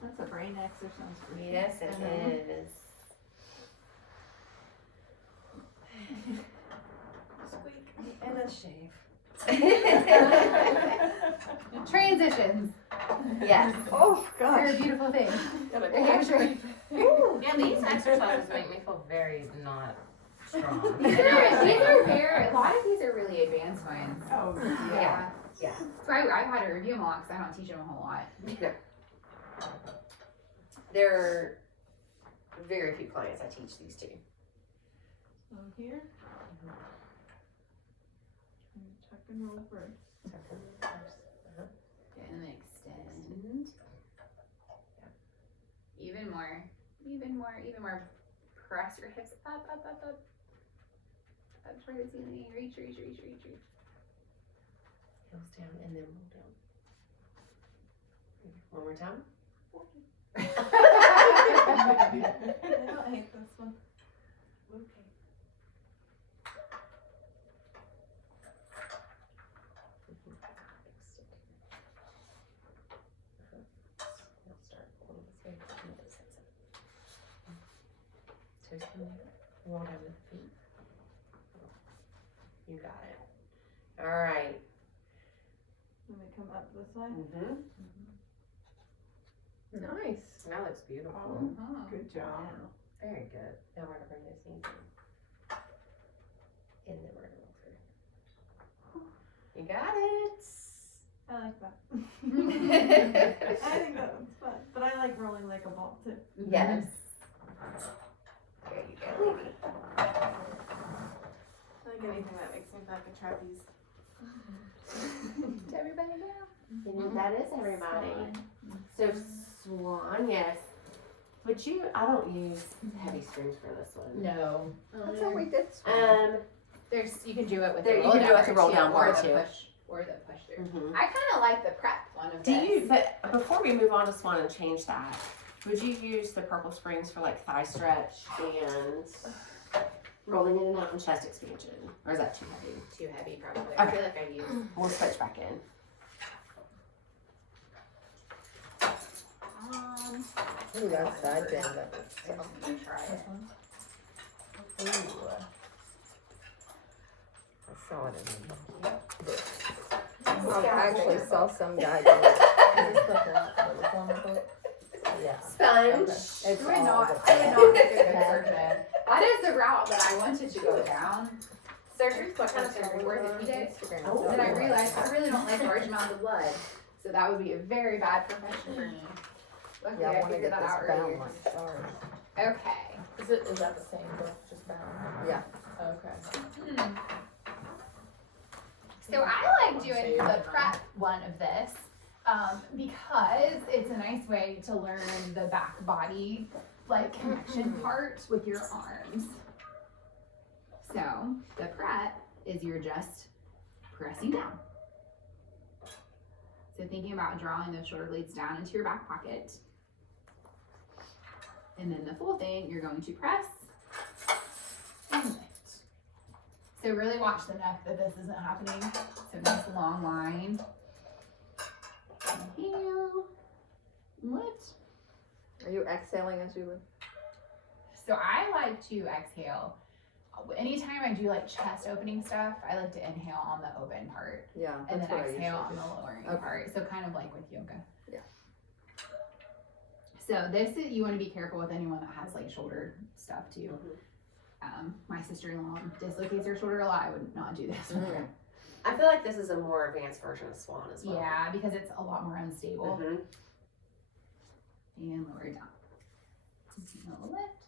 That's a brain exercise for you. Yes, it is. Squeak and a shave. Transitions. Yes. Oh, They're a gosh. beautiful thing. Gotta The hamstring. Yeah, these exercises make me feel very not strong. These are very, a lot of these are really advanced ones. Oh, Yeah. Yeah. That's why I've had to review them a lot because I don't teach them a whole lot. There are very few clients I teach these to. So here. And tuck and roll first. Okay, and then extend. Even more. Press your hips up. Up toward the ceiling. Reach. Heels down and then roll down. One more time. I hate this one. Okay. Now start pulling this way. And this sits up. Toes come down. Roll down with the feet. You got it. All right. Let me come up this way. Mm-hmm. nice. That looks beautiful. Oh, good job. Very good. Now we're gonna bring those knees in. And then we're gonna roll through. You got it. I like that. I think that one's fun, but I like rolling like a ball too. Yes. There you go, lady. I like anything that makes me feel like a trapeze. To everybody now. And that is everybody. So swan, yes. Would you? I don't use heavy strings for this one. No. That's how we did. There's you can do it with There, the you roll can down do it with the roll down bar or the too. push or the push through. Mhm. I kind of like the prep one of Do this. you? But before we move on to swan and change that, would you use the purple springs for like thigh stretch and rolling in and out and chest expansion, or is that too heavy? Too heavy probably. I Okay. feel like I use. We'll switch back in. Ooh, that's side bend. I'm just gonna try it. I saw it in the I actually saw some guy do it. Yeah. Sponge. It's I would all not the- make a good surgeon. That is the route that I wanted to go down. Surgery's what kind of surgery orthopedic. Instagram. Oh. Then I realized I really don't like large amounts of blood. So that would be a very bad profession for me. Luckily Yeah, I I wanna figured get that this out bound earlier. like stars. Okay. Is that the same book, just bound? Yeah. Okay. So I like doing the prep one of this because it's a nice way to learn the back body like connection part with your arms. So the prep is you're just pressing down. So thinking about drawing those shoulder blades down into your back pocket. And then the full thing, you're going to press and lift. So really watch the neck that this isn't happening. So nice long line. Inhale, lift. Are you exhaling as you lift? So I like to exhale. Anytime I do like chest opening stuff, I like to inhale on the open part Yeah. and that's then what I exhale on usually the lowering Okay. part. So kind of like with yoga. Yeah. So this is, you want to be careful with anyone that has like shoulder stuff too. My sister-in-law dislocates her shoulder a lot. I would not do this with her. I feel like this is a more advanced version of swan as well. Yeah, because it's a lot more unstable. Mhm. And lower it down. Control lift.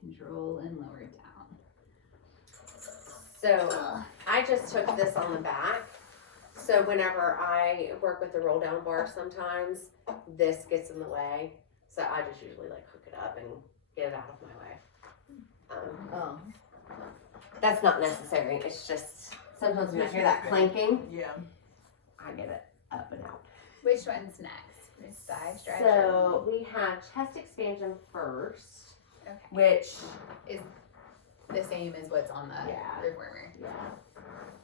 Control and lower it down. So I just took this on the back. So whenever I work with the roll down bar, sometimes this gets in the way. So I just usually like hook it up and get it out of my way. Oh. That's not necessary. It's just sometimes when I hear that clanking, Yeah. I get it up and out. Which one's next? This side stretch? So we have chest expansion first, Okay. which The same as what's on the Yeah. reformer.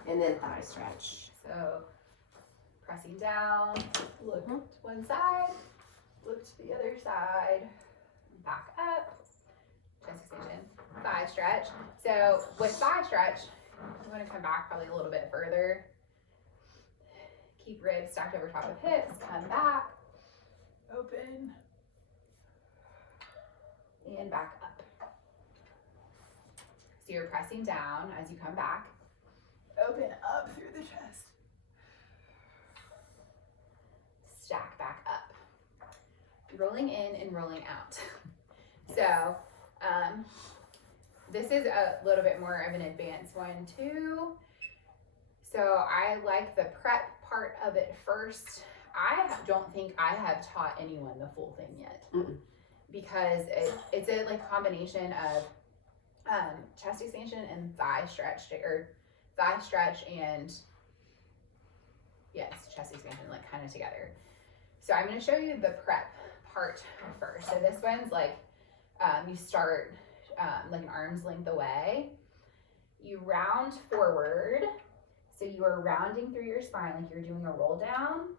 and then thigh stretch. So pressing down, look to one side, look to the other side, back up, chest extension, thigh stretch. So with thigh stretch, I'm going to come back probably a little bit further. Keep ribs stacked over top of hips, come back, open, and back up. So you're pressing down as you come back, open up through the chest. Stack back up. Rolling in and rolling out. So, this is a little bit more of an advanced one too. So I like the prep part of it first. I don't think I have taught anyone the full thing yet. Because it's a like combination of chest expansion and thigh stretch, or thigh stretch and yes, chest expansion, like kind of together. So I'm going to show you the prep part first. So this one's like you start like an arm's length away. You round forward. So you are rounding through your spine like you're doing a roll down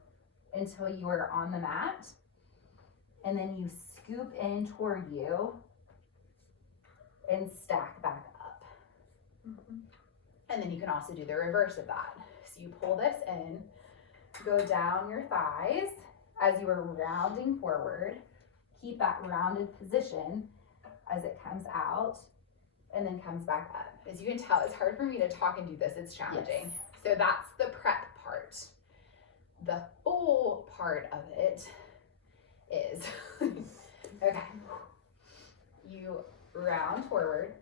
until you are on the mat. And then you scoop in toward you and stack back up. And then you can also do the reverse of that. So you pull this in, go down your thighs as you are rounding forward, keep that rounded position as it comes out and then comes back up. As you can tell, it's hard for me to talk and do this. It's challenging. So that's the prep part. The full part of it is, okay, you round forward,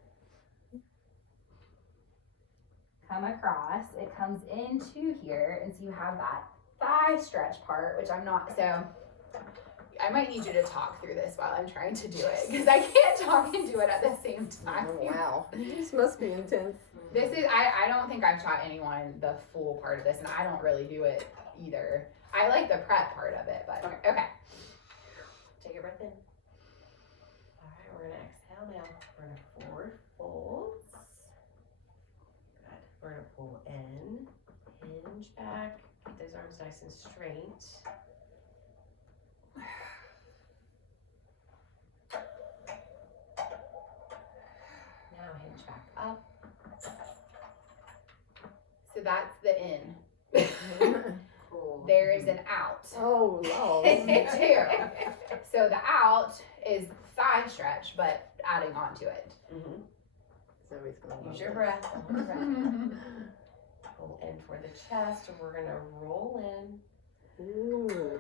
come across, it comes into here, and so you have that thigh stretch part, which I'm not, so I might need you to talk through this while I'm trying to do it, because I can't talk and do it at the same time. Oh, wow. This must be intense. This is, I don't think I've taught anyone the full part of this, and I don't really do it either. I like the prep part of it, but okay. Take a breath in. All right, we're gonna exhale now. We're gonna forward fold. Good. We're gonna pull in, hinge back, keep those arms nice and straight. Now hinge back up. So that's the in. Cool. There is an out. Oh, wow. Too. So the out is thigh stretch, but adding on to it. Mm-hmm. Somebody's gonna Use your breath. Hold your breath. Pull in for the chest, and we're gonna roll in. Ooh.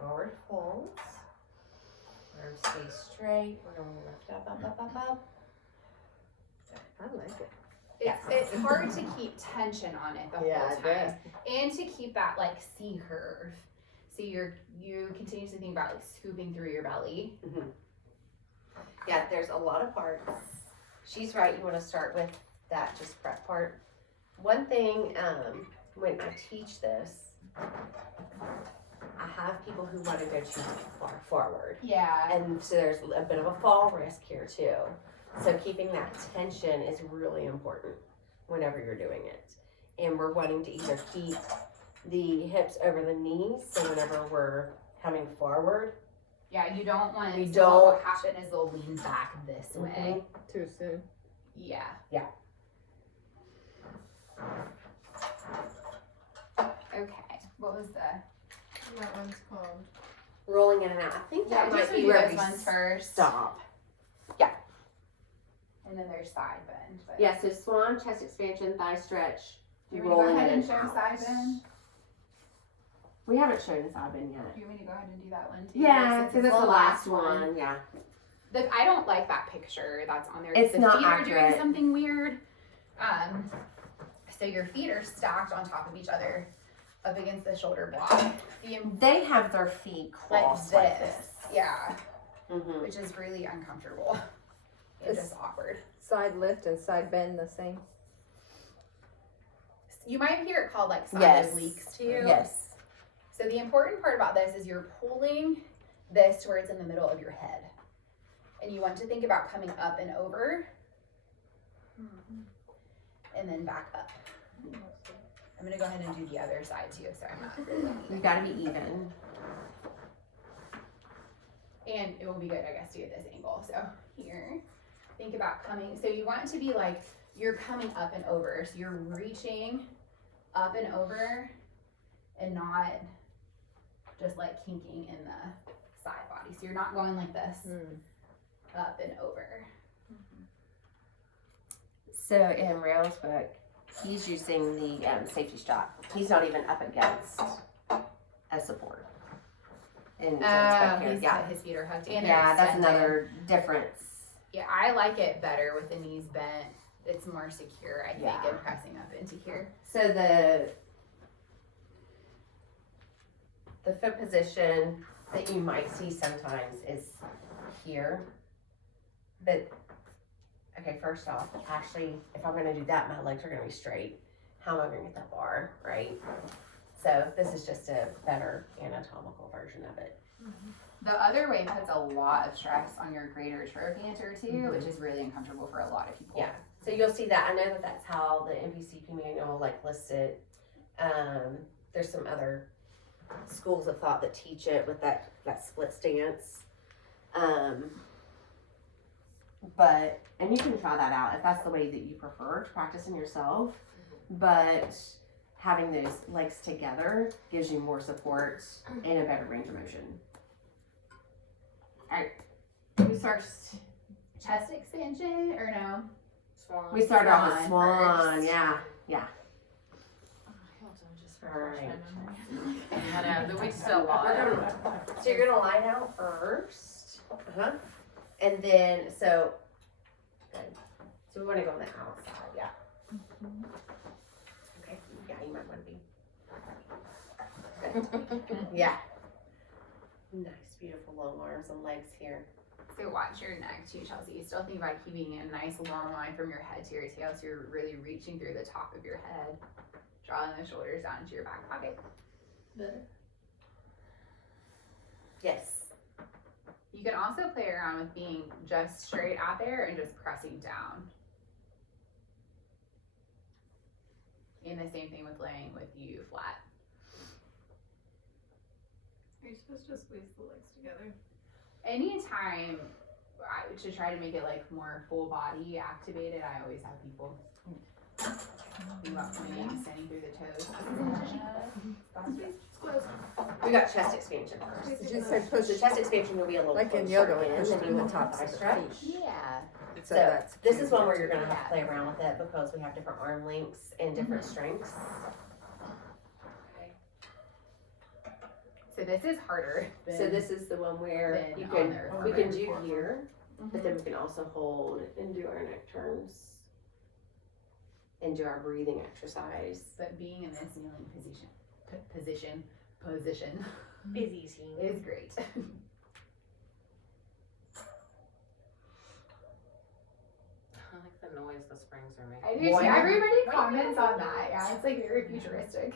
Forward folds. Arms stay straight. We're gonna lift up, up. I like it. It's hard to keep tension on it the Yeah, whole I time, bet. and to keep that like C curve. So you continuously think about like scooping through your belly. Mm-hmm. Yeah, there's a lot of parts. She's right. You want to start with that just prep part. One thing, when I teach this, I have people who want to go too far forward. Yeah. And so there's a bit of a fall risk here too. So keeping that tension is really important whenever you're doing it. And we're wanting to either keep the hips over the knees, so whenever we're coming forward, Yeah, you don't want We it. So what will don't- happen is they'll lean back this way. Too soon. Yeah. Yeah. Okay. What was the? That one's called. rolling in and out. I think that just might to be do where those we ones first. stop. And then there's side bend. But Yeah, so swan, chest expansion, thigh stretch, Do you want to go rolling ahead in and and show out. side bend? We haven't shown side bend yet. Do you want me to go ahead and do that one too? Yeah, Since because it's the last one. Yeah. I don't like that picture that's on there. It's the not feet are doing accurate. something weird. So your feet are stacked on top of each other, up against the shoulder block. They have their feet Like crossed this. like this. Yeah, Mm-hmm. which is really uncomfortable. It's It's- just awkward. Side lift and side bend the same. You might hear it called like side Yes. obliques too. Yes. So the important part about this is you're pulling this to where it's in the middle of your head. And you want to think about coming up and over and then back up. I'm gonna go ahead and do the other side too, so I'm not really You gotta be even. and it will be good, I guess, to get this angle. So here, think about coming. So you want it to be like you're coming up and over. So you're reaching up and over and not just like kinking in the side body. So you're not going like this, up and over. So in Rail's book, he's using the safety strap. He's not even up against a support. In back here. Yeah. His feet are hooked. And Yeah, they're that's extended. another difference. Yeah, I like it better with the knees bent. It's more secure, I think, Yeah. and pressing up into here. So the foot position that you might see sometimes is here. But okay, first off, actually, if I'm gonna do that, my legs are gonna be straight. How am I gonna get that bar, right? So this is just a better anatomical version of it. The other way puts a lot of stress on your greater trochanter too, which is really uncomfortable for a lot of people. Yeah. So you'll see that. I know that that's how the NPCP manual lists it. There's some other schools of thought that teach it with that split stance. But and you can try that out if that's the way that you prefer to practice in yourself. But having those legs together gives you more support and a better range of motion. We start chest expansion or no? Swan. We started off with Swan swan, first. yeah. Alright. I know, but we still We're lot. gonna, so you're gonna lie down first. And then, so, good. So we wanna go on the outside, yeah. Okay, yeah, you might wanna be. Good. Yeah. Nice, beautiful long arms and legs here. So watch your neck too, Chelsea. Still think about keeping a nice long line from your head to your tail, so you're really reaching through the top of your head, drawing the shoulders down into your back pocket. Yes. You can also play around with being just straight out there and just pressing down. And the same thing with laying with you flat. Are you supposed to squeeze the legs together? Anytime to try to make it like more full body activated, I always have people think about pointing and standing through the toes. We got chest expansion first. Did you say push So chest expansion will be a little like in closer yoga when in, you're then pushing you the want tops thigh of the stretch. feet? Yeah. So So that's this is one where two. you're gonna have to play around with it because we have different arm lengths and different strengths. So this is harder. So this is the one where Then you on can, there. we can do here, but then we can also hold and do our neck turns. And do our breathing exercise. But being in this kneeling position Busy scene. is great. I like the noise the springs are making. I do too. Everybody comments on that. Yeah, it's like very futuristic.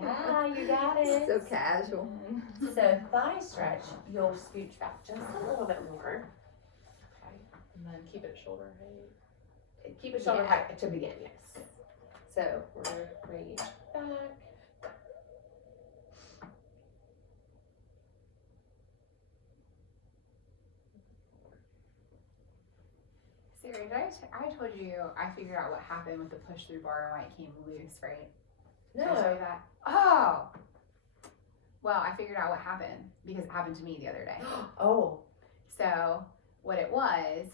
Yeah, you got it. So casual. So thigh stretch, you'll scooch back just a little bit more. And then keep it shoulder height. Keep it shoulder height to begin, yes. So we're reach back. Sarah, I told you I figured out what happened with the push through bar and why it came loose, right? Did I tell you that? Oh! Well, I figured out what happened because it happened to me the other day. Oh. So, what it was,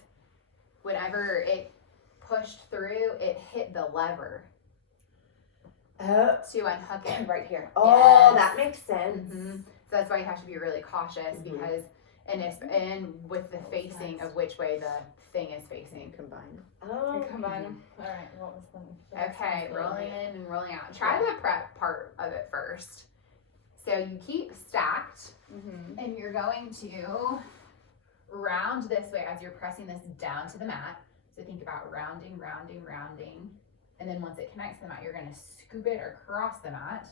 whenever it pushed through, it hit the lever Oh, to unhook it. right here. Oh, Yes. that makes sense. So that's why you have to be really cautious because, and with the facing of which way the thing is facing. Combine. Oh. Combine them. Alright, what was the Okay, rolling in and rolling out. Try the prep part of it first. So you keep stacked and you're going to round this way as you're pressing this down to the mat. So think about rounding, rounding, rounding. And then once it connects to the mat, you're going to scoop it across the mat.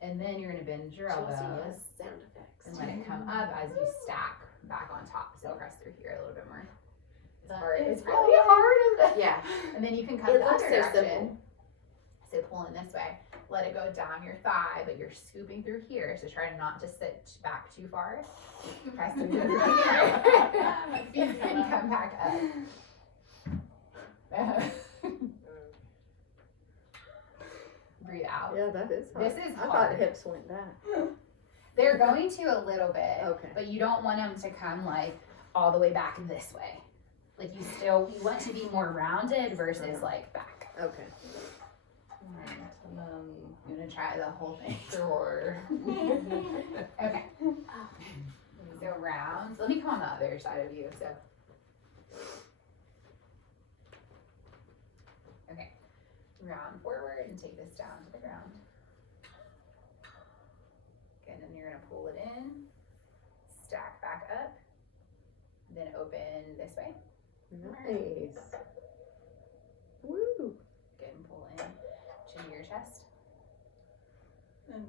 And then you're going to bend your Chelsea elbows has sound effects. and let it come up as you stack back on top. So press through here a little bit more. It's That hard. is It's really hard, isn't it? Yeah. And then you can come It the looks other so direction. simple. So pull in this way. Let it go down your thigh, but you're scooping through here. So try not to sit back too far. Press through here. And then come back up. Breathe out. Yeah, that is hard. This is I thought hard. hips went back. They're going to a little bit, Okay. but you don't want them to come like all the way back this way. Like you want to be more rounded versus like back. Okay. And then I'm gonna try the whole thing. sure. Okay. So round. Let me come on the other side of you. So. Okay. Round forward and take this down to the ground. Good. And you're gonna pull it in, stack back up, then open this way. Nice. Woo. Good. And pull in, chin to your chest. And And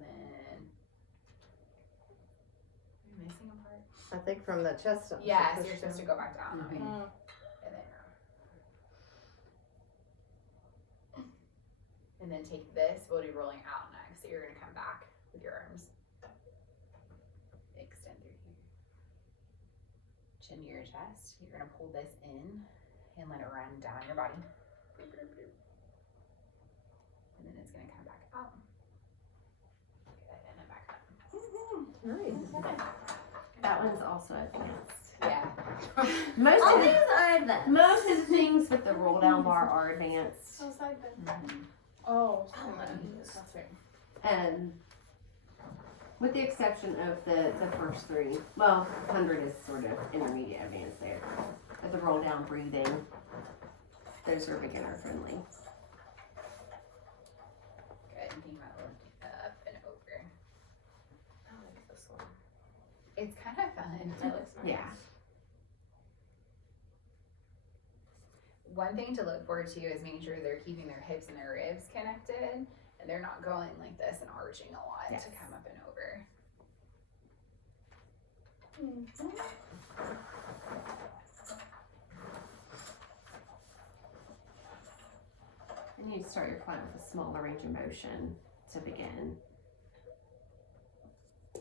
then. Am I missing a part? I think from the chest up. Yes, you're supposed to go back down. Okay. Mm. And then take this, we'll do rolling out next. So you're gonna come back with your arms. Extend through here. Chin to your chest. You're gonna pull this in and let it run down your body. And then it's gonna come back out. Nice. That one's also advanced. Yeah. Most All of, these are advanced. most of the things with the roll down bar are advanced. Oh, side bend. Oh, That's right. And with the exception of the first three, well, 100 is sort of intermediate advanced there. But the roll down breathing, those are beginner friendly. good. You might look up and over. I like this one. It's kind of fun. That looks nice. Yeah. One thing to look forward to is making sure they're keeping their hips and their ribs connected, and they're not going like this and arching a lot Yes. to come up and over. And you start your client with a smaller range of motion to begin.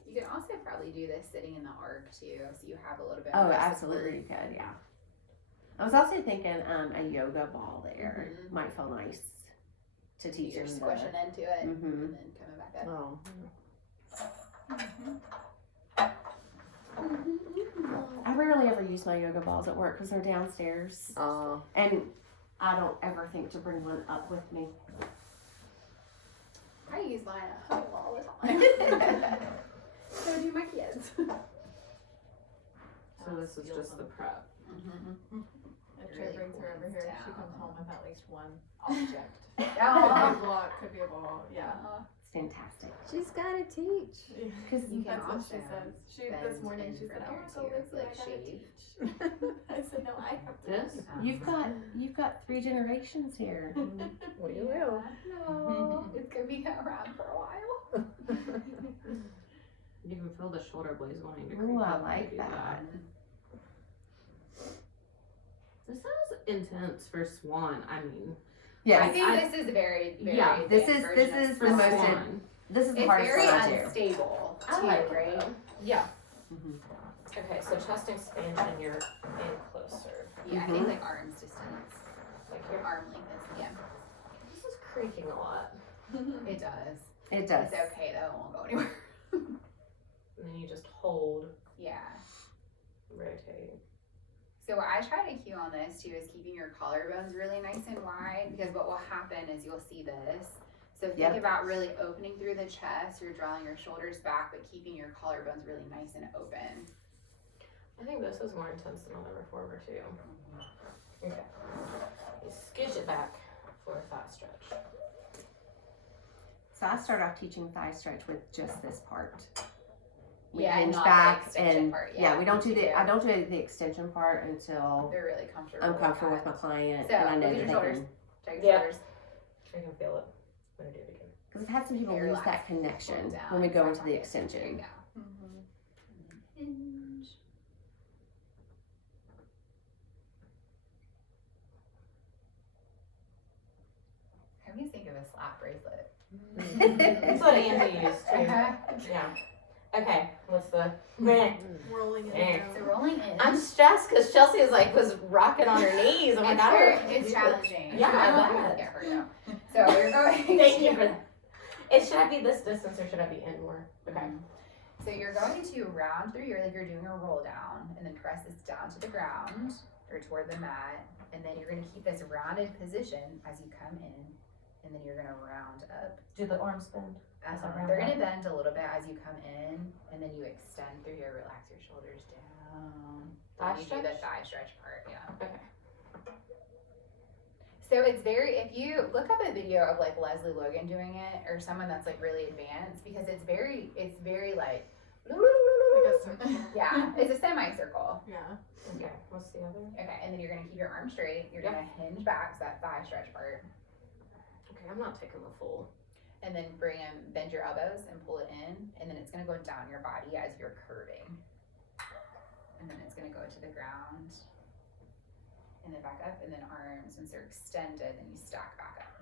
You can also probably do this sitting in the arc too, so you have a little bit Oh, more absolutely, you could, yeah. I was also thinking a yoga ball there Mhm. might feel nice to support. teach You're them. squishing into it Mm-hmm. and then coming back up. Oh. I rarely ever use my yoga balls at work because they're downstairs, and I don't ever think to bring one up with me. I use mine at home all the time. So do my kids. So this is just the prep. If Trey Really brings her over here, she down. comes home with at least one object. Oh. Could be a block, could be a ball, yeah. It's fantastic. She's gotta teach. Because You can That's what she also says. She, bend this morning, in she said, from I here wanna go too, Lizzie, I like gotta shave. teach. I said, no, I have to. Yes. you've got 3 generations here. We will. No, it's gonna be around for a while. You can feel the shoulder blades wanting to creep Ooh, I up when you like do that. This is intense for Swan. I mean, I Yeah, think this is very, very Yeah, this advanced is version of the for most Swan. Swan. this is the It's hardest very one to do. unstable I too, like it, right? though. Yeah. Mhm. Okay, so chest expansion, you're in closer. Yeah, I think like arms distance, Like here. arm length is, yeah. This is creaking a lot. It does. It does. It's okay though, it won't go anywhere. And then you just hold, Yeah. rotate. So what I try to cue on this too is keeping your collarbones really nice and wide, because what will happen is you'll see this. So think Yep. about really opening through the chest, you're drawing your shoulders back, but keeping your collarbones really nice and open. I think this is more intense than on the reformer too. Okay. You scooch it back for a thigh stretch. So I start off teaching thigh stretch with just this part. We Yeah, and hinge not the back extension and part, yeah, yeah, we don't do me the too. I don't do the extension part until They're really comfortable. I'm comfortable with that. my client So, and I know look at that your they shoulders. can. Check your Yeah. shoulders. I can feel it. I'm gonna do it again. Because I've had some people Very lose relaxed. that connection Pull down, when we go back into the pocket. There you extension. go. Hinge. I always think of a slap bracelet. That's what Angie used too. Uh-huh. Yeah. Okay, what's the? Rolling it Eh. down. So rolling in. I'm stressed because Chelsea is like was rocking on her knees. I'm like, it's I very, don't. it's challenging. Yeah, I don't want you bet. to get hurt though. So you're going. Thank you for that. Should I be this distance or should I be in more? Okay. So you're going to round through your, like you're doing a roll down, and then press this down to the ground or toward the mat, and then you're going to keep this rounded position as you come in, and then you're going to round up. Do the arms bend? As I round They're going up? to bend a little bit as you come in, and then you extend through here, relax your shoulders down. Thigh You do the stretch? thigh stretch part, yeah. Okay. So it's very, if you look up a video of like Leslie Logan doing it, or someone that's like really advanced, because it's very like, Like a circle. yeah, it's a semicircle. Yeah. Okay. What's the other? Okay, and then you're gonna keep your arms straight. You're gonna hinge back, so that thigh stretch part, Okay, I'm not taking the full. and then bend your elbows and pull it in, and then it's gonna go down your body as you're curving, and then it's gonna go to the ground, and then back up, and then arms. Once they're extended, then you stack back up.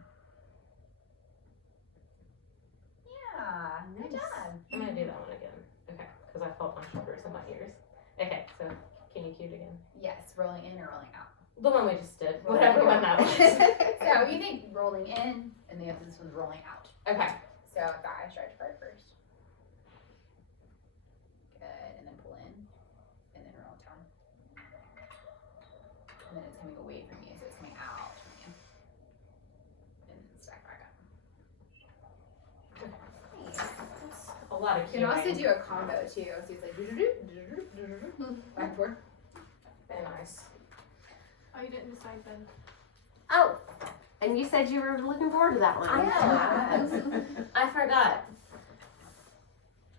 Yeah, good Nice. job. I'm gonna do that one again. Okay, because I felt my shoulders and my ears. Okay, so can you cue it again? Yes, rolling in or rolling out. The one we just did. Rolling Whatever in. one that was. So you think rolling in, and the other one's rolling out. Okay. So thigh stretch part first. lot of You can also cueing. do a combo too. So it's like back and forth. Very nice. Oh, you didn't decide then. Oh, and you said you were looking forward to that one. I know. I forgot.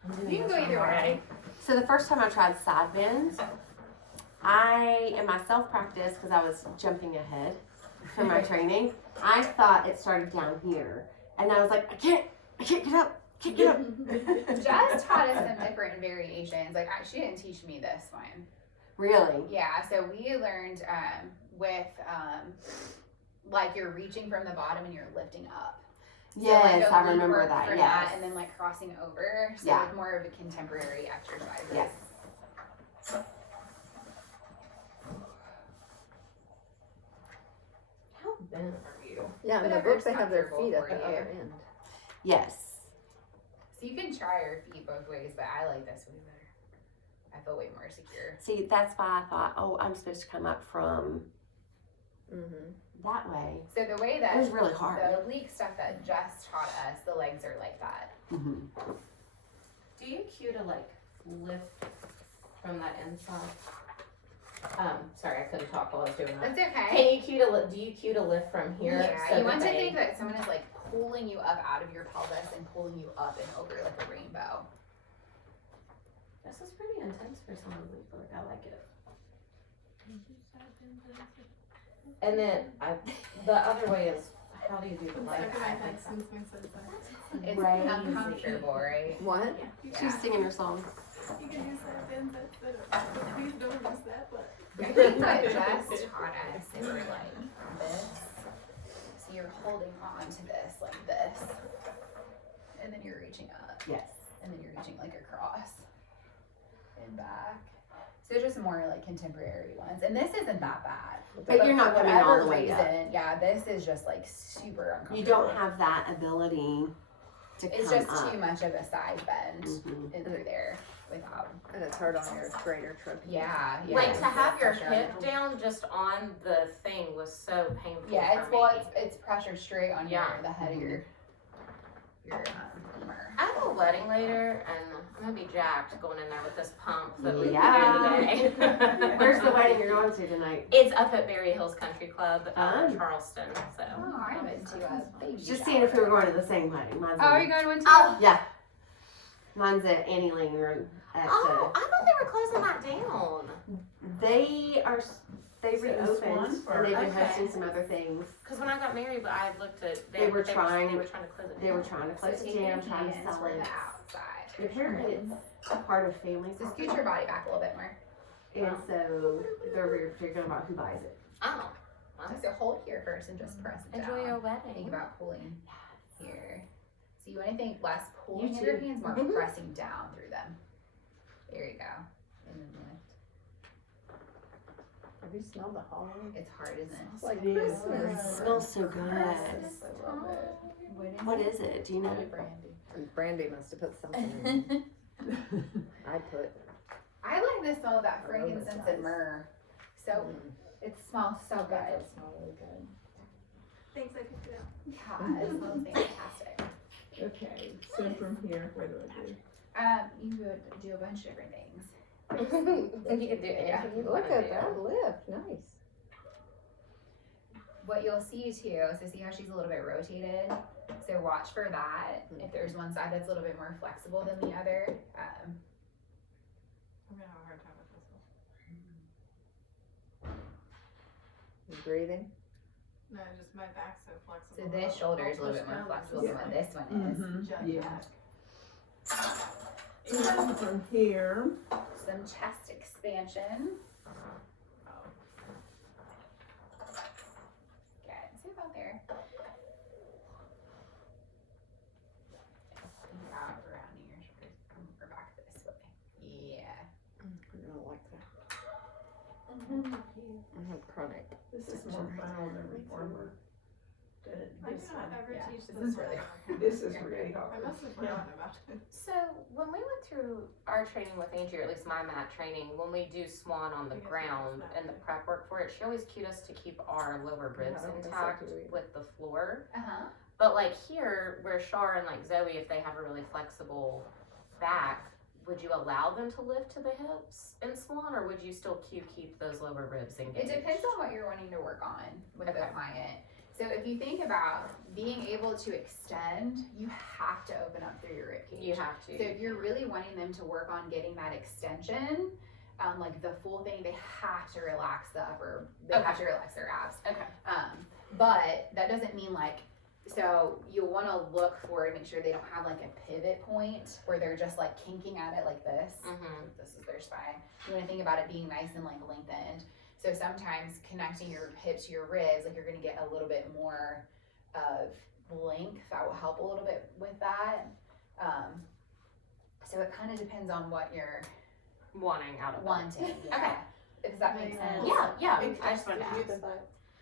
I'm doing You can this go one either way. already. So the first time I tried side bends, in my self-practice, because I was jumping ahead for my training, I thought it started down here. And I was like, I can't get up, can't get up. Jazz taught us some different variations. Like she didn't teach me this one. Really? Yeah, so we learned with like you're reaching from the bottom and you're lifting up. So, Yes, like, a I lead remember work that, for yes. and then like crossing over. So Yeah. it's more of a contemporary exercise. Yes. How bent are you? Yeah, in the Whatever's book they have their comfortable feet at for the you. other end. Yes. So you can try your feet both ways, but I like this way better. I feel way more secure. See, that's why I thought, oh, I'm supposed to come up from Mm-hmm. that way. So the way It that was really hard. the leak stuff that Jess taught us, the legs are like that. Mm-hmm. Do you cue to like lift from that inside? Sorry, I couldn't talk while I was doing that. That's okay. Can you cue to do you cue to lift from here? Yeah, so you that want to they- think that someone is like pulling you up out of your pelvis and pulling you up and over like a rainbow. This is pretty intense for some of these book. I like it. And then the other way is, how do you do the leg? Second I had since we said that. It's Crazy. uncomfortable, right? What? She's singing her song. You can use that then, please don't use that, but. I think what Jess taught us, they were like this. So you're holding on to this like this. And then you're reaching up. Yes. And then you're reaching like across and back. So just more like contemporary ones. And this isn't that bad. But you're not for coming all whatever the way up. reason, yeah, this is just like super uncomfortable. You don't have that ability to It's come just up. too much of a side bend Mhm. in through there without. And it's hard on your greater trachea. Yeah, yeah. Like to have your Pressure on hip it. down just on the thing was so painful. Yeah, it's for well, me. it's pressured straight on Yeah. the head of your femur. I have a wedding later, and I'm gonna be jacked going in there with this pump that we Yeah. do today. Where's the wedding you're going to tonight? It's up at Berry Hills Country Club, Fun. Charleston. So Oh, I went to a baby Just shower. seeing if we were going to the same wedding. Mine's Oh, are in- you going to one too? Oh. Yeah. Mine's at Annie Lane Road. At, Oh, I thought they were closing that down. they Swan reopened for- and they've been Okay. hosting some other things. Because when I got married, I looked at They were they trying- were trying to close it. They were down. trying to So close it take your down, trying to hands sell for it. the outside. Apparently it's a part of family So scoot your body back a little bit more. and so they're figuring about who buys it. Oh, So hold here first and just press it down. enjoy your Think wedding. about pulling here. So you want to think less pulling You of your too. hands, more Mhm. pressing down through them. There you go. And then lift. Have you smelled the holly? It's hard, isn't it? It's like It is. It Christmas. smells so good. Yes, I love it. What is it? Do you know? Brandy. Brandy must have put something in. I put. I like the smell of that frankincense Aromatized. and myrrh. So Mm. it smells so good. That smell really good. Thanks, I picked it up. Yeah, it smells fantastic. Okay, so from here, what do I do? You would do a bunch of different things. You can do anything you Look want to at do. that lift, nice. What you'll see too, so see how she's a little bit rotated? So watch for that. If there's one side that's a little bit more flexible than the other, I'm gonna have a hard time with this one. You breathing? No, just my back's so flexible. so this shoulder is a little bit more flexible than what this one is. Jet Yeah. back. And from here, Some chest expansion. Good, so about there. Wrap around your shoulders, come over back this way. Yeah. I don't like that. I have chronic. this is more fun than reformer. I This cannot one. ever Yeah, teach this this is one. really This is really I hard. must have forgotten about it. So when we went through our training with Angie, or at least my mat training, when we do swan on the I guess ground that's and the prep work for it, she always cued us to keep our lower ribs I don't think so, intact do we? with the floor. Uh-huh. But like here, where Shar and like Zoe, if they have a really flexible back, would you allow them to lift to the hips in Swan, or would you still keep those lower ribs engaged? It depends on what you're wanting to work on with the Okay. client. So if you think about being able to extend, you have to open up through your rib cage. You have to. So if you're really wanting them to work on getting that extension, like the full thing, they have to relax the upper, they have to relax their abs. Okay. But that doesn't mean like, so you'll want to look for and make sure they don't have like a pivot point where they're just like kinking at it like this. Mm-hmm. This is their spine. You want to think about it being nice and like lengthened. So sometimes connecting your hips to your ribs, like you're going to get a little bit more of length. That will help a little bit with that. So it kind of depends on what you're Wanting out of it. wanting. Yeah. Does that make sense? Yeah. I just wanted to ask.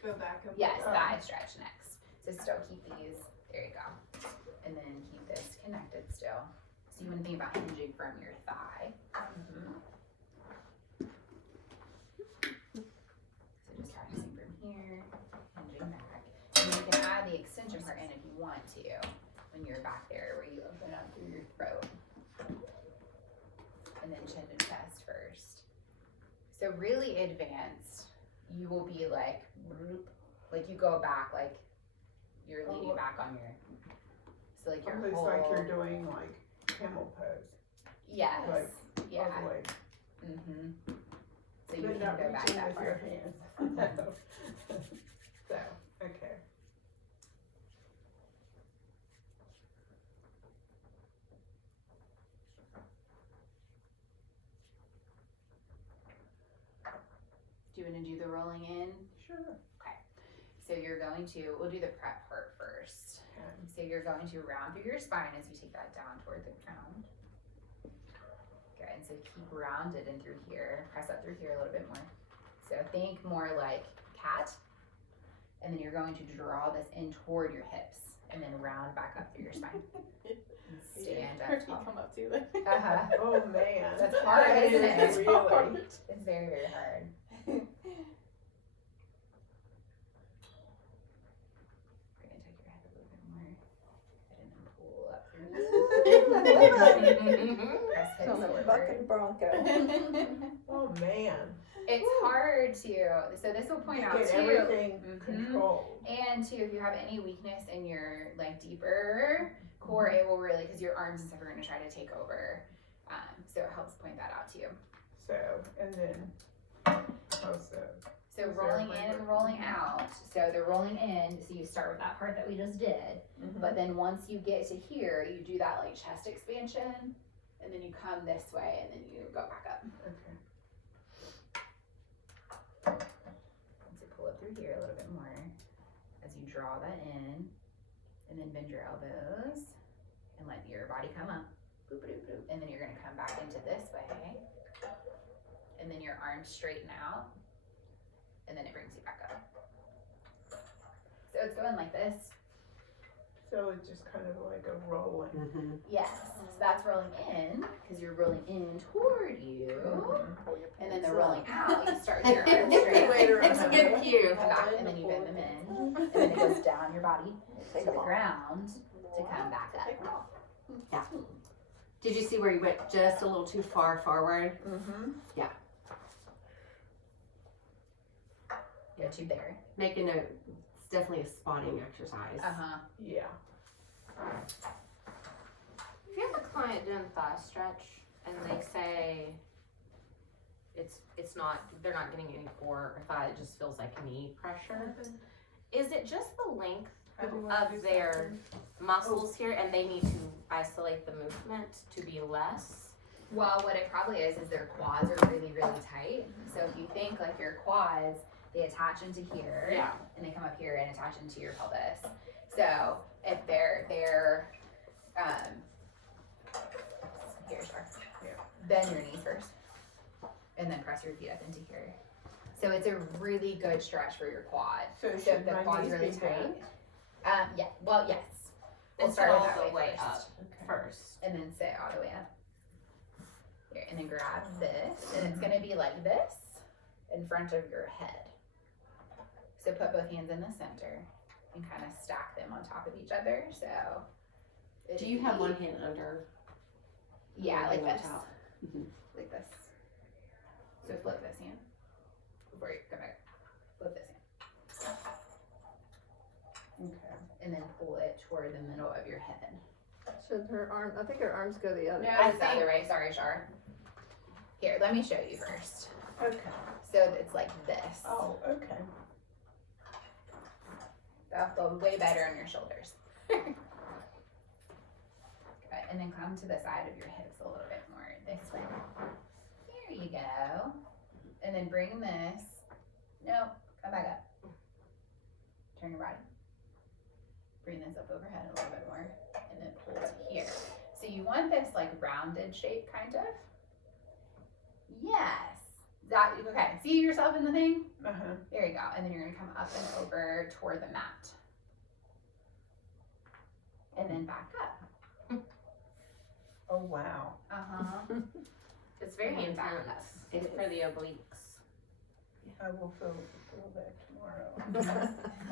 Go back and. Yes, thigh stretch next. So still keep these, there you go. And then keep this connected still. So you want to think about hinging from your thigh. So just practicing from here, hinging back. And you can add the extension part in if you want to, when you're back there where you open up through your throat. And then chin to chest first. So really advanced, you will be like you go back, like you're leaning back on your, so like your Almost whole, like you're doing like camel pose. yes, Like, yeah, all the way. So you But can not go back reaching that with your far. hands. So, okay. Do you want to do the rolling in? Sure. So you're going to, we'll do the prep part first. Okay. So you're going to round through your spine as you take that down toward the ground. Good, and so keep rounded in through here. Press up through here a little bit more. So think more like cat. And then you're going to draw this in toward your hips. And then round back up through your spine. And stand Her up feet tall. come up too. Like. Uh-huh. Oh, man. That's hard, That isn't is it? Really. It's very, very hard. We're gonna take your head a little bit more. And then pull up through. Press hips On a forward. bucking bronco. Oh, man. It's hard to, so this will point out Get too. everything Mhm. controlled. And too, if you have any weakness in your like deeper core, it will really, because your arms and stuff are gonna try to take over. So it helps point that out to you. So, and then, also, So Is there rolling a in way and rolling out. So the rolling in, so you start with that part that we just did. But then once you get to here, you do that like chest expansion, and then you come this way, and then you go back up. okay. So pull up through here a little bit more as you draw that in, and then bend your elbows and let your body come up. Boop, boop, boop. And then you're gonna come back into this way, and then your arms straighten out, and then it brings you back up. So it's going like this. So it's just kind of like a rolling. Yes, so that's rolling in, because you're rolling in toward you, and then the rolling out, you start your arms straight. It's a good cue. Come back, and then you bend them in, and then it goes down your body to the ground to come back up. Did you see where you went just a little too far forward? Mm-hmm. Go to there. Make a note. It's definitely a spotting exercise. Uh-huh. Yeah. If you have a client doing thigh stretch and they say it's not, they're not getting any core or thigh, it just feels like knee pressure. Is it just the length of their muscles here and they need to isolate the movement to be less? Well, what it probably is their quads are really, really tight. So if you think like your quads, they attach into here, Yeah. and they come up here and attach into your pelvis. So if they're here, sure. Yeah. Bend your knees first, and then press your feet up into here. So it's a really good stretch for your quad. So So should if the my quad's knees really be tight. bent? Yeah. Well, yes. We'll And start all with that the way way first. up first. And then sit all the way up. Here, and then grab this, and it's gonna be like this in front of your head. So put both hands in the center and kind of stack them on top of each other. So Do you have one hand under? Yeah, like Bring it this. out. Like this. So flip this hand. Before you go back. Flip this hand. Okay. And then pull it toward the middle of your head. Should her arm, I think her arms go the other. No, I it's the other way. Sorry, Shar. Here, let me show you first. Okay. So it's like this. Oh, okay. That'll feel way better on your shoulders. Good. And then come to the side of your hips a little bit more this way. There you go. And then bring this. No, come back up. Turn your body. Bring this up overhead a little bit more. And then pull to here. So you want this like rounded shape kind of. Yes. That okay. See yourself in the thing? Uh-huh. There you go. And then you're gonna come up and over toward the mat. And then back up. Oh, wow. Uh-huh. It's very And back intense. up. It's for the obliques. I will feel that tomorrow. Go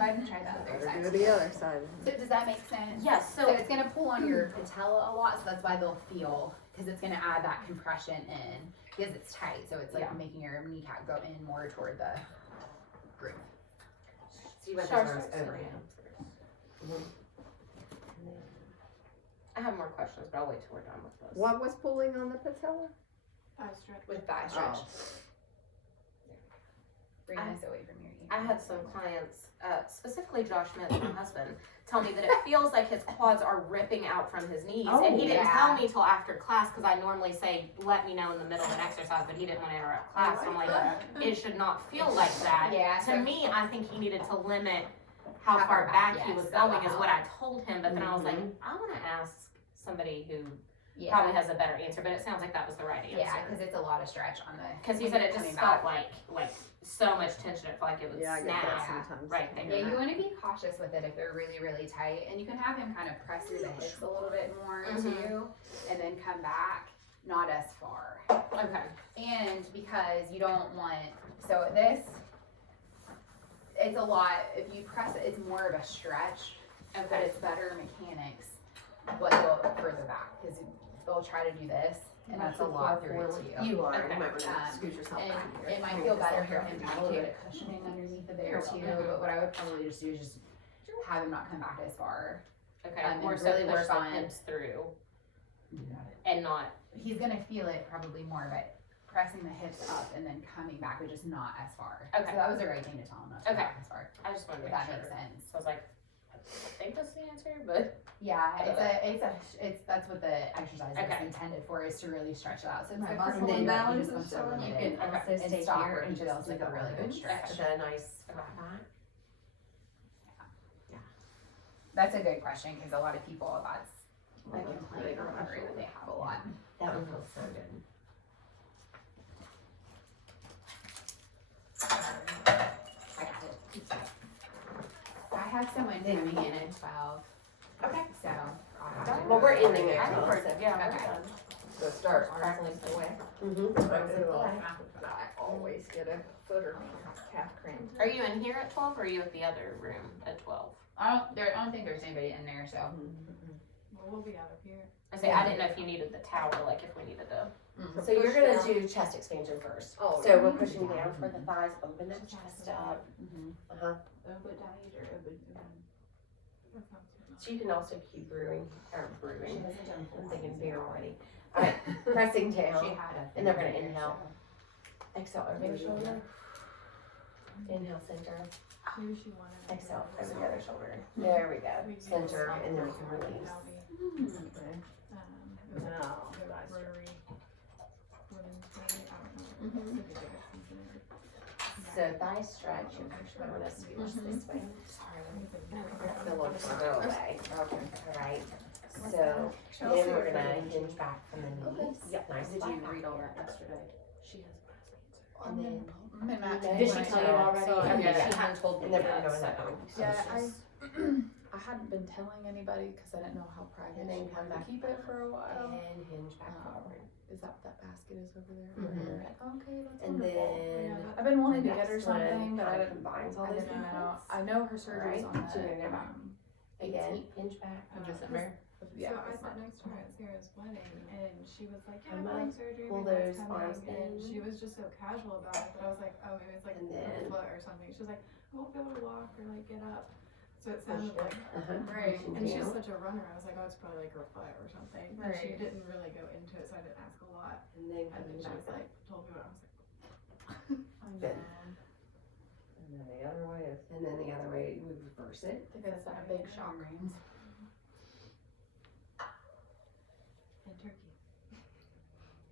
ahead and try that other Better side. do the other side. So does that make sense? Yes, So it's gonna pull on your patella a lot, so that's why they'll feel, because it's gonna add that compression in, because it's tight, so it's like Yeah. making your kneecap go in more toward the groove. So you want Sure, those arms sure, over sure. him first. I have more questions, but I'll wait till we're done with this. What was pulling on the patella? With thigh stretch. Oh. Bring I- this away from your ear. I had some clients, specifically Josh Smith, my husband, tell me that it feels like his quads are ripping out from his knees. Oh, and he didn't yeah. tell me till after class, because I normally say, let me know in the middle of an exercise, but he didn't want to interrupt class. So I'm like, it should not feel like that. Yeah, To so- me, I think he needed to limit how How far far back back, he yes, was that going, will is help. what I told him. But then I was like, I want to ask somebody who probably has a better answer, but it sounds like that was the right answer. Yeah, because it's a lot of stretch on the. Because he when said you're it just coming felt back. like so much tension, it felt like it would Yeah, I get snap that sometimes. right there. Yeah, you want to be cautious with it if they're really, really tight, and you can have him kind of press through the hips a little bit more Mhm. too, and then come back, not as far. Okay. And because you don't want, so this, it's a lot. If you press it, it's more of a stretch, but Okay. it's better mechanics. But they'll further back because they'll try to do this, and that's a lot through it too. You are, Okay. you might want to Um, scoot yourself And back here. it might feel better for him to have a little bit of cushioning underneath of there too, but what I would probably just do is just have him not come back as far. Okay. And More so really push work the on- hips through and not. He's gonna feel it probably more, but pressing the hips up and then coming back, but just not as far. Okay. So that was the right thing to tell him, not to come Okay. back as far, I just wanted to if make that sure. makes sense. So I was like, I think that's the answer, but Yeah, that's what the exercise Okay. is intended for, is to really stretch it out. So it's My good muscle for him, but balance he just is wants to showing. limit You it. can also And stay stop here where and he feels just do like the a really good arms stretch. with a nice flat back. That's a good question, because a lot of people, that's like Like complain or worry that they have a lot. That one feels so good. I got it. I have someone coming in at 12, Okay. so I'll have to. Well, we're ending it. I think we're, yeah, we're Okay. done. So start practicing away. Mm-hmm. I always get a foot or calf cramp. Are you in here at 12 or are you at the other room at 12? I don't think there's anybody in there, so. Well, we'll be out of here. I say, I didn't know if you needed the tower, like if we needed to. So you're gonna do chest expansion first. Oh, So we're pushing down toward the thighs, open that chest up. Mm-hmm. Uh-huh. So you can also keep brewing, or brewing. I'm thinking beer already. Alright, pressing She down. had a And they're thing gonna there, inhale. so. Exhale over your shoulder. Inhale, center. Maybe she wanted. Exhale over the other shoulder. There we go. Center, and then we can release. No. Rotary women's maybe, I don't Mhm. know. So thigh stretch, you're actually want to scooch this way. Sorry. Go away. Okay. Alright, so then we're gonna hinge back from the knees. Yep. Nice Did flat you back read all here. that yesterday? She has breast cancer. And then, Did she tell you already? Okay, Okay, yeah. she hadn't told me and then we're yet, gonna go in so. that room. So Yeah, she's- I hadn't been telling anybody because I didn't know how private And then she come wanted to back keep it for a while. And hinge back Oh. forward. Is that what that basket is over there? Mhm. Okay, that's And wonderful. then. I've been wanting to get her next one something, but I kinda didn't. combines all I those didn't know. movements. I know her surgery's Alright, on so you're gonna the go back. Again, hinge back. December. Yeah. So I sat next to her at Sarah's wedding, and she was like, "Yeah, I I'm might having surgery. pull My dad's those coming," arms and in. she was just so casual about it that I was like, "Oh, maybe it's like And her then- foot or something." She was like, "I won't be able to walk or like get up." So it sounded like Right. and she's such a runner. I was like, "Oh, it's probably like her foot or something." And she Right. didn't really go into it, so I didn't ask a lot. And then And then coming she was back like, told me what I was like. Good. And then the other way is. And then the other way, we reverse it. Because it's a big shock. In Turkey.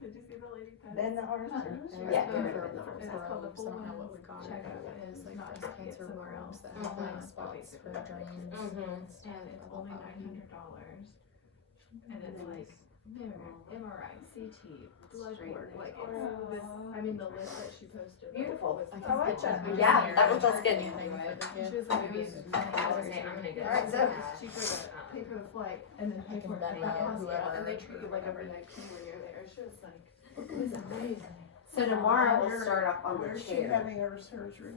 Did you see the lady post? Then the arms are. Yeah, Um, get rid of the arms. It's called the So I don't know full what we got. checkup. Is like Not not just cancer cancer somewhere worms else. that And have like like spots for drains. Mm-hmm. And it's only $900. And it's like MRI, CT, blood work, like it's this, I mean, the list that she posted. Beautiful. was- I like that. Yeah, that was just good. She was like, it was I was saying, I'm gonna go. Alright, so- She pay for the flight and then pay for it at the Venmo hospital, whoever. and they treat you like a VIP when you're there. She was like, it was amazing. So tomorrow we'll start off on the Where's she chair. having her surgery?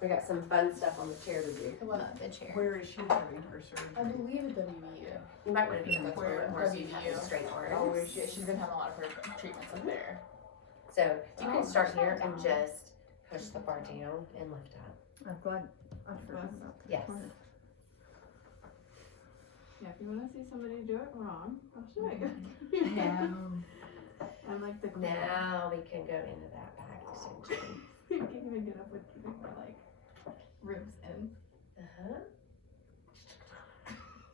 We got some fun stuff on the chair to do. The chair. Where is she having her I surgery? believe at WVU. You might want to do Where? more so you have the straight Oh, arms. she's been having a lot of her treatments up there. So you can start here and just push the bar down and lift up. I'm glad I forgot about that. Yes. Yeah, if you wanna see somebody do it wrong, I'll show you. I'm like the queen. Now we can go into that back extension. You can't even get up with keeping my like ribs in. Uh-huh.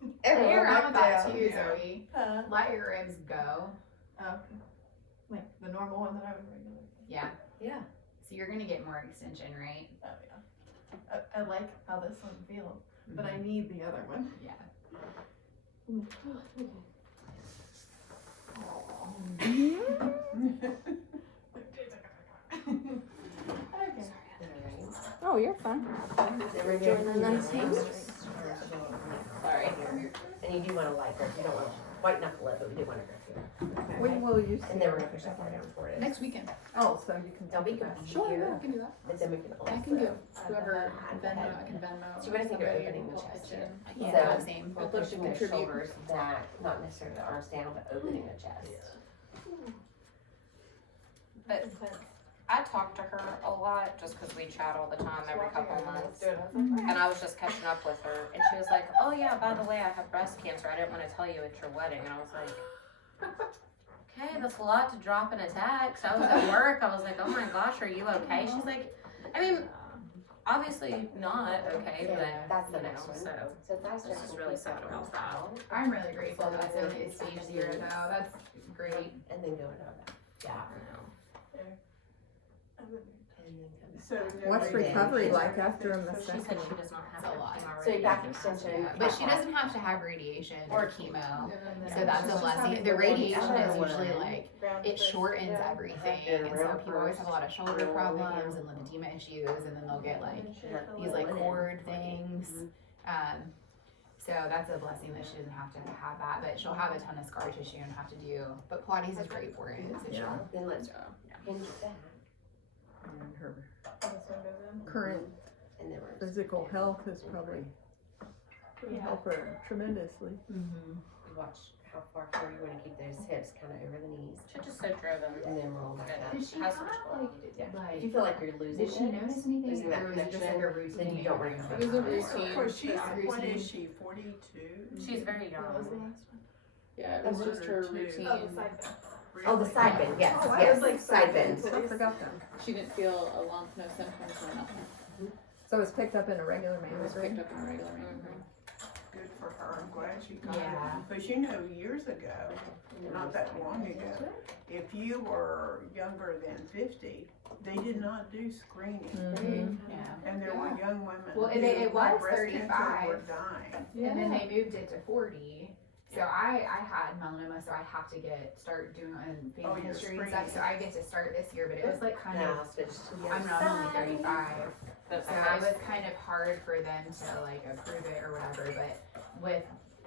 Play Everyone around back with that down. too, Zoe. Huh? Let your ribs go. Okay. Like the normal one that I would regularly. Yeah. Yeah. So you're gonna get more extension, right? Oh yeah. I like how this one feels, but I need the other one. Yeah. Okay. Oh, you're fine. We're doing the things. Sorry. And you do want to like it. You don't want to white knuckle it, but we do want to grip here. When will you see? And then we're gonna push that bar down for it. Next weekend. Oh, so you can. Now we take can that. be Sure, here, I can do that. but then we can also. I can give whoever add the Venmo, head. I can Venmo. So what do you think of somebody opening the will chest pitch here? in. I can So- do the same. We're pushing the shoulders back, not necessarily the arms down, but opening the chest. But I talk to her a lot just because we chat all the time every couple months. And I was just catching up with her, and she was like, "Oh yeah, by the way, I have breast cancer. I didn't want to tell you at your wedding." And I was like, "Okay, that's a lot to drop in a text." I was at work. I was like, "Oh my gosh, are you okay?" She's like, "I mean, obviously not okay, but That's the you know, next one. so So that's this just is really sad about that." I'm really grateful that it's only stage 0 though. That's great. And then go into our back. Yeah. And then come back. So What's nobody- recovery like after a She said mastectomy? she does not have It's a lot. everything So already. your back extension. Yeah, but she doesn't have to have radiation or chemo. Yeah. So that's a blessing. The radiation is usually like, it shortens Yeah. everything. And so people always have a lot of shoulder problems and lymphedema issues, and then they'll get like these like cord things. So that's a blessing that she doesn't have to have that, but she'll have a ton of scar tissue and have to do, but Pilates is great for it. So Yeah. Then let's hinge that. And her This one goes in. current And then we're. physical health is probably Yeah. help her tremendously. Watch how far forward you want to keep those hips kind of over the knees. She's just so driven. And then roll back up. Did she Has have some like, If you feel like you're losing did she it, notice anything losing that or was it just like a connection, routine? then you don't want to come It was a back. routine. So she's, Yeah. what is she, 42? She's very What was the young. last one? Yeah, it was just her routine. Oh, the side bend. Oh, the side bend, yes, Oh, I yes, was like side bend. I forgot that. She didn't feel a lump, no symptoms or nothing. So it's picked up in a regular It was picked mammogram? up in a regular Good for her, I'm glad she got Yeah. it. But you know, years ago, not that long ago, if you were younger than 50, they did not do screening. Mhm. Yeah. And there were young women Well, who it was had breast cancer 35. were dying. And then they moved it to 40. So I had melanoma, so I have to start doing Oh, family you're history and stuff. screening. So I get to start this year, but it was like kind Now of, switch to the I'm other not only side. 35. But So it was kind of hard for them to like approve it or whatever, but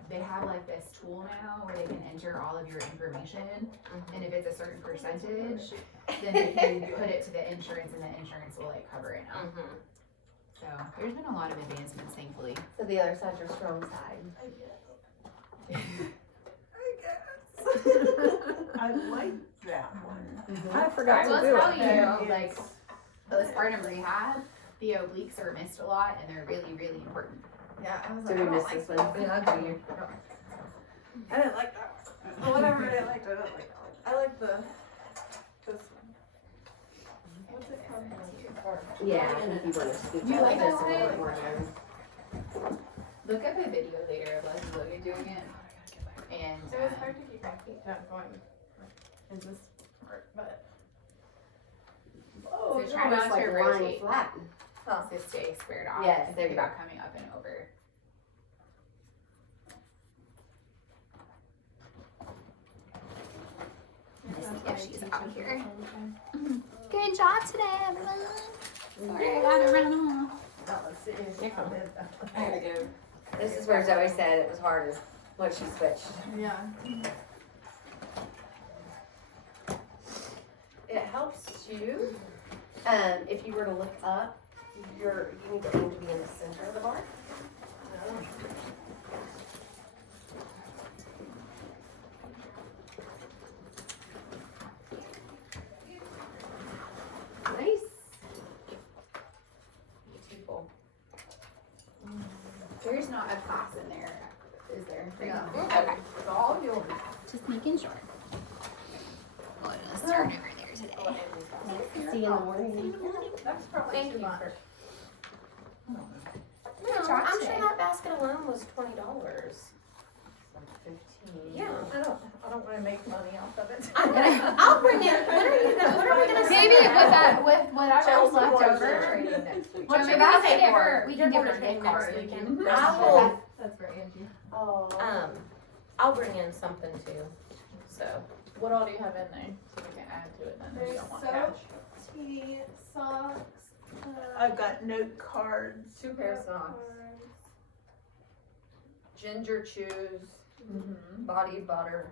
they have like this tool now where they can enter all of your information, and if it's a certain percentage, then they can put it to the insurance, and the insurance will like cover it now. So there's been a lot of advancements, thankfully. So the other side's your strong side. I like that one. I forgot I to will do tell it. you, like, postpartum rehab, the obliques are missed a lot, and they're really, really important. Yeah, I was Did like, we I don't miss like this that. one? Yeah, I do. I didn't like that one. Well, whatever I didn't like, I don't like that one. I like this one. What's it called? Yeah, I think you want to scoop You that like this that a little one? bit more down. Look up a video later of Leslie Logan doing it. And It was hard to keep my feet down going in this part, but. so It's try almost not like to lying rotate flat. to stay squared off. Yes, and there think you go. about coming up and over. If she's out here. Good job today, everyone. Sorry, I gotta run off. There we go. This is where Zoe said it was hard as when she switched. Yeah. It helps you, if you were to look up, you need the aim to be in the center of the bar. Nice. There's not a class in there, is there? No. Okay. So all yours. Just making sure. Oh, let's start over there today. See you in the morning. That's probably Thank too you much. for. Good No, job I'm today. sure that basket alone was $20. Yeah. I don't wanna make money off of it. I'll bring in. What are we gonna Maybe say? with that, with whatever's left over. What's Well, your maybe we birthday can give for? her, we You're can give going her to a gift next card. weekend. I I will. That's for Angie. Oh. I'll bring in something too. So. What all do you have in there? So we can add to it then if you There's don't want soap, cash. tea, socks. I've got note cards. 2 pair of socks, ginger chews, body butter.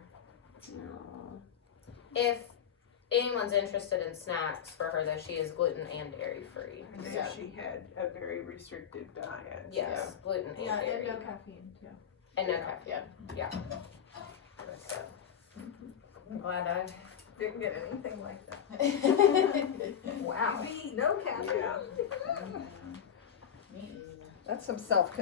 If anyone's interested in snacks for her, though, she is gluten and dairy free. I know she had a very restricted diet. Yes, gluten and Yeah, dairy. and no caffeine too. And no caffeine. Yeah. So, I'm glad I didn't get anything like that. Wow. No caffeine. Yeah. That's some self